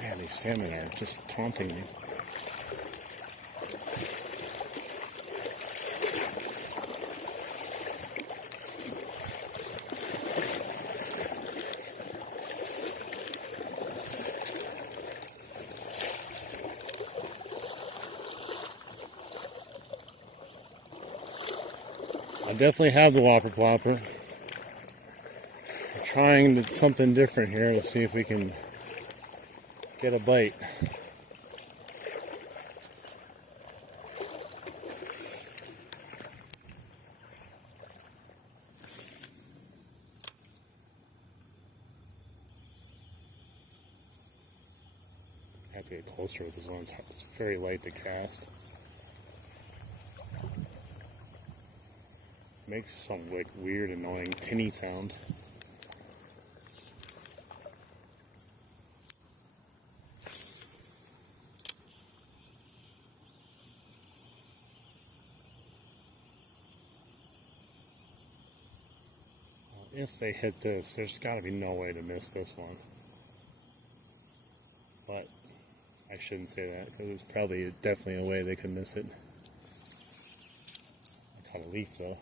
Man, these salmon are just taunting me. I definitely have the Whopper Plopper. I trying something different here to see if we can get a bite. I have to get closer with this one. It's very light to cast. Makes some like weird, annoying tinny sound. If they hit this, there's got to be no way to miss this one. But I shouldn't say that because it's probably definitely a way they could miss it. I caught a leaf though.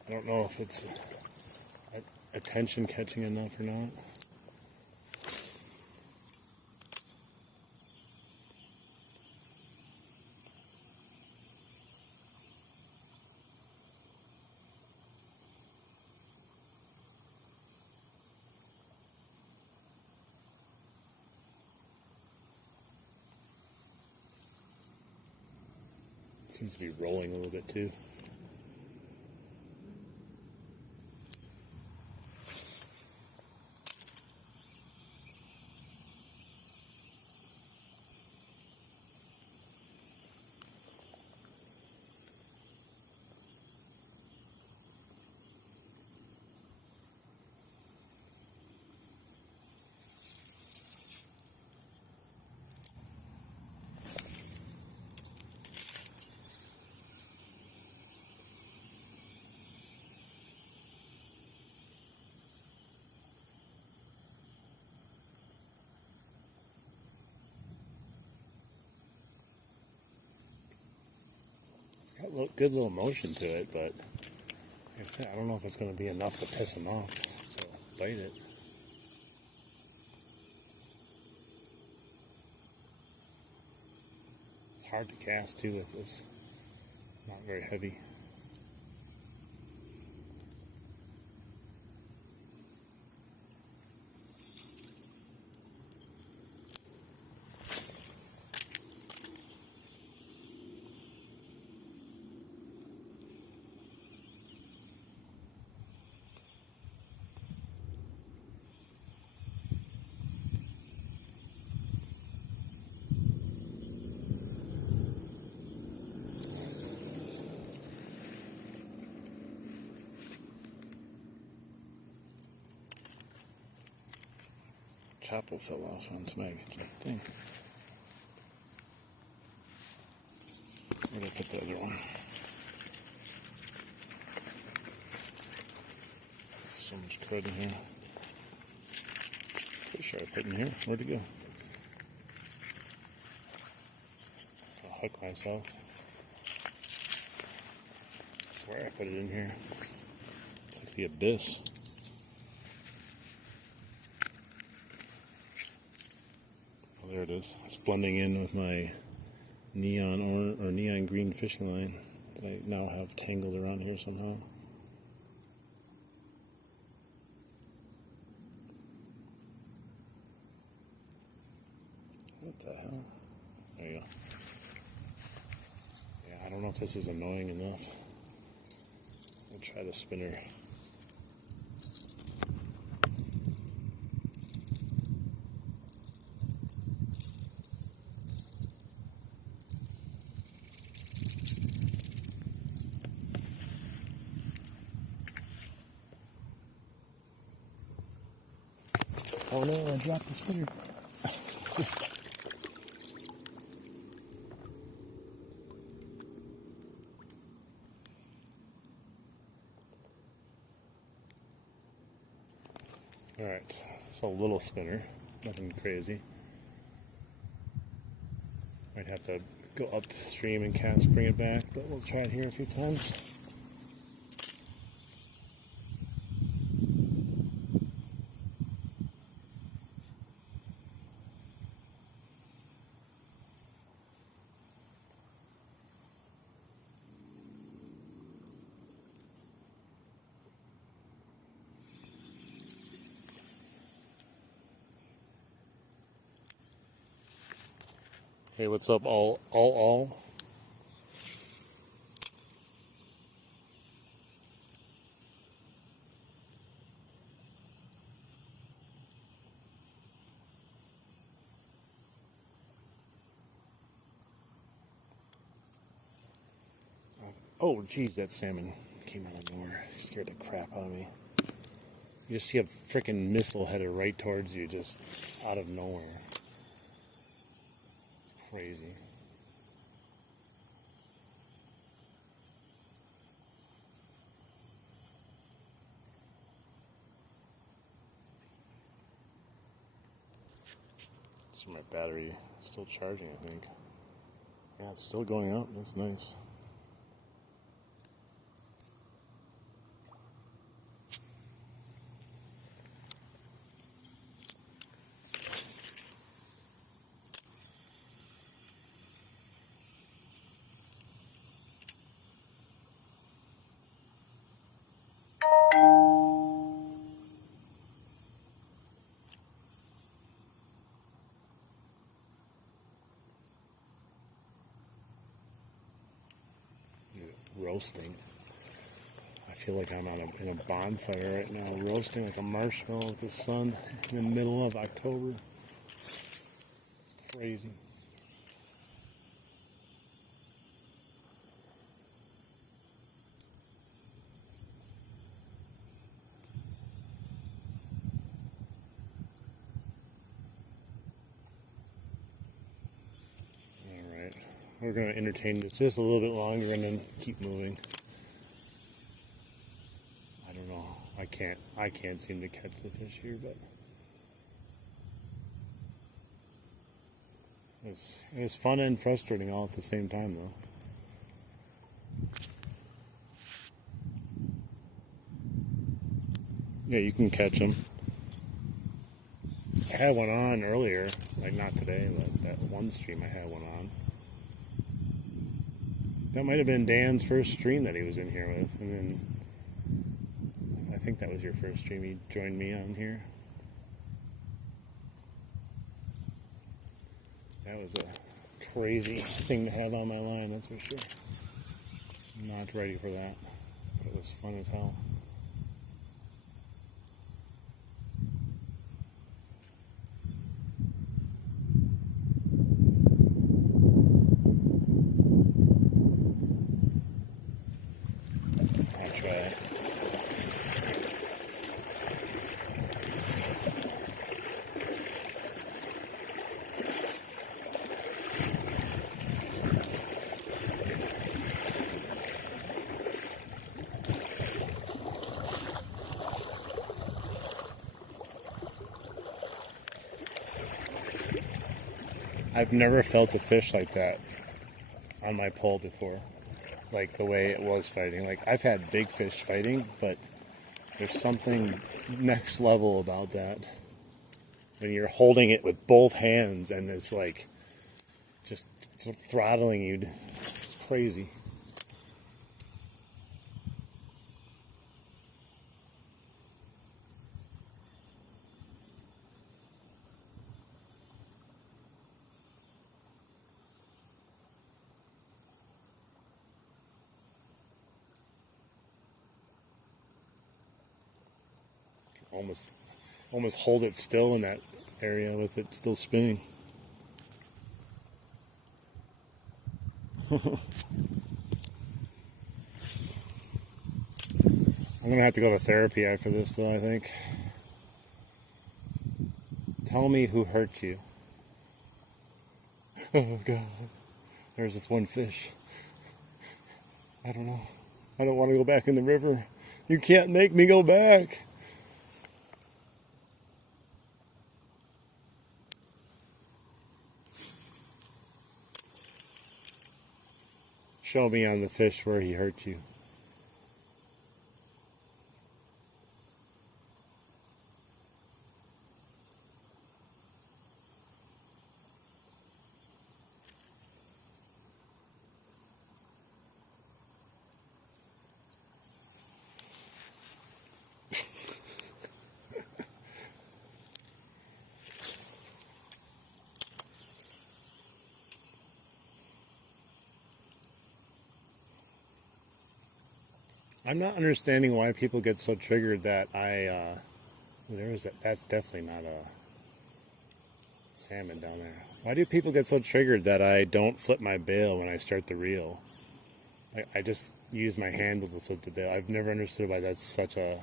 I don't know if it's attention catching enough or not. It seems to be rolling a little bit too. Got a good little motion to it, but like I said, I don't know if it's going to be enough to piss him off. So bite it. It's hard to cast too with this. Not very heavy. Chapel fell off onto my thing. Where did I put the other one? So much crud in here. Pretty sure I put it in here. Where'd it go? I'll hook myself. I swear I put it in here. It's like the abyss. There it is. It's blending in with my neon orange or neon green fishing line that I now have tangled around here somehow. What the hell? There you go. Yeah, I don't know if this is annoying enough. I'll try the spinner. Oh no, I dropped the spinner. Alright, it's a little spinner, nothing crazy. Might have to go upstream and cast, bring it back, but we'll try it here a few times. Hey, what's up, all? Oh, geez, that salmon came out of nowhere. He scared the crap out of me. You just see a freaking missile headed right towards you, just out of nowhere. It's crazy. So my battery is still charging, I think. Yeah, it's still going up. That's nice. Roasting. I feel like I'm in a bonfire right now, roasting like a marshmallow with the sun in the middle of October. It's crazy. Alright, we're going to entertain this just a little bit longer and then keep moving. I don't know. I can't seem to catch the fish here, but it's fun and frustrating all at the same time, though. Yeah, you can catch them. I had one on earlier, like not today, but that one stream I had one on. That might have been Dan's first stream that he was in here with, and then I think that was your first stream he joined me on here. That was a crazy thing to have on my line, that's for sure. Not ready for that, but it was fun as hell. I'll try it. I've never felt a fish like that on my pole before, like the way it was fighting. Like, I've had big fish fighting, but there's something next level about that. When you're holding it with both hands and it's like just throttling you. It's crazy. Almost hold it still in that area with it still spinning. I'm gonna have to go to therapy after this, though, I think. Tell me who hurt you. Oh God, there's this one fish. I don't know. I don't want to go back in the river. You can't make me go back. Show me on the fish where he hurt you. I'm not understanding why people get so triggered that that's definitely not a salmon down there. Why do people get so triggered that I don't flip my bail when I start the reel? I just use my handle to flip the bail. I've never understood why that's such a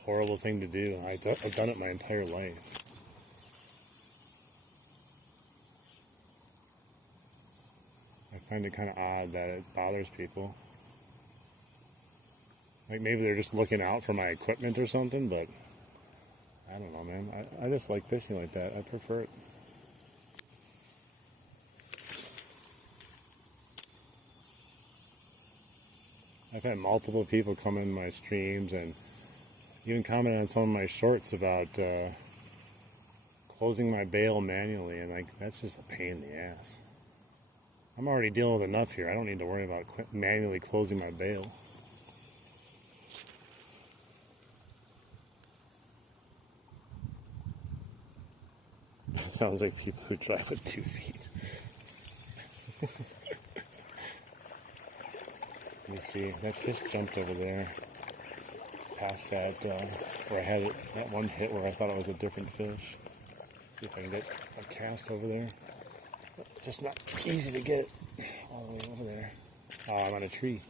horrible thing to do. I've done it my entire life. I find it kind of odd that it bothers people. Like maybe they're just looking out for my equipment or something, but I don't know, man. I just like fishing like that. I prefer it. I've had multiple people come in my streams and even comment on some of my shorts about closing my bail manually, and like that's just a pain in the ass. I'm already dealing with enough here. I don't need to worry about manually closing my bail. Sounds like people who drive with 2 feet. Let me see. That fish jumped over there. Past that, where I had that one hit where I thought it was a different fish. See if I can get a cast over there. Just not easy to get all the way over there. Oh, I'm on a tree.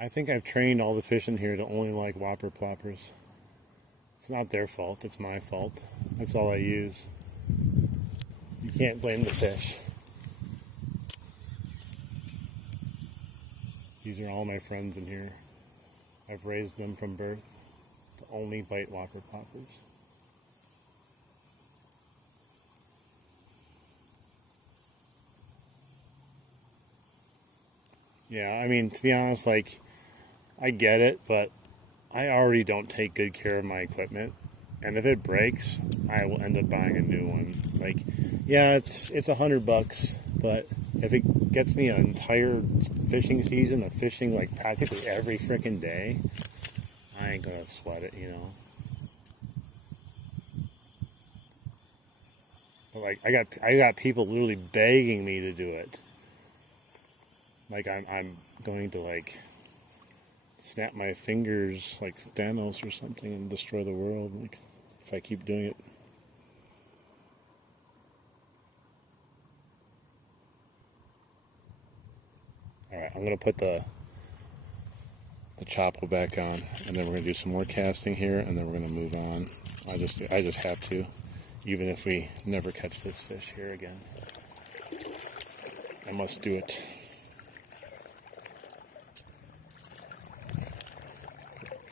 I think I've trained all the fish in here to only like Whopper ploppers. It's not their fault, it's my fault. That's all I use. You can't blame the fish. These are all my friends in here. I've raised them from birth to only bite Whopper ploppers. Yeah, I mean, to be honest, like, I get it, but I already don't take good care of my equipment. And if it breaks, I will end up buying a new one. Like, yeah, it's $100, but if it gets me an entire fishing season of fishing like practically every freaking day, I ain't gonna sweat it, you know. But like, I got people literally begging me to do it. Like I'm going to like snap my fingers like Thanos or something and destroy the world. Like if I keep doing it. All right, I'm gonna put the chopper back on, and then we're gonna do some more casting here, and then we're gonna move on. I just have to, even if we never catch this fish here again. I must do it.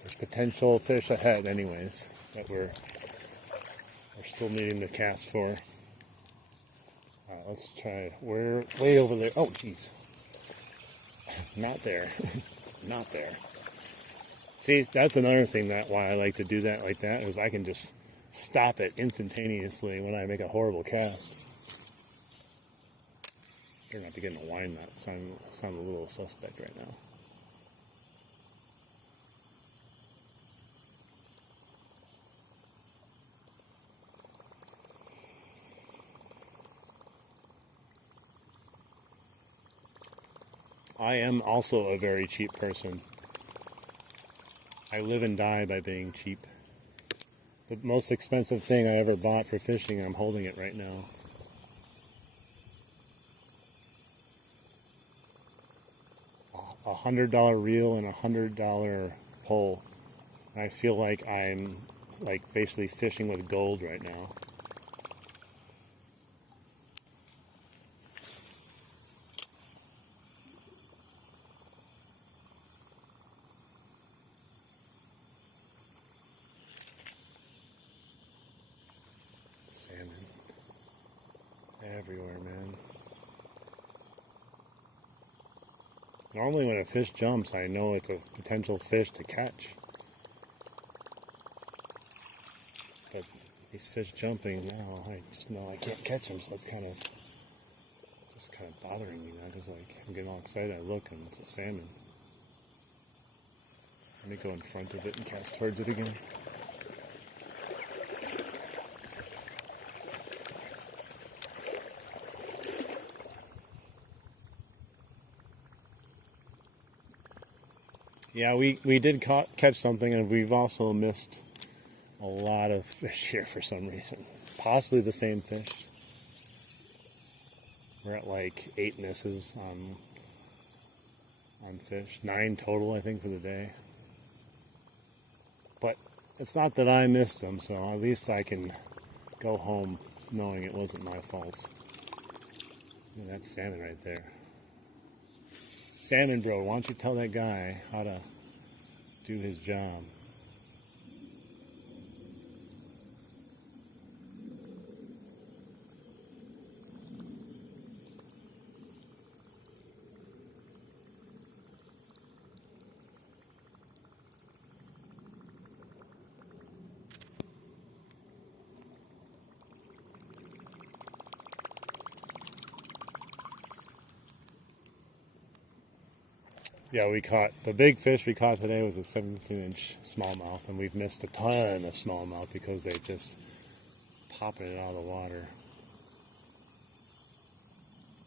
There's potential fish ahead, anyways, that we're still needing to cast for. All right, let's try. We're way over there. Oh, jeez. Not there. Not there. See, that's another thing that why I like to do that like that is I can just stop it instantaneously when I make a horrible cast. Better not be getting a wine knot. Sound a little suspect right now. I am also a very cheap person. I live and die by being cheap. The most expensive thing I ever bought for fishing, I'm holding it right now. $100 reel and $100 pole. I feel like I'm like basically fishing with gold right now. Normally when a fish jumps, I know it's a potential fish to catch. But these fish jumping now, I just know I can't catch them, so it's kind of bothering me now, because like I'm getting all excited. I look and it's a salmon. Let me go in front of it and cast towards it again. Yeah, we did catch something, and we've also missed a lot of fish here for some reason. Possibly the same fish. We're at like 8 misses on fish. 9 total, I think, for the day. But it's not that I missed them, so at least I can go home knowing it wasn't my fault. And that's salmon right there. Salmon bro, why don't you tell that guy how to do his job? Yeah, we caught, the big fish we caught today was a 17-inch smallmouth, and we've missed a ton of smallmouth because they just popping it out of the water.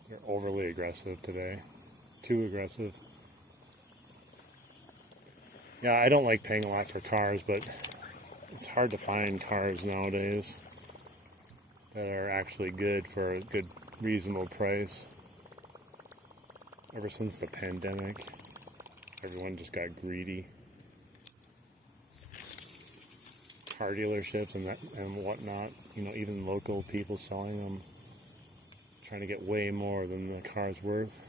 They're overly aggressive today. Too aggressive. Yeah, I don't like paying a lot for cars, but it's hard to find cars nowadays that are actually good for a good, reasonable price. Ever since the pandemic, everyone just got greedy. Car dealerships and whatnot, you know, even local people selling them, trying to get way more than the car's worth.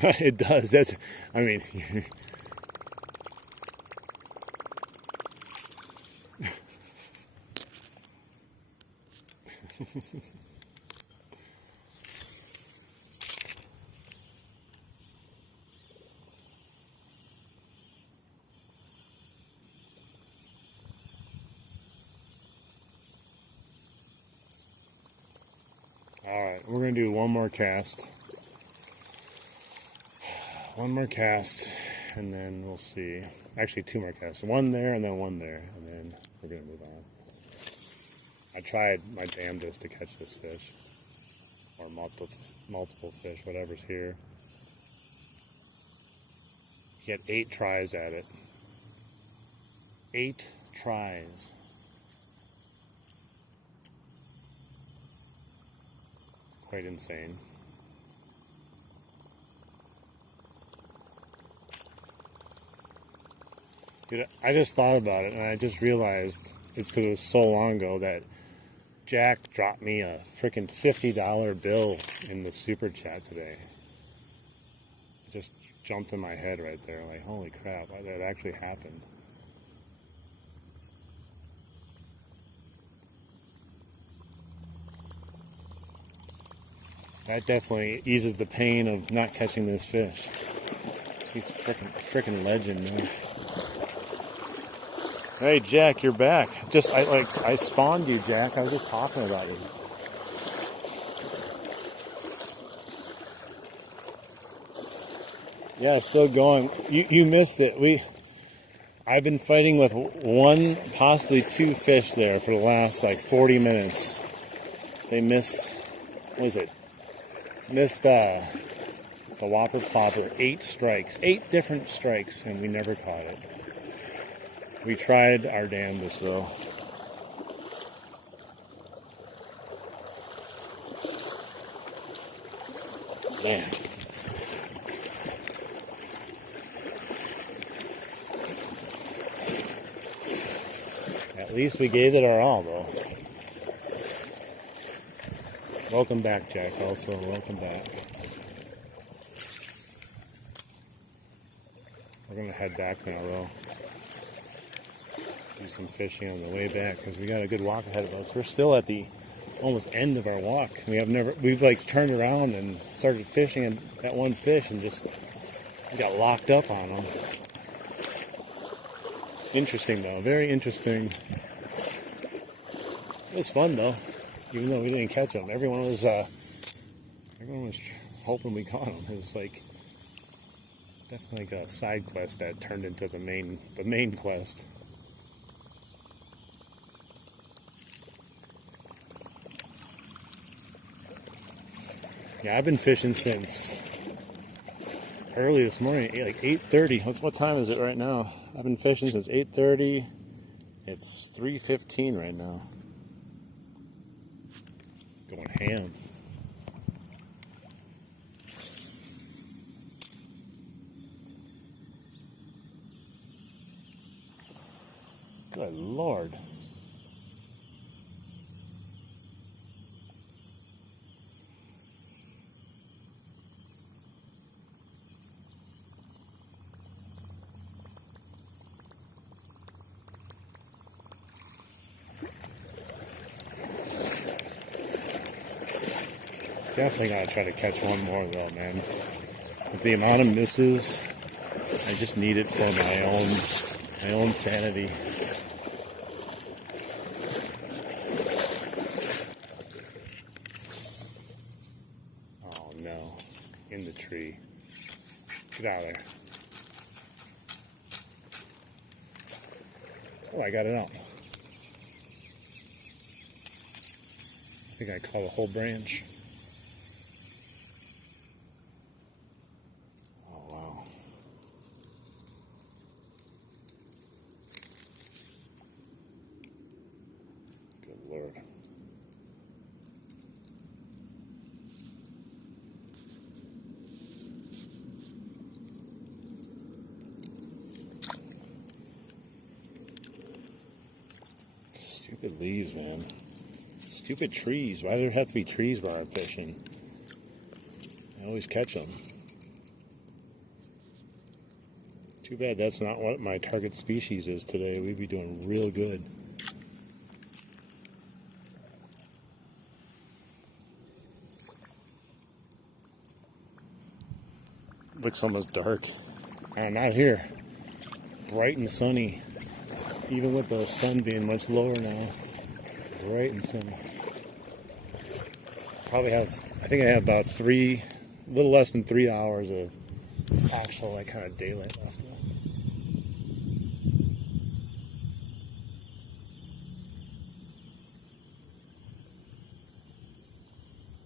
It does. That's, I mean, alright, we're going to do one more cast. One more cast, and then we'll see. Actually, 2 more casts. One there, and then one there, and then we're going to move on. I tried my damnedest to catch this fish. Or multiple fish, whatever's here. He had 8 tries at it. 8 tries. It's quite insane. Dude, I just thought about it, and I just realized it's because it was so long ago that Jack dropped me a freaking $50 bill in the super chat today. It just jumped in my head right there, like, holy crap, that actually happened. That definitely eases the pain of not catching this fish. He's freaking legend, man. Hey Jack, you're back. I spawned you, Jack. I was just talking about you. Yeah, still going. You missed it. I've been fighting with 1, possibly 2 fish there for the last like 40 minutes. They missed. What was it? Missed the Whopper Plopper. 8 strikes, 8 different strikes, and we never caught it. We tried our damnedest, though. Man. At least we gave it our all, though. Welcome back, Jack, also. Welcome back. We're going to head back now, though. Do some fishing on the way back because we got a good walk ahead of us. We're still at the almost end of our walk. We've like turned around and started fishing and that one fish and just got locked up on them. Interesting though, very interesting. It was fun though, even though we didn't catch them. Everyone was hoping we caught them. It was like definitely like a side quest that turned into the main quest. Yeah, I've been fishing since early this morning, like 8:30. What time is it right now? I've been fishing since 8:30. It's 3:15 right now. Going ham. Good Lord. Definitely gotta try to catch one more though, man. With the amount of misses, I just need it for my own sanity. Oh no, in the tree. Get out of there. Oh, I got it out. I think I caught a whole branch. Lord. Stupid leaves, man. Stupid trees. Why do there have to be trees while I'm fishing? I always catch them. Too bad that's not what my target species is today. We'd be doing real good. Looks almost dark. Not here. Bright and sunny. Even with the sun being much lower now. Bright and sunny. I think I have about a little less than 3 hours of actual like kind of daylight left.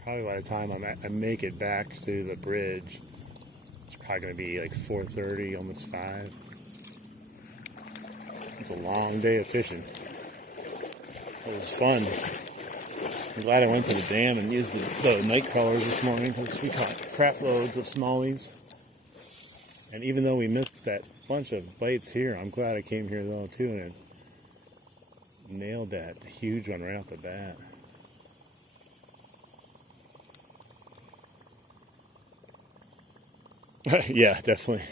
Probably by the time I make it back to the bridge, it's probably going to be like 4:30, almost 5. It's a long day of fishing. It was fun. I'm glad I went to the dam and used the night crawlers this morning because we caught crap loads of smallies. And even though we missed that bunch of bites here, I'm glad I came here though too and nailed that huge one right off the bat. Yeah, definitely.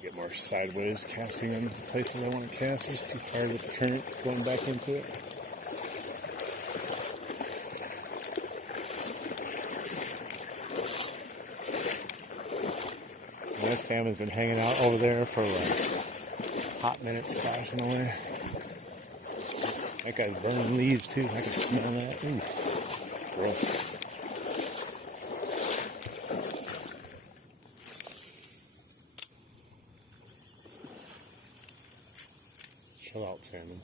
Get more sideways casting in the places I want to cast. It's too hard with the current going back into it. And that salmon's been hanging out over there for like hot minutes, splashing away. That guy's burning leaves too. I can smell that. Ooh, gross. Chill out, salmon.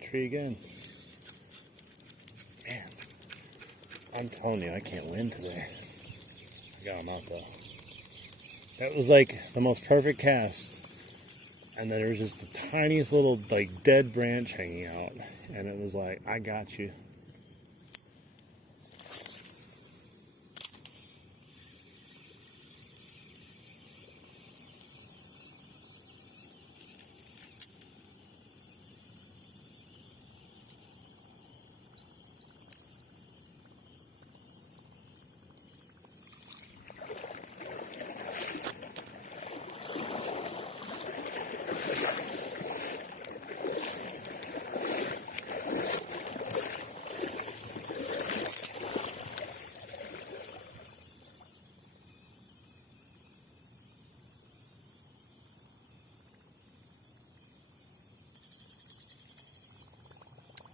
dead tree again. Man, I'm telling you, I can't win today. I got him out though. That was like the most perfect cast. And then there was just the tiniest little like dead branch hanging out. And it was like, I got you.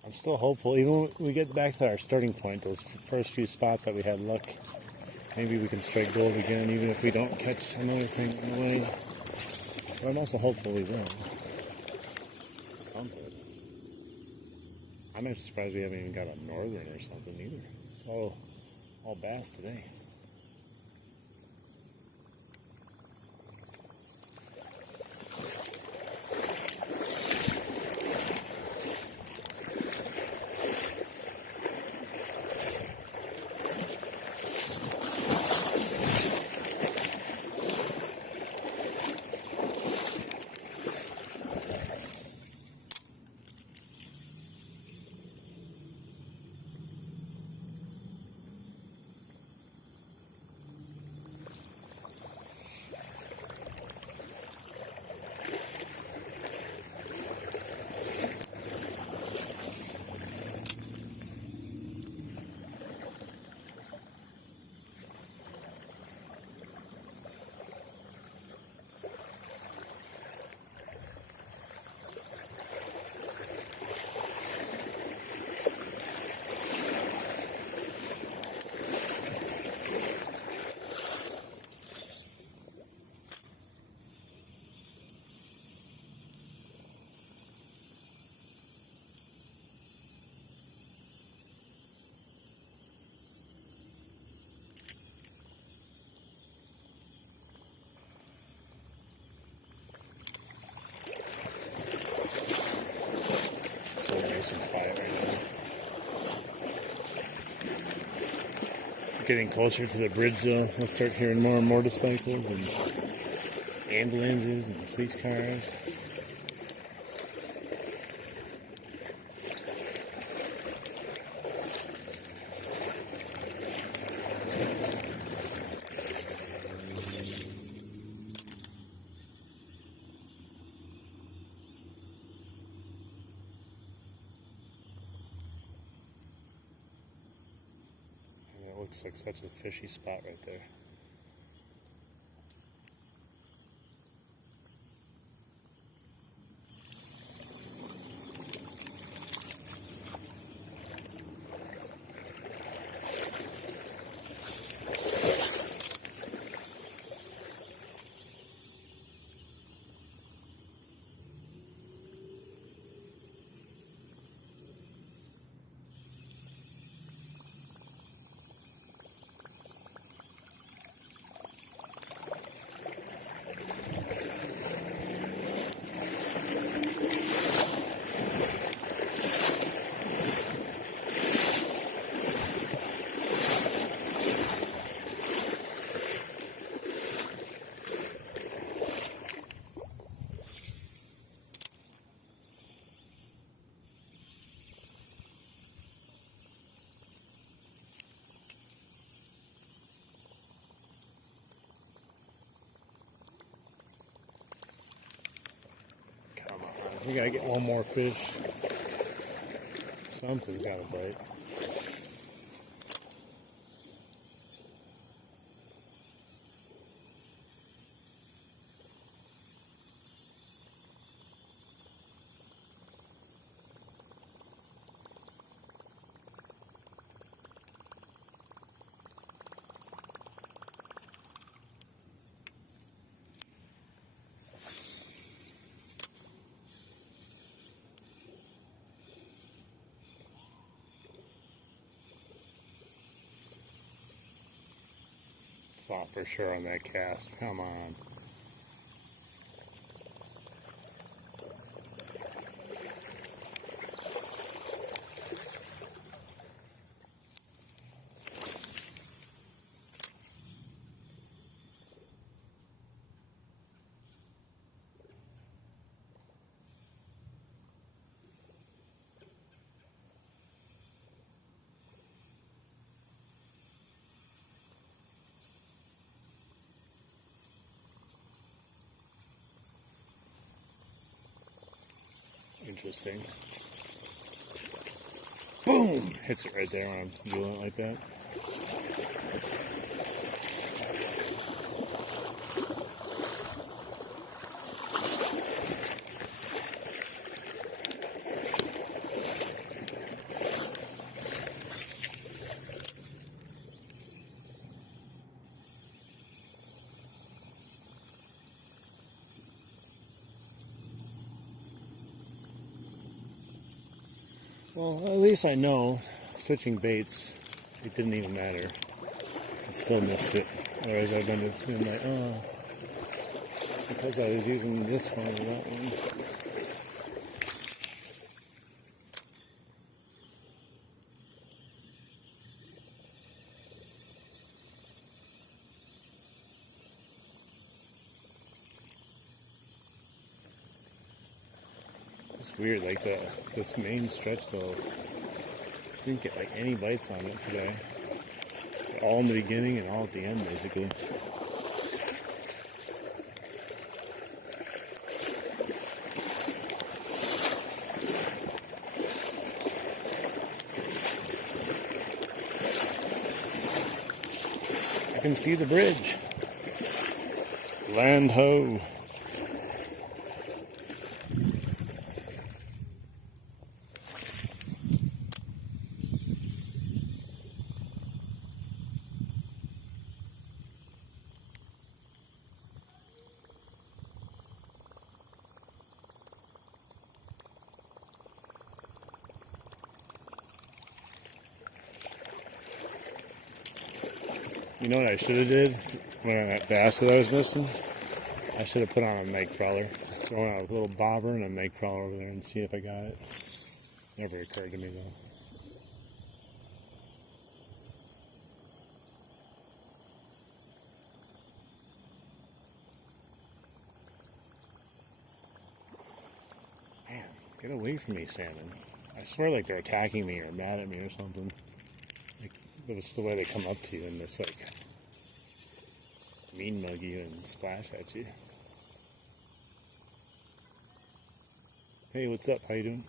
I'm still hopeful, even when we get back to our starting point, those first few spots that we had luck, maybe we can strike gold again, even if we don't catch another thing on the way. But I'm also hopeful we will. Something. I'm actually surprised we haven't even got a northern or something either. It's all bass today. So nice and quiet right now. Getting closer to the bridge though, we'll start hearing more motorcycles and ambulances and police cars. Looks like such a fishy spot right there. We gotta get one more fish. Something's gotta bite. Thought for sure on that cast. Come on. Interesting. Boom! Hits it right there when I'm doing it like that. Well, at least I know switching baits, it didn't even matter. I still missed it. Otherwise I've been just been like, oh, because I was using this one or that one. It's weird, like this main stretch though, didn't get like any bites on it today. All in the beginning and all at the end basically. I can see the bridge. Land ho. You know what I should have did when that bass that I was missing? I should have put on a night crawler. Just throw out a little bobber and a night crawler over there and see if I got it. Never occurred to me though. Man, get away from me, salmon. I swear like they're attacking me or mad at me or something. Like, it's the way they come up to you and it's like mean mug you and splash at you. Hey, what's up? How you doing?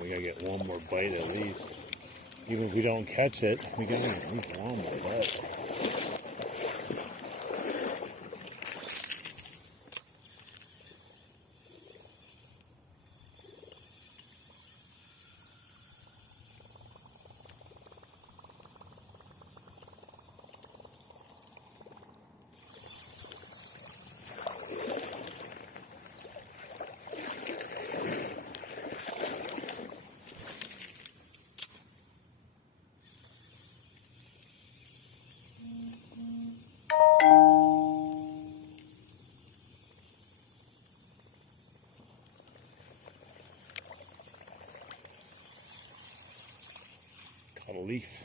We gotta get one more bite at least. Even if we don't catch it, we gotta get one more bite. leaf.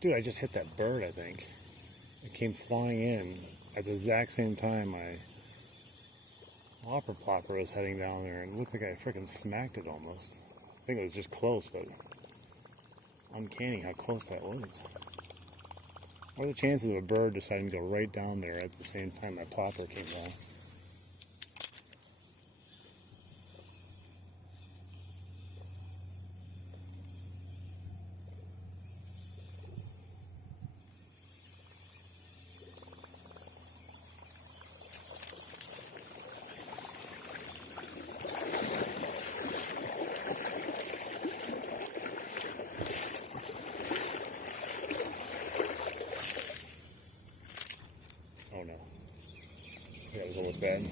Dude, I just hit that bird, I think. It came flying in at the exact same time my Whopper plopper was heading down there, and it looked like I freaking smacked it almost. I think it was just close, but uncanny how close that was. What are the chances of a bird deciding to go right down there at the same time my plopper came down? Oh no. That was almost bad.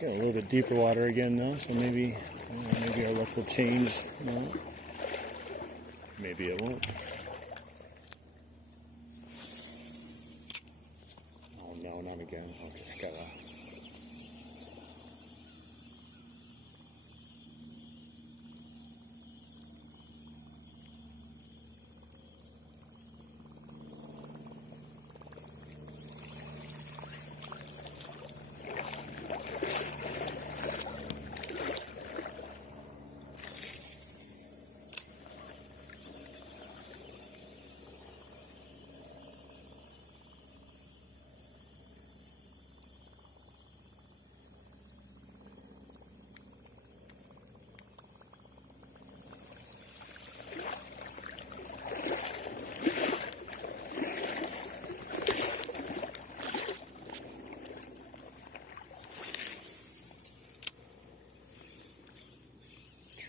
Got a little bit deeper water again though, so maybe our luck will change. No. Maybe it won't. Oh no, not again. Okay, I gotta.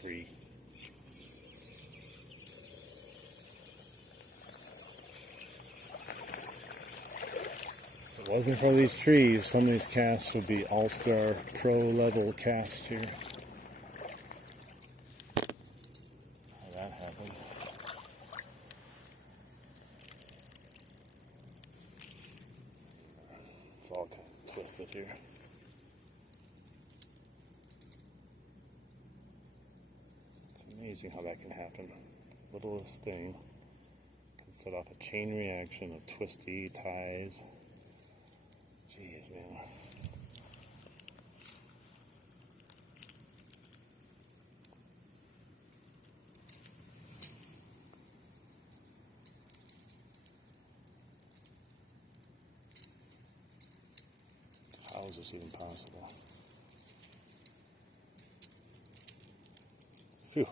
Tree. If it wasn't for these trees, some of these casts would be all-star pro level casts here. How that happened. It's all kind of twisted here. Amazing how that can happen. The littlest thing can set off a chain reaction of twisty ties. Jeez, man. How is this even possible? Phew.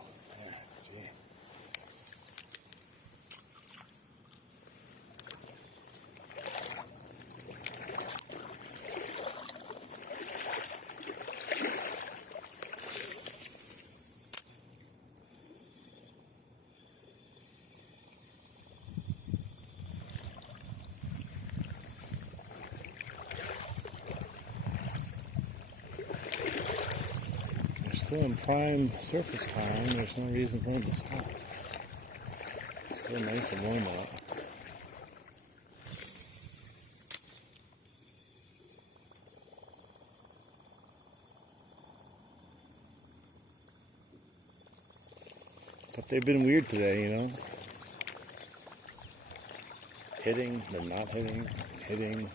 Still in prime surface time, there's no reason for them to stop. It's still nice and warm out. But they've been weird today, you know? Hitting, then not hitting, hitting.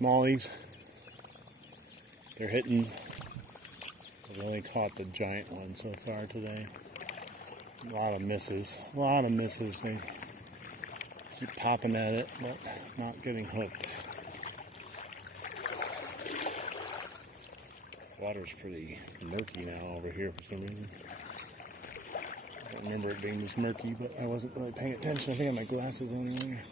Smallies, they're hitting I've only caught the giant one so far today. A lot of misses. A lot of misses. They keep popping at it, but not getting hooked. Water's pretty murky now over here for some reason. I don't remember it being this murky, but I wasn't really paying attention. I think I had my glasses on earlier.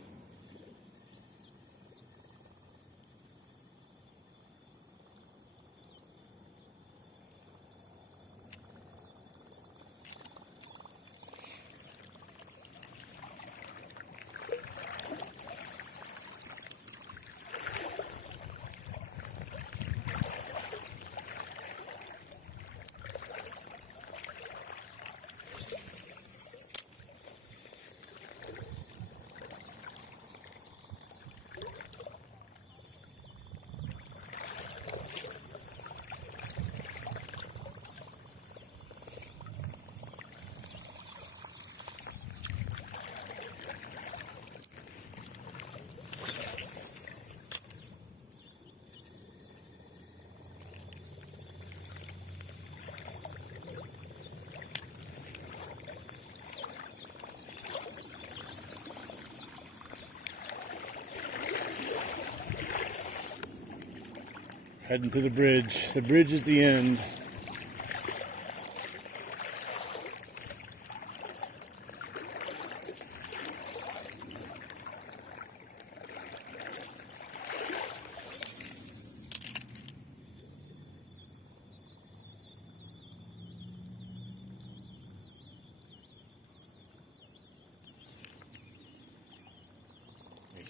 Heading to the bridge. The bridge is the end.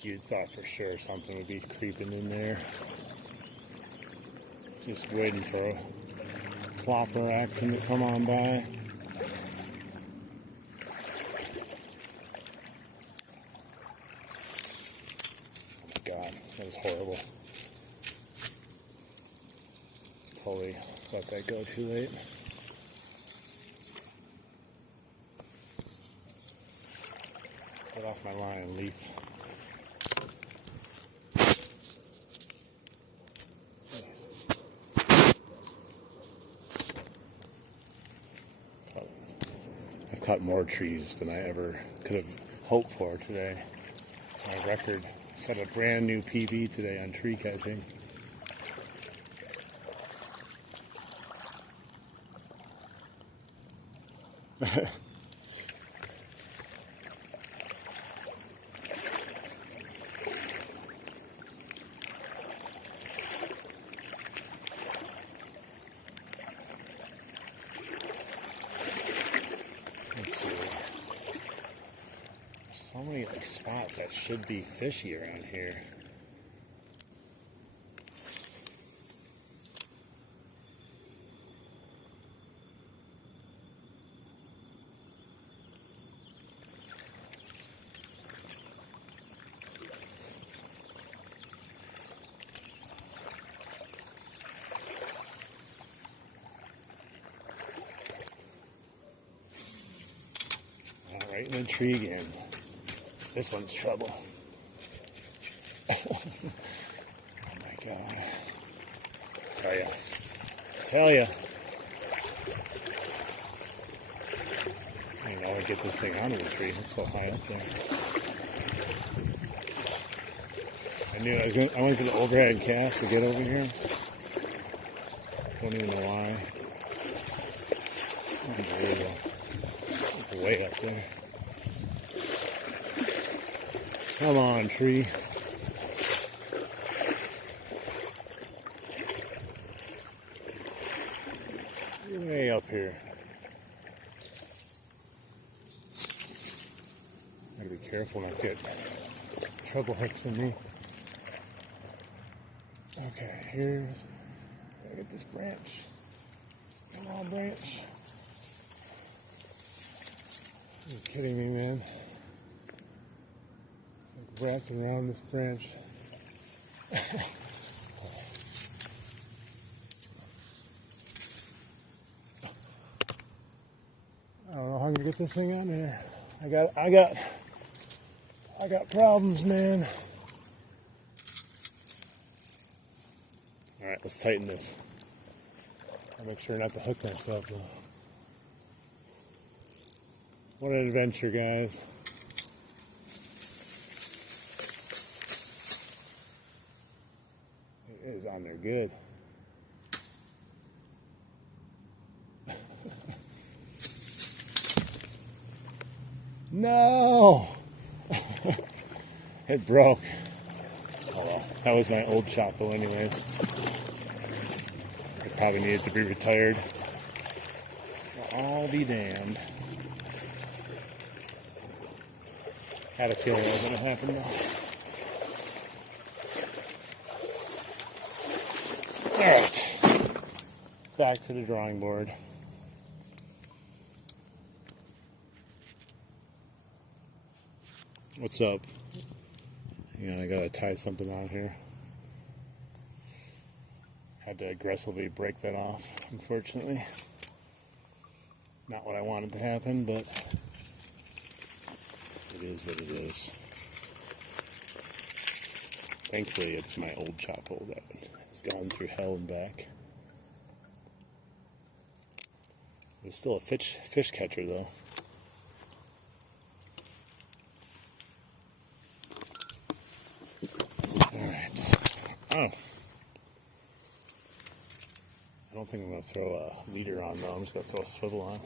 You'd thought for sure something would be creeping in there. Just waiting for a plopper action to come on by. Oh my God, that was horrible. Totally let that go too late. Get off my line, leaf. Cut more trees than I ever could have hoped for today. My record set a brand new PB today on tree catching. So many like spots that should be fishy around here. Right in the tree again. This one's trouble. Oh my God. Tell ya. I don't know how to get this thing out of the tree. It's so high up there. I went for the overhead cast to get over here. Don't even know why. Unbelievable. It's way up there. Come on, tree. You're way up here. I gotta be careful not to get trouble hooks in me. Okay, gotta get this branch. Come on, branch. Are you kidding me, man? Wrapped around this branch. I don't know how I'm gonna get this thing out there. I got problems, man. All right, let's tighten this. I'll make sure not to hook myself though. What an adventure, guys. It is on there good. No! It broke. Oh well, that was my old Chapo anyways. It probably needed to be retired. I'll be damned. Had a feeling that was going to happen though. Alright. Back to the drawing board. What's up? I gotta tie something on here. Had to aggressively break that off, unfortunately. Not what I wanted to happen, but it is what it is. Thankfully, it's my old Chapo that has gone through hell and back. It's still a fish catcher, though. Alright. Oh. I don't think I'm going to throw a leader on, though. I'm just going to throw a swivel on.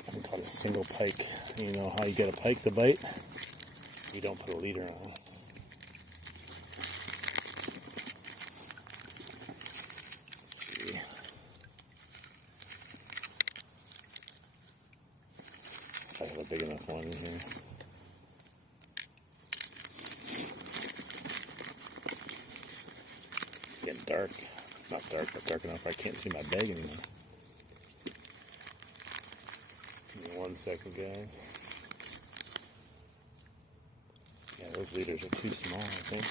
I haven't caught a single pike. You know how you get a pike to bite? You don't put a leader on. Let's see. I have a big enough one in here. It's getting dark. Not dark, but dark enough where I can't see my bag anymore. Give me 1 second, guys. Yeah, those leaders are too small, I think.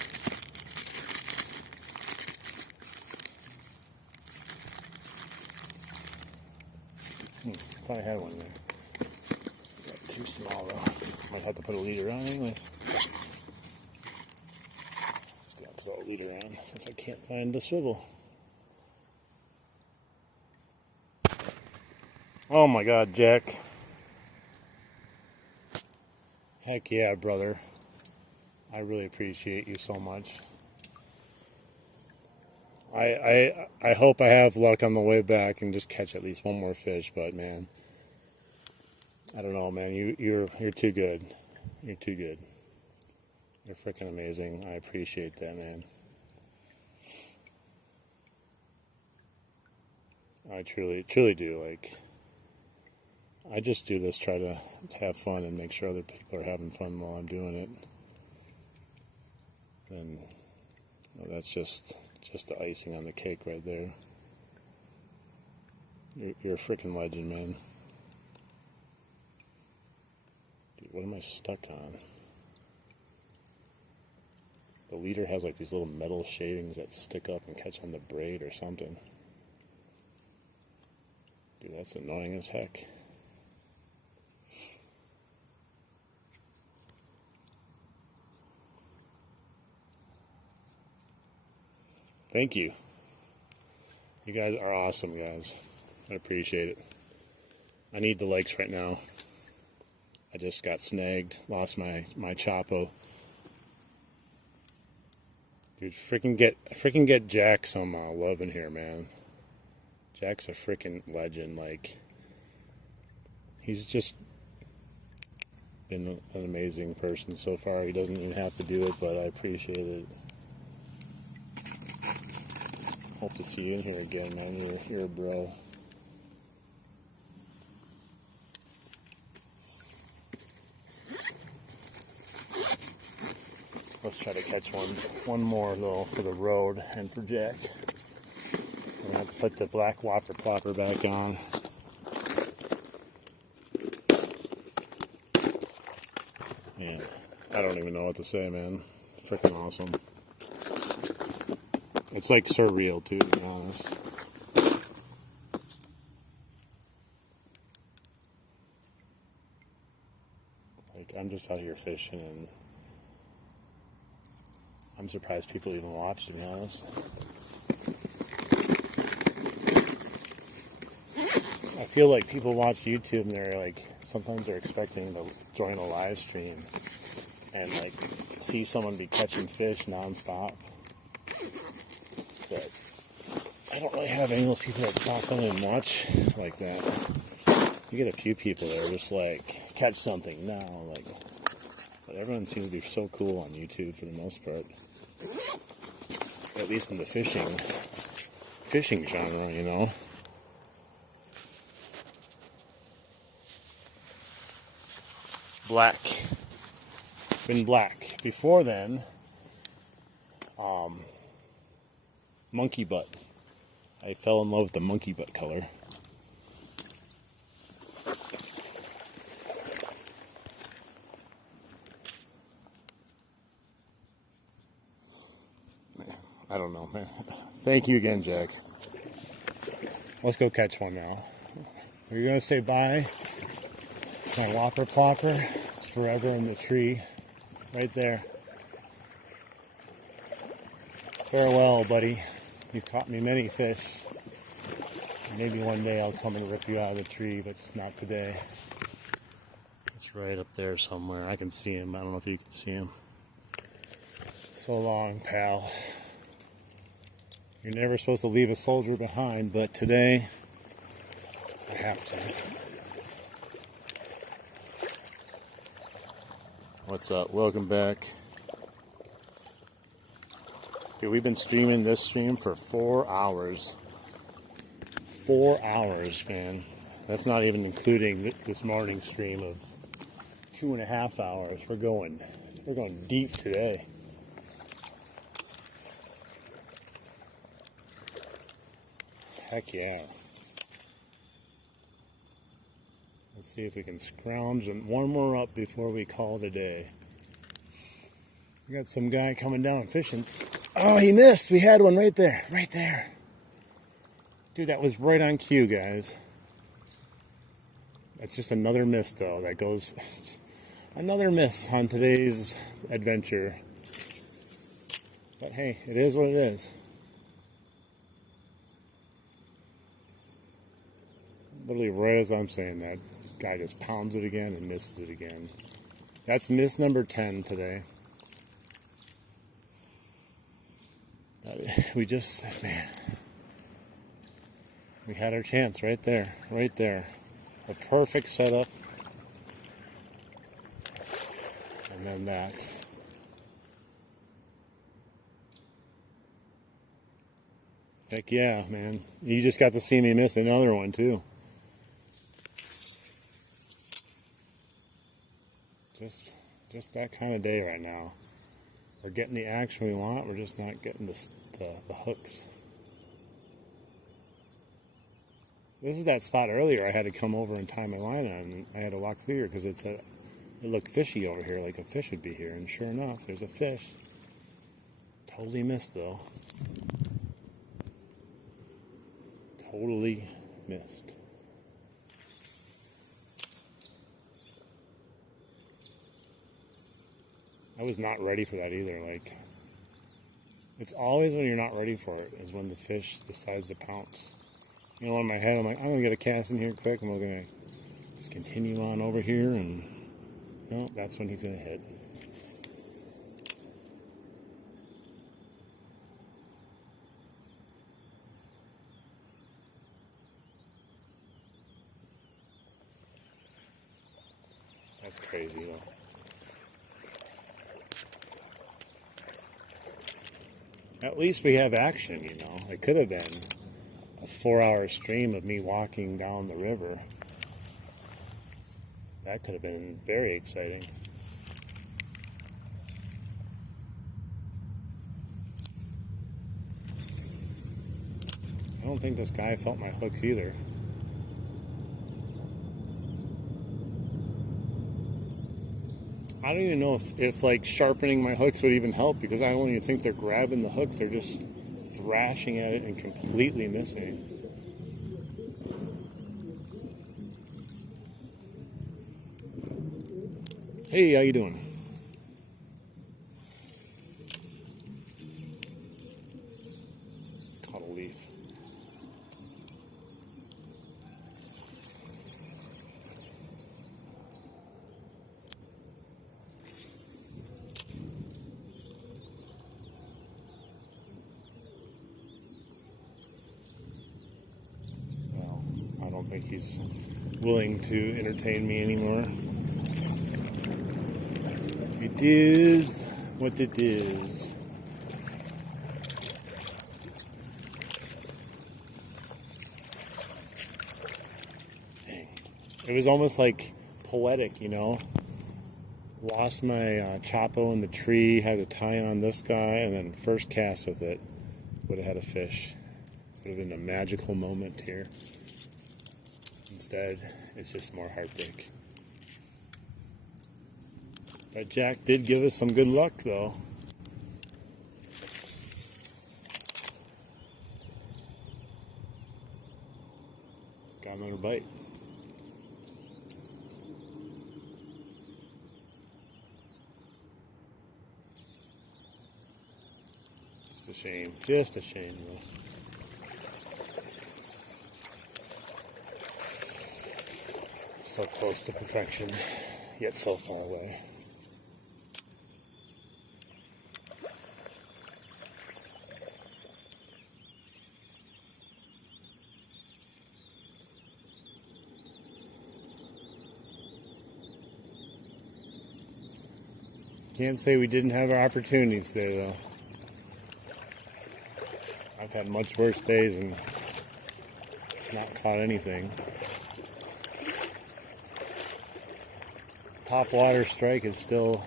Thought I had one there. Yeah, too small though. Might have to put a leader on anyway. Just gonna put a leader on since I can't find the swivel. Oh my God, Jack. Heck yeah, brother. I really appreciate you so much. I hope I have luck on the way back and just catch at least one more fish, but man, I don't know, man. You're too good. You're too good. You're freaking amazing. I appreciate that, man. I truly do. Like, I just do this, try to have fun and make sure other people are having fun while I'm doing it. And that's just the icing on the cake right there. You're a freaking legend, man. Dude, what am I stuck on? The leader has like these little metal shavings that stick up and catch on the braid or something. Dude, that's annoying as heck. Thank you. You guys are awesome, guys. I appreciate it. I need the likes right now. I just got snagged, lost my Chapo. Dude, freaking get Jack some love in here, man. Jack's a freaking legend. Like, he's just been an amazing person so far. He doesn't even have to do it, but I appreciate it. Hope to see you in here again, man. You're a bro. Let's try to catch one more though for the road and for Jack. I'm gonna have to put the black Whopper plopper back on. Yeah, I don't even know what to say, man. Freaking awesome. It's like surreal too, to be honest. Like, I'm just out here fishing and I'm surprised people even watch, to be honest. feel like people watch YouTube and they're like, sometimes they're expecting to join a live stream and like see someone be catching fish nonstop. But I don't really have any of those people that stop in and watch like that. You get a few people that are just like, catch something now, like, but everyone seems to be so cool on YouTube for the most part. At least in the fishing genre, you know. Black. It's been black. Before then, monkey butt. I fell in love with the monkey butt color. I don't know, man. Thank you again, Jack. Let's go catch one now. Are you going to say bye? My Whopper plopper. It's forever in the tree. Right there. Farewell, buddy. You've caught me many fish. Maybe one day I'll come and rip you out of the tree, but just not today. It's right up there somewhere. I can see him. I don't know if you can see him. So long, pal. You're never supposed to leave a soldier behind, but today I have to. What's up? Welcome back. Okay, we've been streaming this stream for 4 hours. 4 hours, man. That's not even including this morning's stream of 2.5 hours. We're going deep today. Heck yeah. Let's see if we can scrounge one more up before we call it a day. We got some guy coming down fishing. Oh, he missed. We had one right there. Right there. Dude, that was right on cue, guys. That's just another miss, though. That goes... another miss on today's adventure. But hey, it is what it is. Literally right as I'm saying that, guy just pounds it again and misses it again. That's miss number 10 today. We just, man, we had our chance right there, right there. A perfect setup. And then that. Heck yeah, man. You just got to see me miss another one, too. Just that kind of day right now. We're getting the action we want. We're just not getting the hooks. This is that spot earlier I had to come over and tie my line on. And I had to walk through here because it looked fishy over here, like a fish would be here. And sure enough, there's a fish. Totally missed, though. Totally missed. I was not ready for that either. Like, it's always when you're not ready for it is when the fish decides to pounce. You know, in my head, I'm like, I'm going to get a cast in here quick, and we're going to just continue on over here, and, no, that's when he's going to hit. That's crazy, though. At least we have action, you know. It could have been a 4-hour stream of me walking down the river. That could have been very exciting. I don't think this guy felt my hooks either. I don't even know if like sharpening my hooks would even help, because I don't even think they're grabbing the hooks. They're just thrashing at it and completely missing. Hey, how you doing? Caught a leaf. think he's willing to entertain me anymore. It is what it is. Dang. It was almost like poetic, you know. Lost my Chapo in the tree, had to tie on this guy, and then first cast with it, would have had a fish. Would have been a magical moment here. Instead, it's just more heartbreak. But Jack did give us some good luck, though. Got another bite. Just a shame. Just a shame, though. So close to perfection, yet so far away. Can't say we didn't have our opportunities today, though. I've had much worse days and not caught anything. Topwater strike is still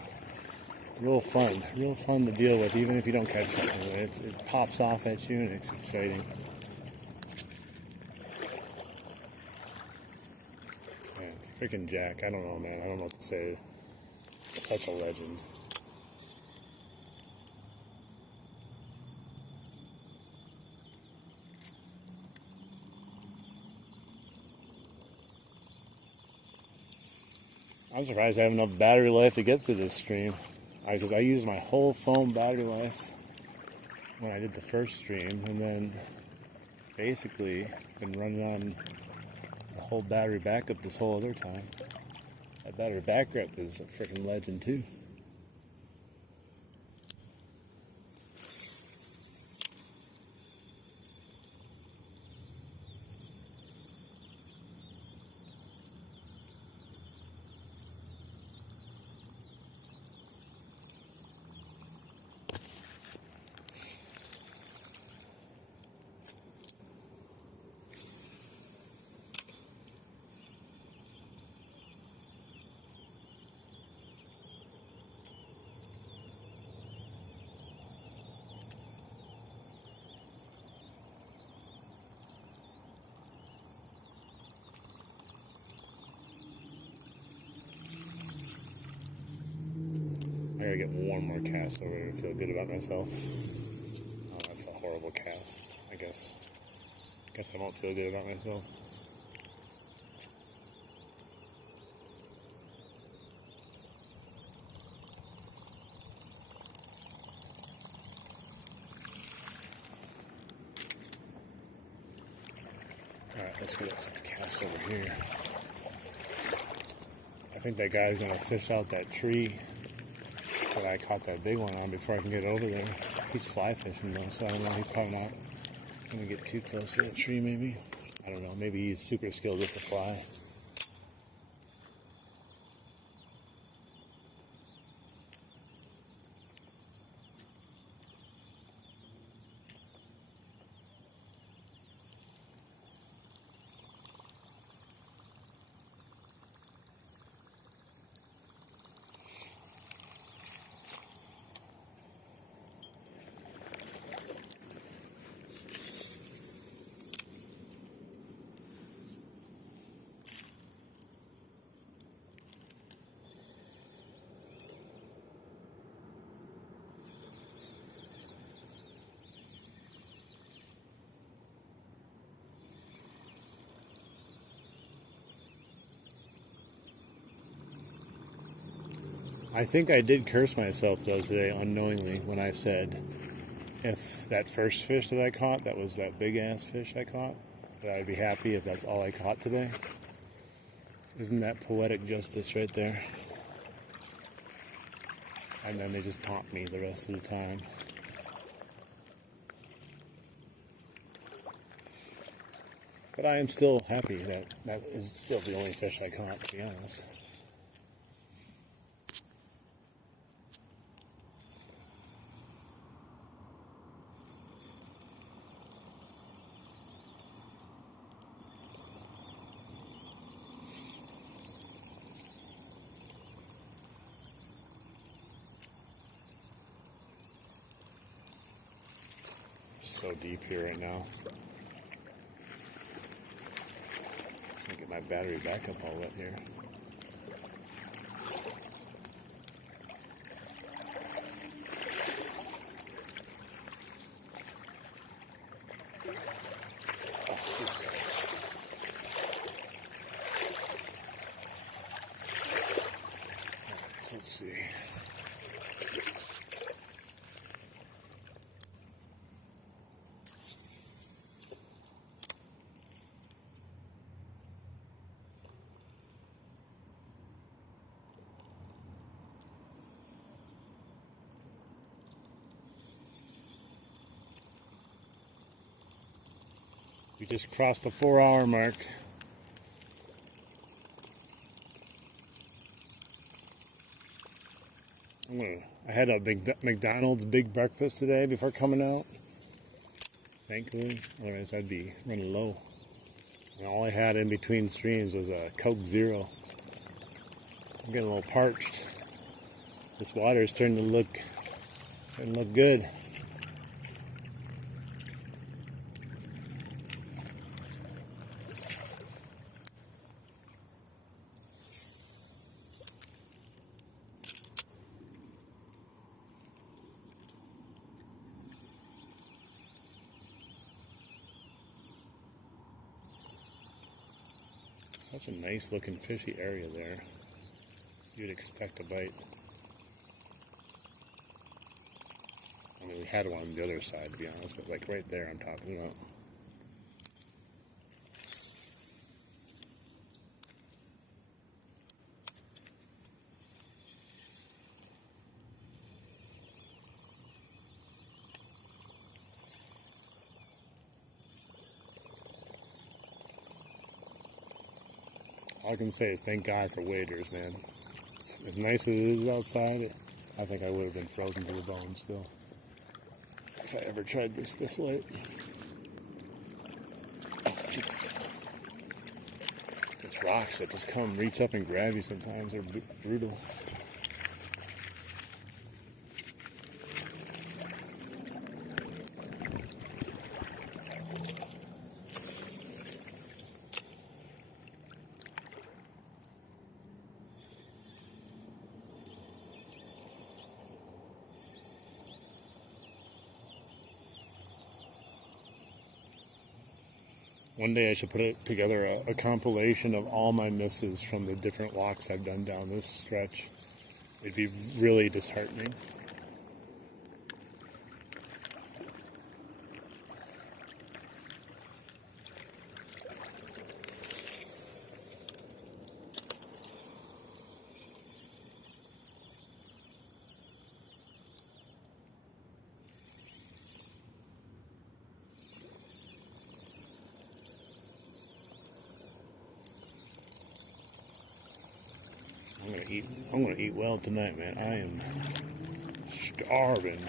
real fun to deal with, even if you don't catch something. It pops off at you and it's exciting. Man, freaking Jack, I don't know, man. I don't know what to say. Such a legend. I'm surprised I have enough battery life to get through this stream. Because I used my whole phone battery life when I did the first stream, and then basically been running on the whole battery backup this whole other time. That battery backup is a freaking legend too. I gotta get one more cast over here to feel good about myself. Oh, that's a horrible cast. I guess I won't feel good about myself. Alright, let's get some cast over here. I think that guy's gonna fish out that tree that I caught that big one on before I can get over there. He's fly fishing though, so I don't know. He's probably not going to get too close to that tree, maybe. I don't know. Maybe he's super skilled with the fly. I think I did curse myself, though, today unknowingly when I said if that first fish that I caught, that was that big-ass fish I caught, that I'd be happy if that's all I caught today. Isn't that poetic justice right there? And then they just taunt me the rest of the time. But I am still happy that that is still the only fish I caught, to be honest. It's so deep here right now. Get my battery back up all wet here. Let's see. We just crossed the 4-hour mark. I had a big McDonald's big breakfast today before coming out. Thankfully, otherwise I'd be running low. And all I had in between streams was a Coke Zero. I'm getting a little parched. This water is starting to look good. Such a nice looking fishy area there. You'd expect a bite. I mean, we had one on the other side, to be honest, but like right there I'm talking about. All I can say is thank God for waders, man. As nice as it is outside, I think I would have been frozen to the bone still if I ever tried this late. It's rocks that just come reach up and grab you sometimes. They're brutal. One day I should put together a compilation of all my misses from the different walks I've done down this stretch. It'd be really disheartening. I'm gonna eat well tonight, man. I am starving.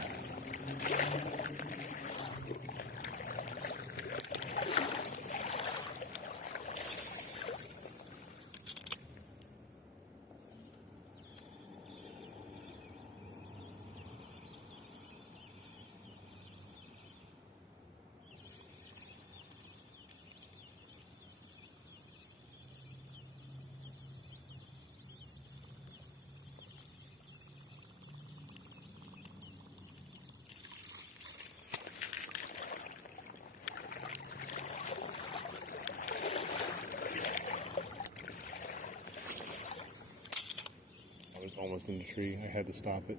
Almost in the tree. I had to stop it.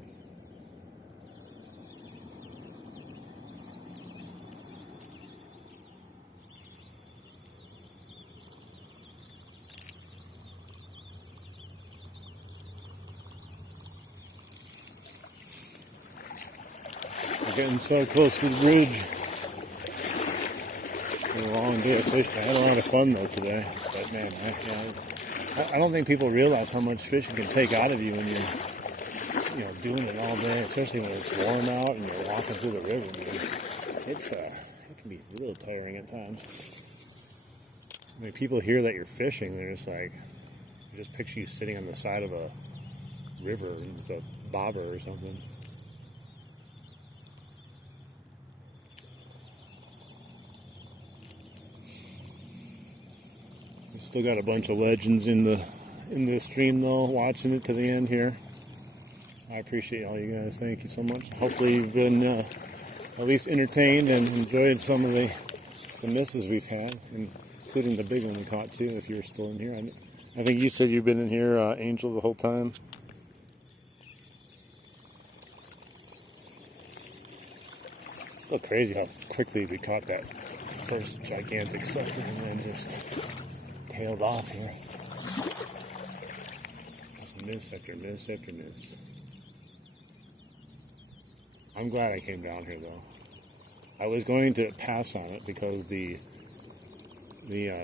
We're getting so close to the bridge. been a long day of fishing. I had a lot of fun though today. But man, I don't think people realize how much fishing can take out of you when you're doing it all day, especially when it's warm out and you're walking through the river. Man. It can be real tiring at times. I mean, people hear that you're fishing, they're just like, they just picture you sitting on the side of a river with a bobber or something. We still got a bunch of legends in the stream though, watching it to the end here. I appreciate all you guys. Thank you so much. Hopefully you've been at least entertained and enjoyed some of the misses we've had, including the big one we caught too, if you're still in here. I think you said you've been in here, Angel, the whole time. It's still crazy how quickly we caught that first gigantic sucker and then just tailed off here. Just miss after miss after miss. I'm glad I came down here though. I was going to pass on it because the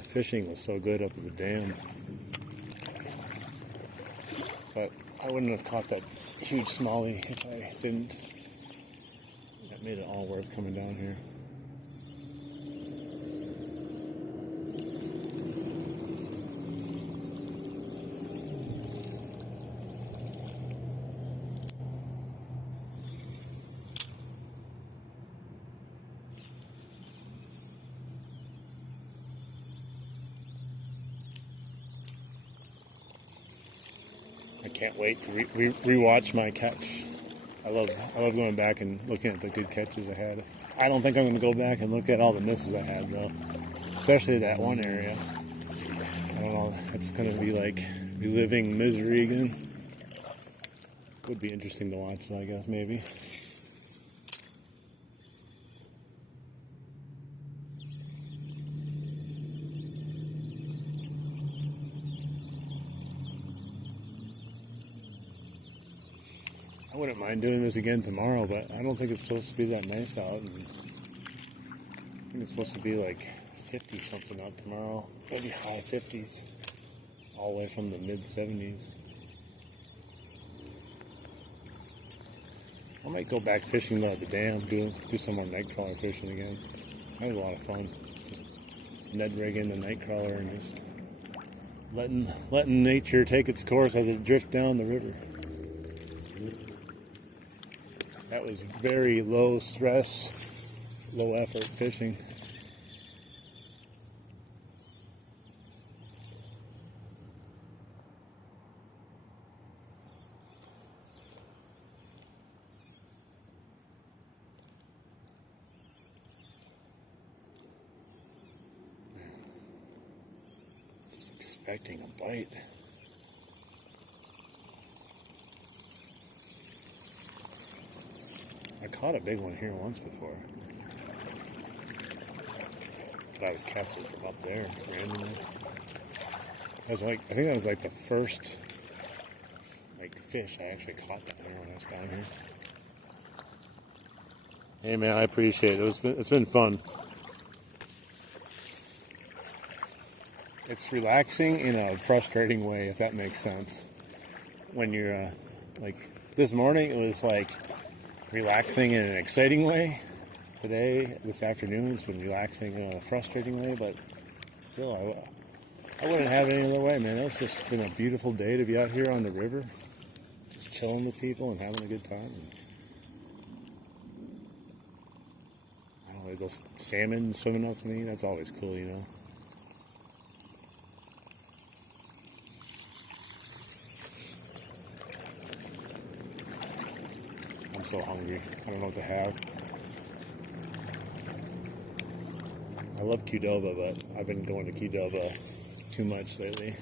fishing was so good up at the dam. But I wouldn't have caught that huge smallie if I didn't. That made it all worth coming down here. I can't wait to rewatch my catch. I love going back and looking at the good catches I had. I don't think I'm going to go back and look at all the misses I had though, especially that one area. I don't know. It's going to be like reliving misery again. Would be interesting to watch, I guess, maybe. I wouldn't mind doing this again tomorrow, but I don't think it's supposed to be that nice out. And I think it's supposed to be like 50 something out tomorrow, maybe high 50s, all the way from the mid 70s. I might go back fishing though at the dam, do some more night crawler fishing again. That was a lot of fun. Ned rigging the night crawler and just letting nature take its course as it drifts down the river. That was very low stress, low effort fishing. Just expecting a bite. I caught a big one here once before. But I was casting from up there randomly. I think that was like the first fish I actually caught down here when I was down here. Hey man, I appreciate it. It's been fun. It's relaxing in a frustrating way, if that makes sense. When you're this morning, it was like relaxing in an exciting way. Today, this afternoon, it's been relaxing in a frustrating way, but still, I wouldn't have it any other way, man. It's just been a beautiful day to be out here on the river, just chilling with people and having a good time. And, those salmon swimming up to me, that's always cool, you know. I'm so hungry. I don't know what to have. I love Qdoba, but I've been going to Qdoba too much lately.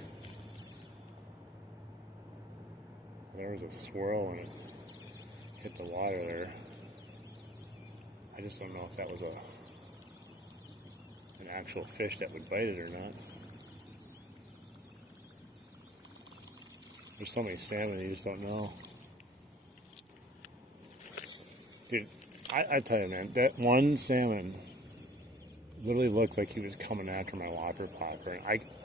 There was a swirl and it hit the water there. I just don't know if that was an actual fish that would bite it or not. There's so many salmon, you just don't know. Dude, I tell you, man, that one salmon literally looked like he was coming after my Whopper Plopper.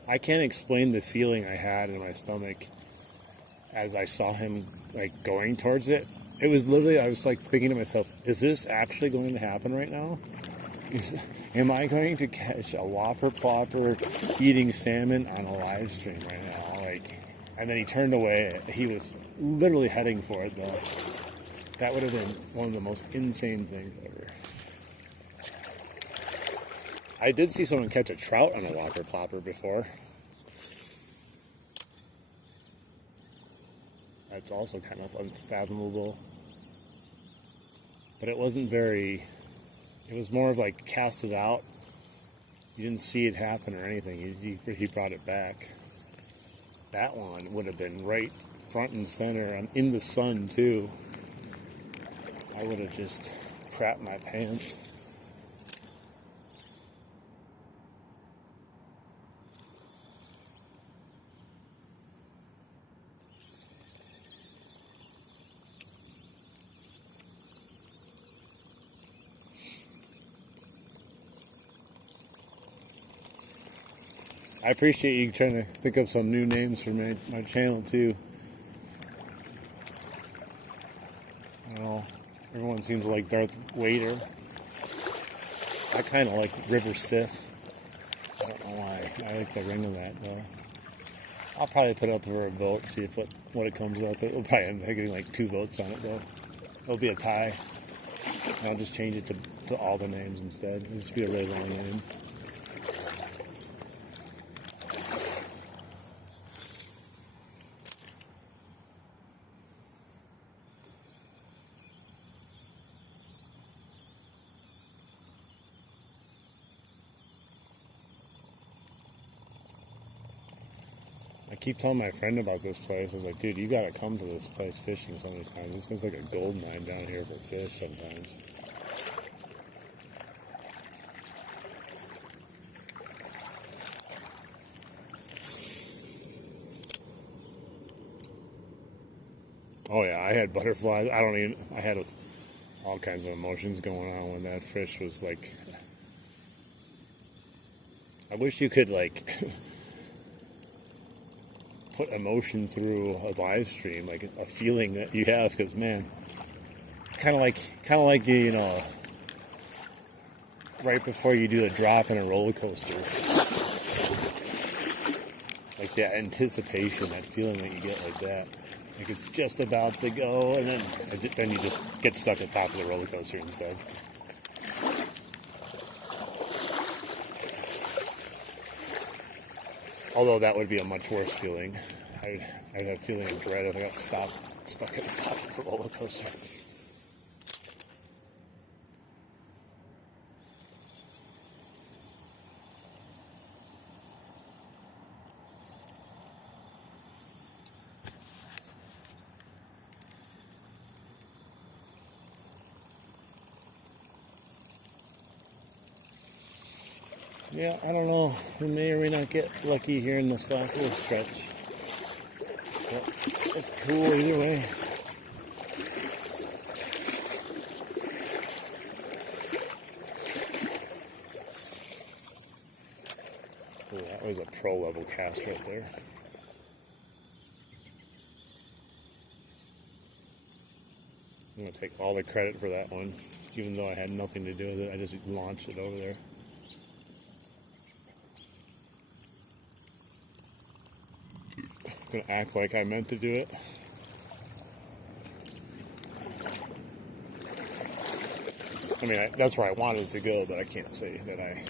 I can't explain the feeling I had in my stomach as I saw him like going towards it. It was literally, I was like thinking to myself, is this actually going to happen right now? Am I going to catch a Whopper Plopper eating salmon on a live stream right now? Like, and then he turned away. He was literally heading for it though. That would have been one of the most insane things ever. I did see someone catch a trout on a Whopper Plopper before. That's also kind of unfathomable. But it wasn't very, it was more of like cast it out. You didn't see it happen or anything. He brought it back. That one would have been right front and center and in the sun too. I would have just crapped my pants. I appreciate you trying to pick up some new names for my channel too. I don't know, everyone seems to like Darth Vader. I kind of like River Sith. I don't know why. I like the ring of that though. I'll probably put it up for a vote, see if what it comes up. It'll probably end up getting like 2 votes on it though. It'll be a tie. And I'll just change it to all the names instead. It'll just be a really long name. I keep telling my friend about this place. I was like, dude, you gotta come to this place fishing some of the time. This seems like a gold mine down here for fish sometimes. Oh yeah, I had butterflies. I had all kinds of emotions going on when that fish was like, I wish you could like put emotion through a live stream, like a feeling that you have, because man, kind of like you know, right before you do a drop in a roller coaster, like that anticipation, that feeling that you get like that, like it's just about to go, and then you just get stuck at the top of the roller coaster instead. Although that would be a much worse feeling. I'd have a feeling of dread if I got stuck at the top of the roller coaster. Yeah, I don't know. We may or may not get lucky here in this last little stretch. But it's cool either way. Oh, that was a pro level cast right there. I'm going to take all the credit for that one, even though I had nothing to do with it. I just launched it over there. Gonna act like I meant to do it. I mean, that's where I wanted it to go, but I can't say that I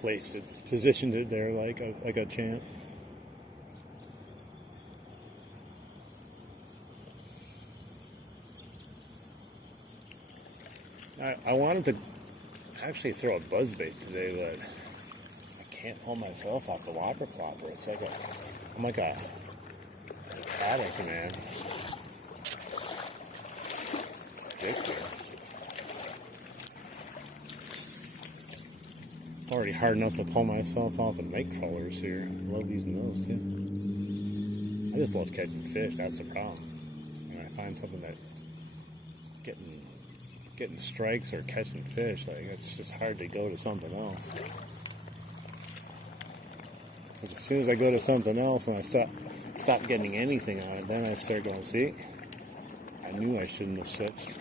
placed it, positioned it there like a champ. I wanted to actually throw a buzzbait today, but I can't pull myself off the Whopper Plopper. It's like I'm like a addict, man. It's addicting. It's already hard enough to pull myself off of night crawlers here. I love using those too. I just love catching fish. That's the problem. When I find something that's getting strikes or catching fish. Like, it's just hard to go to something else. Because as soon as I go to something else and I stop getting anything on it, then I start going, see, I knew I shouldn't have switched.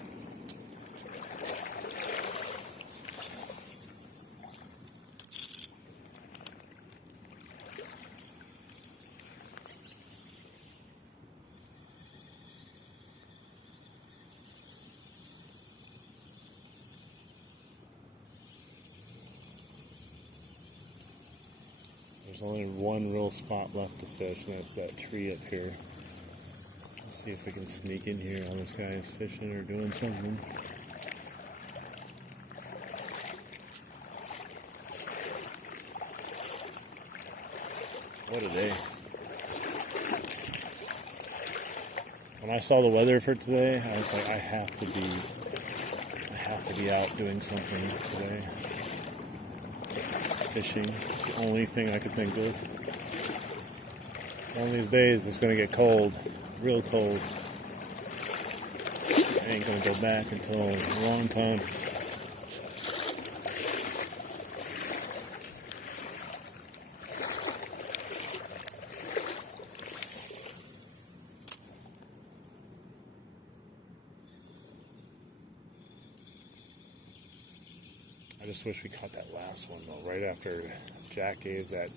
There's only one real spot left to fish, and that's that tree up here. Let's see if we can sneak in here while this guy is fishing or doing something. What a day. When I saw the weather for today, I was like, I have to be out doing something today. Fishing. It's the only thing I could think of. One of these days it's going to get cold, real cold. I ain't going to go back until a long time. I just wish we caught that last one though, right after Jack gave that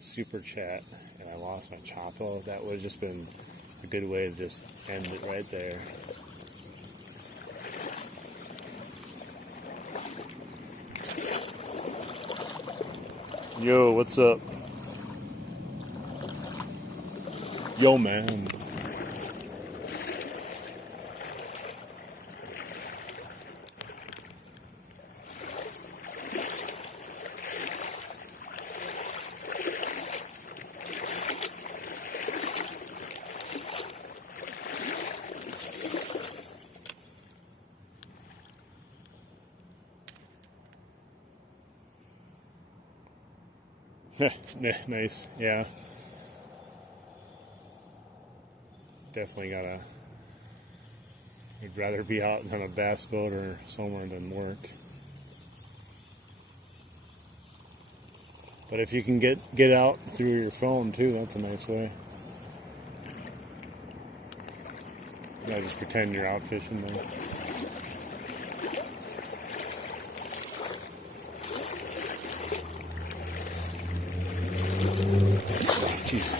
super chat and I lost my Chapo. That would have just been a good way to just end it right there. Yo, what's up? Yo, man. Nice, yeah. Definitely I'd rather be out on a bass boat or somewhere than work. But if you can get out through your phone too, that's a nice way. Yeah, just pretend you're out fishing though. Jeez.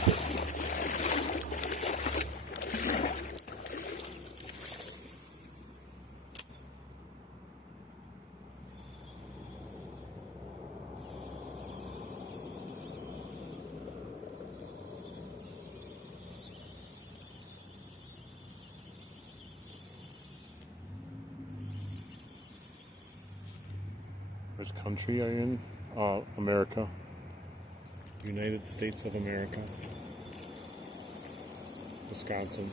Which country are you in? America. United States of America. Wisconsin.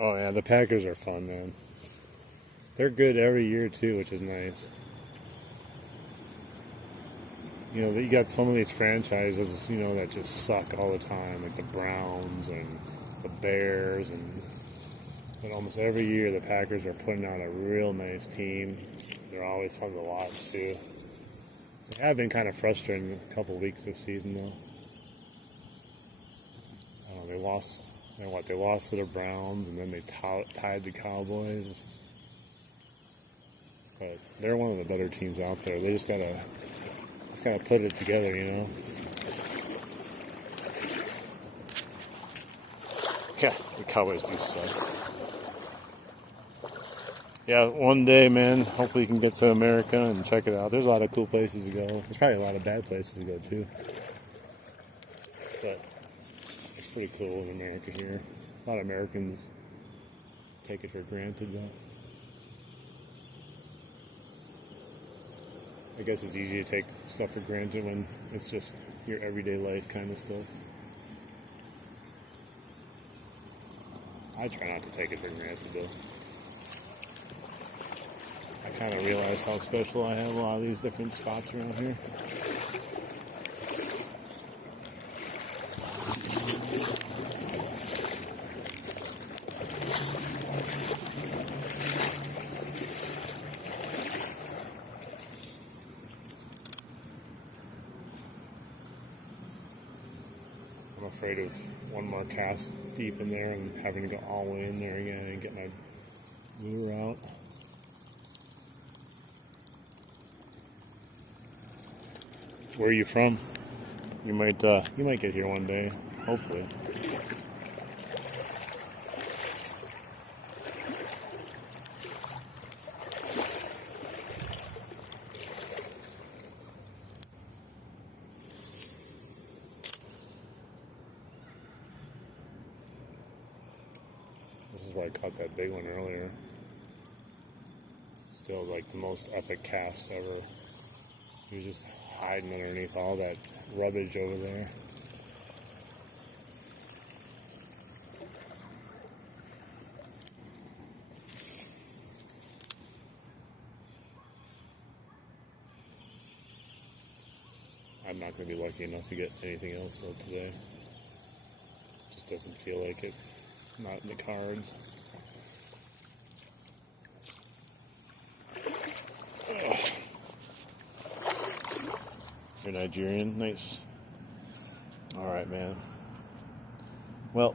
Oh yeah, the Packers are fun, man. They're good every year too, which is nice. You know, you got some of these franchises, you know, that just suck all the time, like the Browns and the Bears, but almost every year the Packers are putting out a real nice team. They're always fun to watch too. They have been kind of frustrating a couple weeks this season though. They lost. They lost to the Browns, and then they tied the Cowboys. But they're one of the better teams out there. They just gotta put it together, you know. Yeah, the Cowboys do suck. Yeah, one day, man. Hopefully, you can get to America and check it out. There's a lot of cool places to go. There's probably a lot of bad places to go too. But it's pretty cool in America here. A lot of Americans take it for granted, though. I guess it's easy to take stuff for granted when it's just your everyday life kind of stuff. I try not to take it for granted, though. I kind of realize how special I have a lot of these different spots around here. I'm afraid of one more cast deep in there and having to go all the way in there again and get my lure out. Where are you from? You might get here one day, hopefully. This is why I caught that big one earlier. Still like the most epic cast ever. He was just hiding underneath all that rubbish over there. I'm not going to be lucky enough to get anything else though today. Just doesn't feel like it. Not in the cards. Ugh. You're Nigerian? Nice. Alright, man. Well,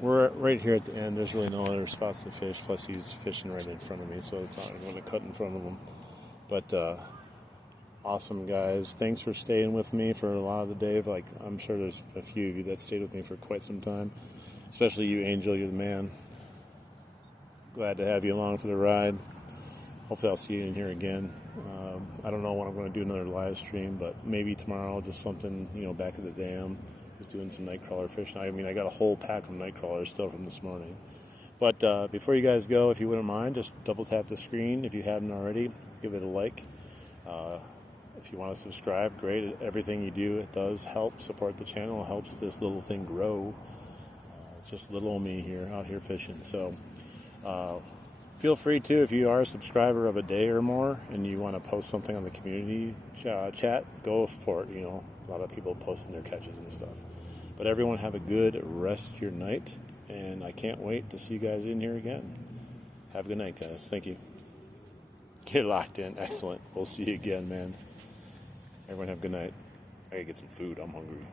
we're right here at the end. There's really no other spots to fish. Plus, he's fishing right in front of me, so it's not even going to cut in front of him. But, awesome, guys. Thanks for staying with me for a lot of the day. Like, I'm sure there's a few of you that stayed with me for quite some time. Especially you, Angel. You're the man. Glad to have you along for the ride. Hopefully I'll see you in here again. I don't know when I'm going to do another live stream, but maybe tomorrow, just something, back at the dam. Just doing some night crawler fishing. I mean, I got a whole pack of night crawlers still from this morning. But before you guys go, if you wouldn't mind, just double tap the screen. If you haven't already, give it a like. If you want to subscribe, great. Everything you do, it does help support the channel. It helps this little thing grow. It's just little old me here, out here fishing. So feel free to, if you are a subscriber of a day or more and you want to post something on the community chat, go for it. A lot of people posting their catches and stuff. But everyone have a good rest of your night, and I can't wait to see you guys in here again. Have a good night, guys. Thank you. Get locked in. Excellent. We'll see you again, man. Everyone have a good night. I gotta get some food. I'm hungry.